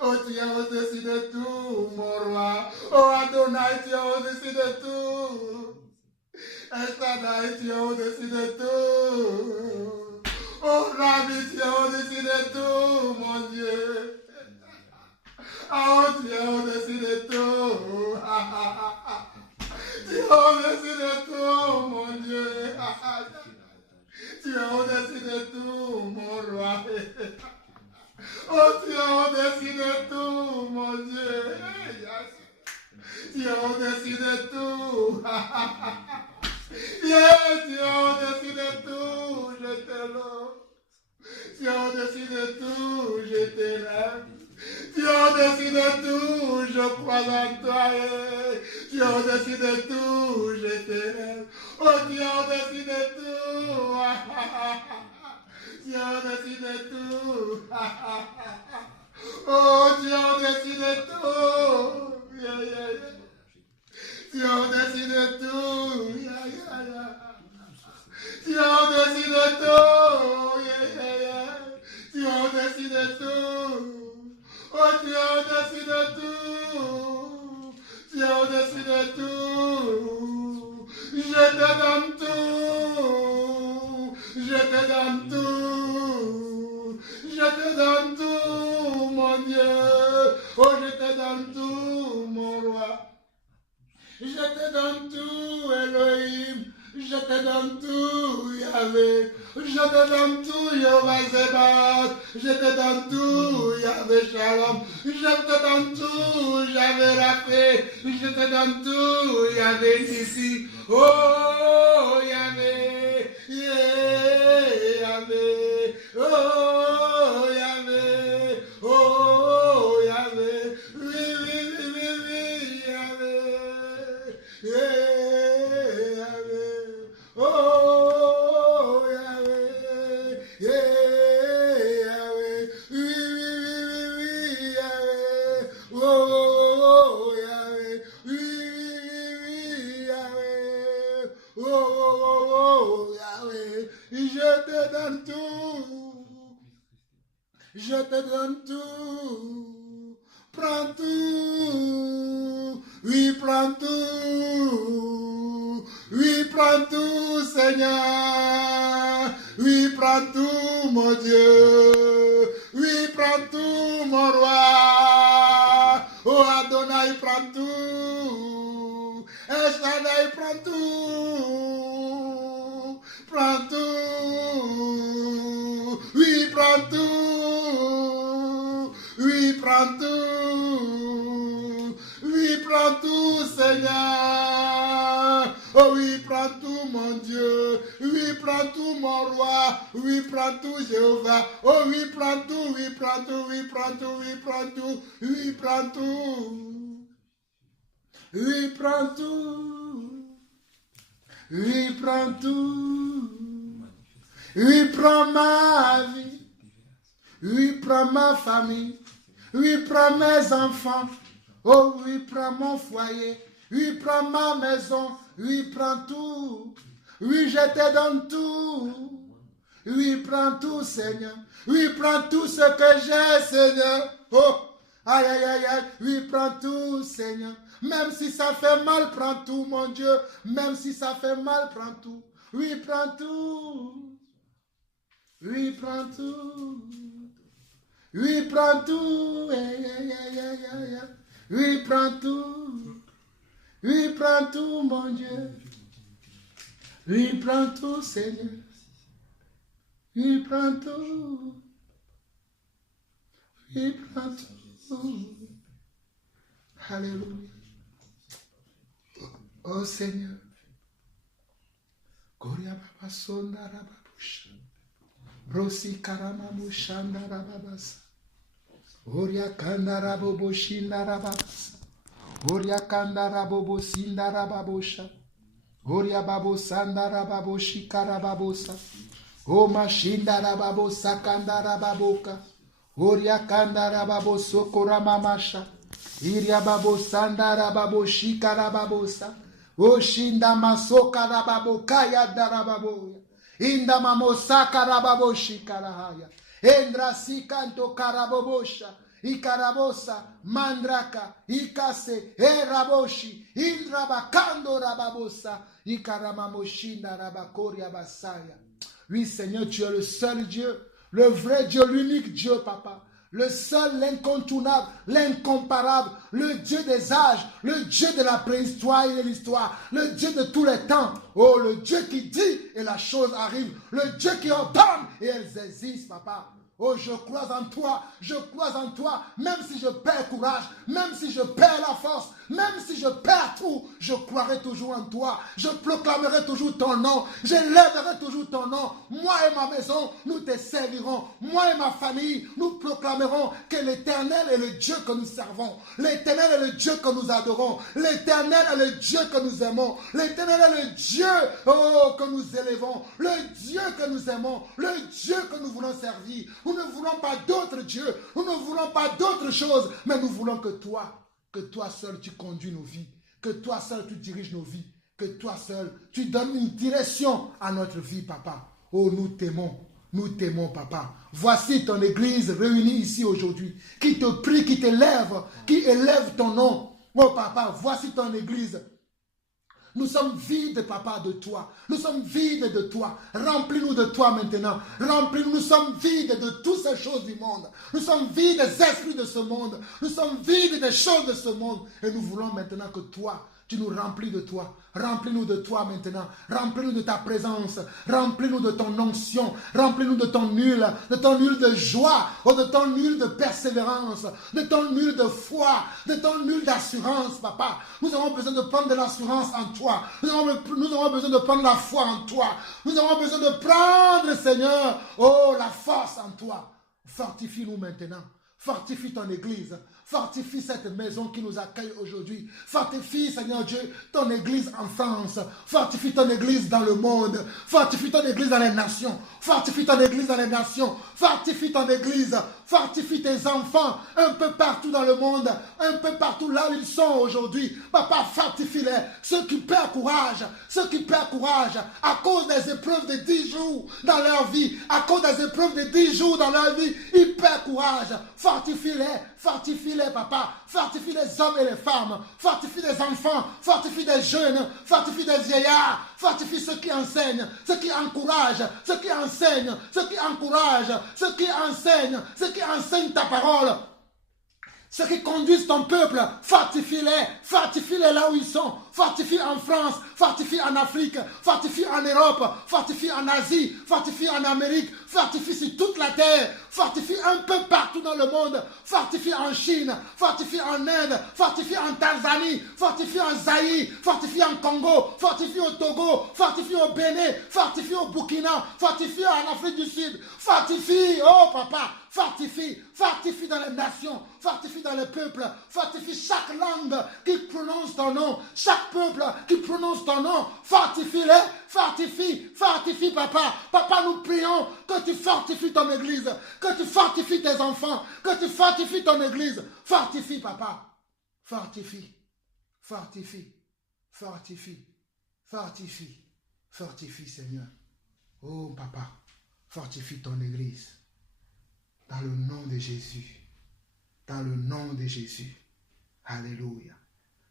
Oh, tu es au-dessus de tout, mon roi. Oh, Adonai, tu es au-dessus de tout. Estadai, tu es au-dessus de tout. Oh, Rabbi, tu es au-dessus de tout, mon Dieu. Oh, tu es au-dessus de tout. Tu es au-dessus de tout, mon Dieu. Tu es au-dessus de tout, mon roi. Oh, tu es au-dessus de tout, mon Dieu. Tu es au-dessus de tout. Yeah, tu es au-dessus de tout, je te loue. Tu es au-dessus de tout, je t'élève. Tu es au-dessus de tout, je crois en toi. Tu es au-dessus de tout, je t'élève. Oh, tu es au-dessus de tout. Tu es au-dessus de tout. Oh, tu es au-dessus de tout. Yeah, yeah, yeah. Tu es au-dessus de tout. Yeah, yeah, yeah. Tu es au-dessus de tout. Yeah, yeah, yeah. Tu es au-dessus de tout. Oh, tu es au-dessus de tout. Tu es au-dessus de tout. Je te donne tout. Je te donne tout. Je te donne tout, mon Dieu. Oh, je te donne tout, mon roi. Je te donne tout, Elohim. Je te donne tout, Yahvé. Je te donne tout, Yahvé Zebat. Je te donne tout, Yahvé Shalom. Je te donne tout, Yahvé Rapé. Je te donne tout, Yahvé Nissi. Oh, Yahvé. Yeah, Yahvé. Oh, Yahvé. Oh, Yahvé. Oui, oui, oui, oui, oui, Yahvé. Yeah, Yahvé. Oh, Yahvé. Yeah, Yahvé. Oui, oui, oui, oui, oui, Yahvé. Oh, Yahvé. Oui, oui, oui, oui, Yahvé. Oh, Yahvé. Je te donne tout. Je te donne tout. Prends tout. Oui, prends tout. Oui, prends tout, Seigneur. Oui, prends tout, mon Dieu. Oui, prends tout, mon roi. Oh, Adonai, prends tout. Estadai, prends tout. Prends tout. Oui, prends tout. Oui, prends tout. Oui, prends tout, Seigneur. Oh oui, prends tout, mon Dieu. Oui, prends tout, tout, mon roi. Oui, prends tout, Jéhovah. Oh, oui, prends tout, oui, prends tout, oui, prends tout, oui, prends tout, oui, prends tout. Oui, prends tout. Oui, prends tout. Oui, prends ma vie. Oui, prends ma famille. Oui, prends mes enfants. Oh, oui, prends mon foyer. Oui, prends ma maison. Oui, prends tout. Oui, je te donne tout. Oui, prends tout, Seigneur. Oui, prends tout ce que j'ai, Seigneur. Oh, aïe, aïe, aïe, aïe. Oui, prends tout, Seigneur. Même si ça fait mal, prends tout, mon Dieu. Même si ça fait mal, prends tout. Oui, prends tout. Oui, prends tout. Oui, prends tout. Oui, prends tout. Oui, prends tout, mon Dieu. Oui, prends tout, Seigneur. Oui, prends tout. Oui, prends tout. Alléluia. Oh Seigneur. Goria Baba Sonda Rababush. Rosi Karama Mushanda Rababasa. Oria Kanda Rabobo Shinda Rababasa. Oria Kanda Rabobo Sinda Rababosha. Oria Babo Sanda Rababoshi Karababosa. O Mashinda Rababosa Kanda Rababoka. Oria Kanda Rababo Sokora Mamasha. Iria Babo Sanda Rababoshi Karababosa. O Shinda Masoka Rababoka Yadarababoya. Inda Mamosa Karababoshi Karahaya. Endra Sikanto Karabobosha. Ikarabosa, Mandraka, Ikase, Raboshi, Indrabakando Rababosa, Ikaramamoshinda Rabakoria Basaya. Oui, Seigneur, tu es le seul Dieu, le vrai Dieu, l'unique Dieu, Papa. Le seul, l'incontournable, l'incomparable, le Dieu des âges, le Dieu de la préhistoire et de l'histoire, le Dieu de tous les temps. Oh, le Dieu qui dit et la chose arrive, le Dieu qui ordonne et elles existent, Papa. Oh, je crois en toi, même si je perds courage, même si je perds la force, même si je perds tout, je croirai toujours en toi, je proclamerai toujours ton nom, j'élèverai toujours ton nom. Moi et ma maison, nous te servirons. Moi et ma famille, nous proclamerons que l'Éternel est le Dieu que nous servons. L'Éternel est le Dieu que nous adorons. L'Éternel est le Dieu que nous aimons. L'Éternel est le Dieu que nous élevons. Le Dieu que nous aimons. Le Dieu que nous voulons servir. Nous ne voulons pas d'autres dieux. Nous ne voulons pas d'autres choses. Mais nous voulons que toi seul tu conduis nos vies. Que toi seul tu diriges nos vies. Que toi seul tu donnes une direction à notre vie, Papa. Oh, nous t'aimons, Papa. Voici ton église réunie ici aujourd'hui, qui te prie, qui t'élève, qui élève ton nom. Oh, Papa, voici ton église. Nous sommes vides, Papa, de toi. Nous sommes vides de toi. Remplis-nous de toi maintenant. Remplis-nous. Nous sommes vides de toutes ces choses du monde. Nous sommes vides des esprits de ce monde. Nous sommes vides des choses de ce monde. Et nous voulons maintenant que toi, tu nous remplis de toi. Remplis-nous de toi maintenant. Remplis-nous de ta présence. Remplis-nous de ton onction. Remplis-nous de ton huile de joie, de ton huile de persévérance, de ton huile de foi, de ton huile d'assurance, Papa. Nous avons besoin de prendre de l'assurance en toi. Nous avons besoin de prendre la foi en toi. Nous avons besoin de prendre, Seigneur, la force en toi. Fortifie-nous maintenant. Fortifie ton église. Fortifie cette maison qui nous accueille aujourd'hui. Fortifie, Seigneur Dieu, ton église en France. Fortifie ton église dans le monde. Fortifie ton église dans les nations. Fortifie ton église dans les nations. Fortifie ton église. Fortifie tes enfants un peu partout dans le monde. Un peu partout là où ils sont aujourd'hui. Papa, fortifie-les. Ceux qui perdent courage. Ceux qui perdent courage à cause des épreuves de 10 jours dans leur vie. À cause des épreuves de 10 jours dans leur vie. Ils perdent courage. Fortifie-les. Fortifie-les, Papa. Fortifie les hommes et les femmes. Fortifie les enfants. Fortifie les jeunes. Fortifie les vieillards. Fortifie ceux qui enseignent. Ceux qui encouragent. Ceux qui enseignent. Ceux qui encouragent. Ceux qui enseignent. Ceux qui enseignent ta parole. ceux qui conduisent ton peuple, fortifie-les là où ils sont, fortifie en France, fortifie en Afrique, fortifie en Europe, fortifie en Asie, fortifie en Amérique, fortifie sur toute la terre, fortifie un peu partout dans le monde, fortifie en Chine, fortifie en Inde, fortifie en Tanzanie, fortifie en Zaïre, fortifie en Congo, fortifie au Togo, fortifie au Bénin, fortifie au Burkina, fortifie en Afrique du Sud, fortifie, oh papa, fortifie dans les nations, fortifie dans les peuples, fortifie chaque langue qui prononce ton nom, chaque peuple qui prononce ton nom, fortifie-les, fortifie papa. Papa, nous prions que tu fortifies ton église, que tu fortifies tes enfants, que tu fortifies ton église, fortifie papa, fortifie Seigneur. Oh papa, fortifie ton église. Dans le nom de Jésus. Dans le nom de Jésus. Alléluia.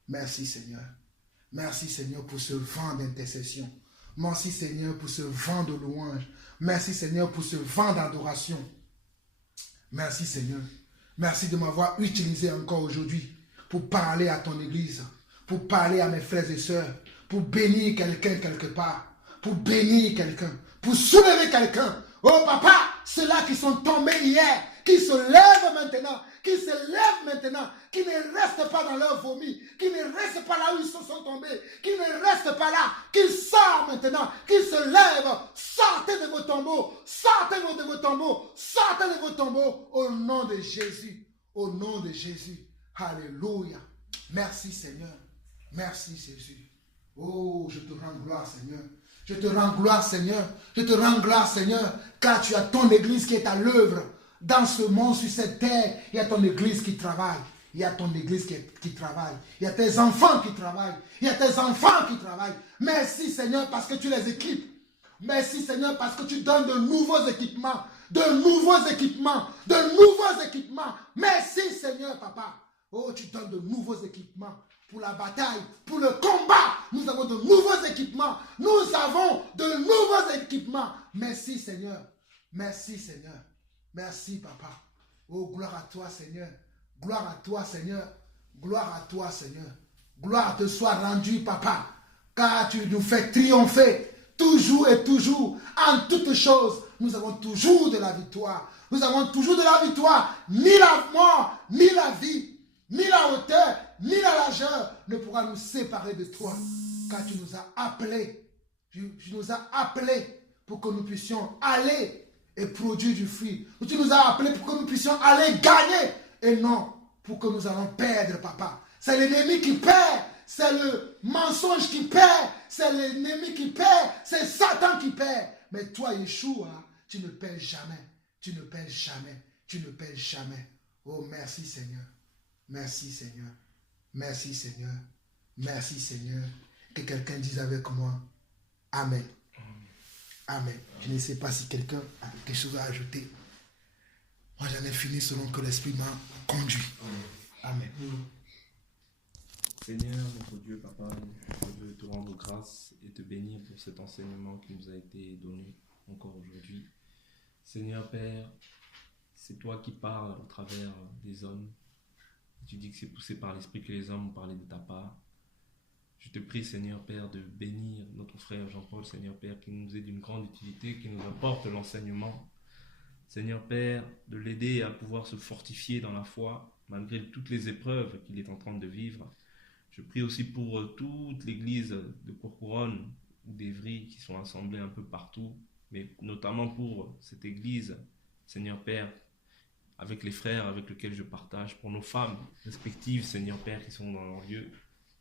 Merci Seigneur. Merci Seigneur pour ce vent d'intercession. Merci Seigneur pour ce vent de louange. Merci Seigneur pour ce vent d'adoration. Merci Seigneur. Merci de m'avoir utilisé encore aujourd'hui pour parler à ton église, pour parler à mes frères et sœurs, pour bénir quelqu'un quelque part, pour bénir quelqu'un, pour soulever quelqu'un. Oh papa, ceux-là qui sont tombés hier, qui se lèvent maintenant, qui ne restent pas dans leur vomi, qui ne restent pas là où ils se sont tombés, qui ne restent pas là, qui sortent maintenant, qui se lèvent. Sortez de vos tombeaux, sortez de vos tombeaux, sortez de vos tombeaux, au nom de Jésus, au nom de Jésus. Alléluia. Merci Seigneur, merci Jésus. Oh, je te rends gloire Seigneur. Je te rends gloire Seigneur, je te rends gloire Seigneur, car tu as ton église qui est à l'œuvre. Dans ce monde, sur cette terre, il y a ton église qui travaille. Il y a ton église qui travaille. Il y a tes enfants qui travaillent. Il y a tes enfants qui travaillent. Merci Seigneur parce que tu les équipes. Merci Seigneur parce que tu donnes de nouveaux équipements. De nouveaux équipements. De nouveaux équipements. Merci Seigneur Papa. Oh, tu donnes de nouveaux équipements. Pour la bataille, pour le combat, nous avons de nouveaux équipements. Nous avons de nouveaux équipements. Merci Seigneur. Merci Seigneur. Merci Papa. Oh, gloire à toi Seigneur. Gloire à toi Seigneur. Gloire à toi Seigneur. Gloire te soit rendue Papa. Car tu nous fais triompher. Toujours et toujours. En toutes choses, nous avons toujours de la victoire. Nous avons toujours de la victoire. Ni la mort, ni la vie, ni la hauteur, ni la largeur ne pourra nous séparer de toi. Car tu nous as appelés. Tu nous as appelés pour que nous puissions aller et produire du fruit. Tu nous as appelés pour que nous puissions aller gagner et non pour que nous allons perdre, Papa. C'est l'ennemi qui perd, c'est le mensonge qui perd, c'est l'ennemi qui perd, c'est Satan qui perd. Mais toi, Yeshua, tu ne perds jamais, tu ne perds jamais, tu ne perds jamais. Oh, merci Seigneur, merci Seigneur, merci Seigneur, merci Seigneur. Que quelqu'un dise avec moi, Amen. Amen. Je ne sais pas si quelqu'un a quelque chose à ajouter. Moi, j'en ai fini selon que l'Esprit m'a conduit. Amen. Seigneur, notre Dieu, Papa, je veux te rendre grâce et te bénir pour cet enseignement qui nous a été donné encore aujourd'hui. Seigneur Père, c'est toi qui parles au travers des hommes. Tu dis que c'est poussé par l'Esprit que les hommes ont parlé de ta part. Je te prie, Seigneur Père, de bénir notre frère Jean-Paul, Seigneur Père, qui nous est d'une grande utilité, qui nous apporte l'enseignement. Seigneur Père, de l'aider à pouvoir se fortifier dans la foi, malgré toutes les épreuves qu'il est en train de vivre. Je prie aussi pour toute l'église de Courcouronnes ou d'Évry qui sont assemblées un peu partout, mais notamment pour cette église, Seigneur Père, avec les frères avec lesquels je partage, pour nos femmes respectives, Seigneur Père, qui sont dans leur lieu,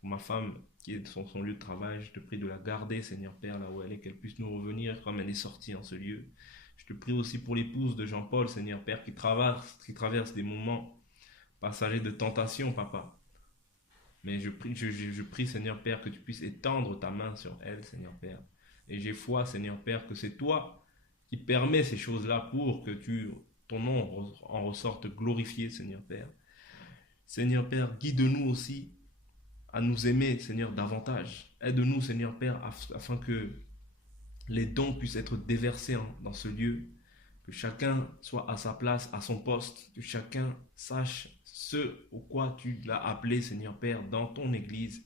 pour ma femme qui est dans son lieu de travail, je te prie de la garder, Seigneur Père, là où elle est, qu'elle puisse nous revenir comme elle est sortie en ce lieu. Je te prie aussi pour l'épouse de Jean-Paul, Seigneur Père, qui traverse des moments passagers de tentation, Papa. Mais je prie, Seigneur Père, que tu puisses étendre ta main sur elle, Seigneur Père. Et j'ai foi, Seigneur Père, que c'est toi qui permets ces choses-là pour que ton nom en ressorte glorifié, Seigneur Père. Seigneur Père, guide-nous aussi à nous aimer, Seigneur, davantage. Aide-nous, Seigneur Père, afin que les dons puissent être déversés dans ce lieu, Que chacun soit à sa place, à son poste. Que chacun sache ce au quoi tu l'as appelé, Seigneur Père, dans ton Église.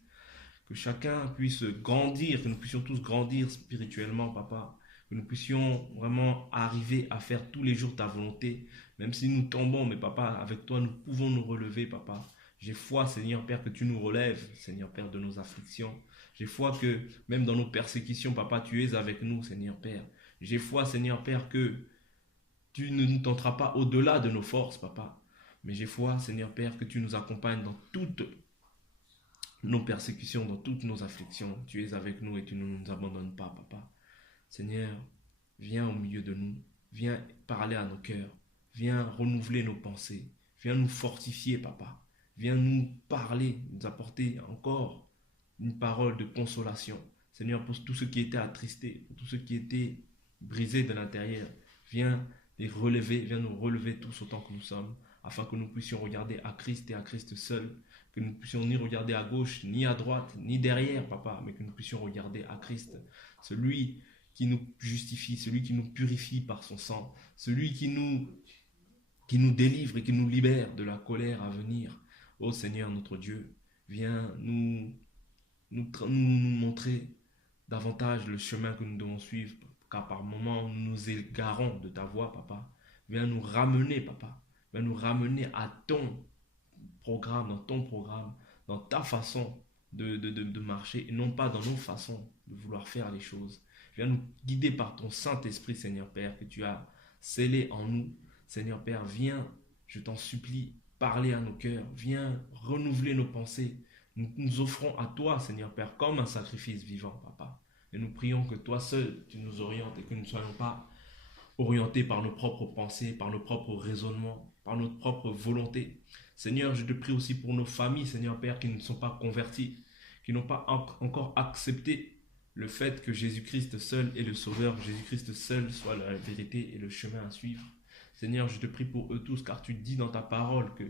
Que chacun puisse grandir, que nous puissions tous grandir spirituellement, Papa. Que nous puissions vraiment arriver à faire tous les jours ta volonté. Même si nous tombons, mais Papa, avec toi, nous pouvons nous relever, Papa. J'ai foi, Seigneur Père, que tu nous relèves, Seigneur Père, de nos afflictions. J'ai foi que même dans nos persécutions, Papa, tu es avec nous, Seigneur Père. J'ai foi, Seigneur Père, que tu ne nous tenteras pas au-delà de nos forces, Papa. Mais j'ai foi, Seigneur Père, que tu nous accompagnes dans toutes nos persécutions, dans toutes nos afflictions. Tu es avec nous et tu ne nous abandonnes pas, Papa. Seigneur, viens au milieu de nous. Viens parler à nos cœurs. Viens renouveler nos pensées. Viens nous fortifier, Papa. Viens nous parler, nous apporter encore une parole de consolation. Seigneur, pour tous ceux qui étaient attristés, pour tous ceux qui étaient brisés de l'intérieur, viens les relever, viens nous relever tous autant que nous sommes, afin que nous puissions regarder à Christ et à Christ seul, que nous puissions ni regarder à gauche, ni à droite, ni derrière, Papa, mais que nous puissions regarder à Christ, celui qui nous justifie, celui qui nous purifie par son sang, celui qui nous délivre et qui nous libère de la colère à venir. Ô Seigneur notre Dieu, viens nous montrer davantage le chemin que nous devons suivre, car par moments nous nous égarons de ta voie, Papa. Viens nous ramener, Papa. Viens nous ramener à ton programme, dans ton programme, dans ta façon de marcher, et non pas dans nos façons de vouloir faire les choses. Viens nous guider par ton Saint-Esprit, Seigneur Père, que tu as scellé en nous. Seigneur Père, viens, je t'en supplie, parler à nos cœurs. Viens renouveler nos pensées. Nous nous offrons à toi, Seigneur Père, comme un sacrifice vivant, Papa. Et nous prions que toi seul, tu nous orientes et que nous ne soyons pas orientés par nos propres pensées, par nos propres raisonnements, par notre propre volonté. Seigneur, je te prie aussi pour nos familles, Seigneur Père, qui ne sont pas converties, qui n'ont pas encore accepté le fait que Jésus-Christ seul est le Sauveur, Jésus-Christ seul soit la vérité et le chemin à suivre. Seigneur, je te prie pour eux tous, car tu dis dans ta parole que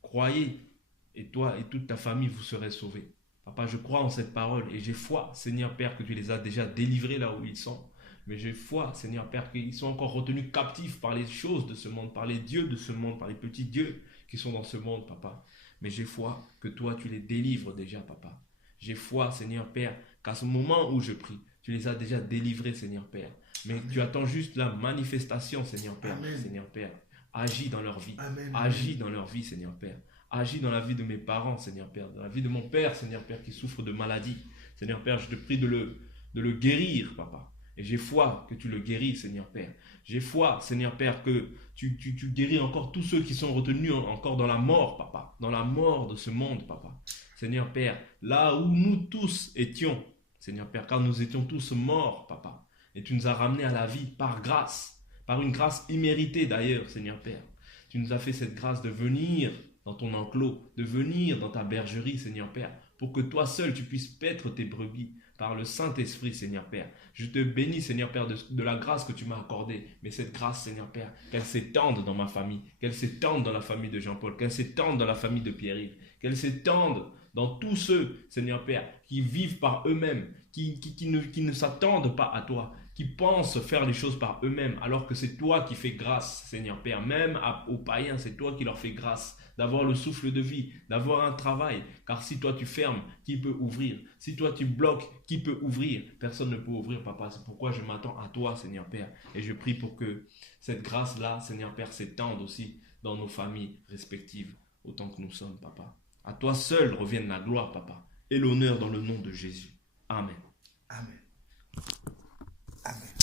croyez, et toi et toute ta famille, vous serez sauvés. Papa, je crois en cette parole et j'ai foi, Seigneur Père, que tu les as déjà délivrés là où ils sont. Mais j'ai foi, Seigneur Père, qu'ils sont encore retenus captifs par les choses de ce monde, par les dieux de ce monde, par les petits dieux qui sont dans ce monde, Papa. Mais j'ai foi que toi, tu les délivres déjà, Papa. J'ai foi, Seigneur Père, qu'à ce moment où je prie, tu les as déjà délivrés, Seigneur Père. Mais Amen. Tu attends juste la manifestation, Seigneur Père. Amen. Seigneur Père, agis dans leur vie. Amen. Agis dans leur vie, Seigneur Père. Agis dans la vie de mes parents, Seigneur Père. Dans la vie de mon père, Seigneur Père, qui souffre de maladie. Seigneur Père, je te prie de le guérir, Papa. Et j'ai foi que tu le guéris, Seigneur Père. J'ai foi, Seigneur Père, que tu guéris encore tous ceux qui sont retenus encore dans la mort, Papa. Dans la mort de ce monde, Papa. Seigneur Père, là où nous tous étions, Seigneur Père, car nous étions tous morts, Papa. Et tu nous as ramenés à la vie par grâce, par une grâce imméritée d'ailleurs, Seigneur Père. Tu nous as fait cette grâce de venir dans ton enclos, de venir dans ta bergerie, Seigneur Père, pour que toi seul tu puisses paître tes brebis par le Saint-Esprit, Seigneur Père. Je te bénis, Seigneur Père, de la grâce que tu m'as accordée. Mais cette grâce, Seigneur Père, qu'elle s'étende dans ma famille, qu'elle s'étende dans la famille de Jean-Paul, qu'elle s'étende dans la famille de Pierre-Yves, qu'elle s'étende dans tous ceux, Seigneur Père, qui vivent par eux-mêmes, qui ne s'attendent pas à toi, qui pensent faire les choses par eux-mêmes, alors que c'est toi qui fais grâce, Seigneur Père. Même aux païens, c'est toi qui leur fais grâce d'avoir le souffle de vie, d'avoir un travail. Car si toi tu fermes, qui peut ouvrir? Si toi tu bloques, qui peut ouvrir? Personne ne peut ouvrir, Papa. C'est pourquoi je m'attends à toi, Seigneur Père. Et je prie pour que cette grâce-là, Seigneur Père, s'étende aussi dans nos familles respectives, autant que nous sommes, Papa. À toi seul revienne la gloire, Papa, et l'honneur dans le nom de Jésus. Amen. Amen. Amen.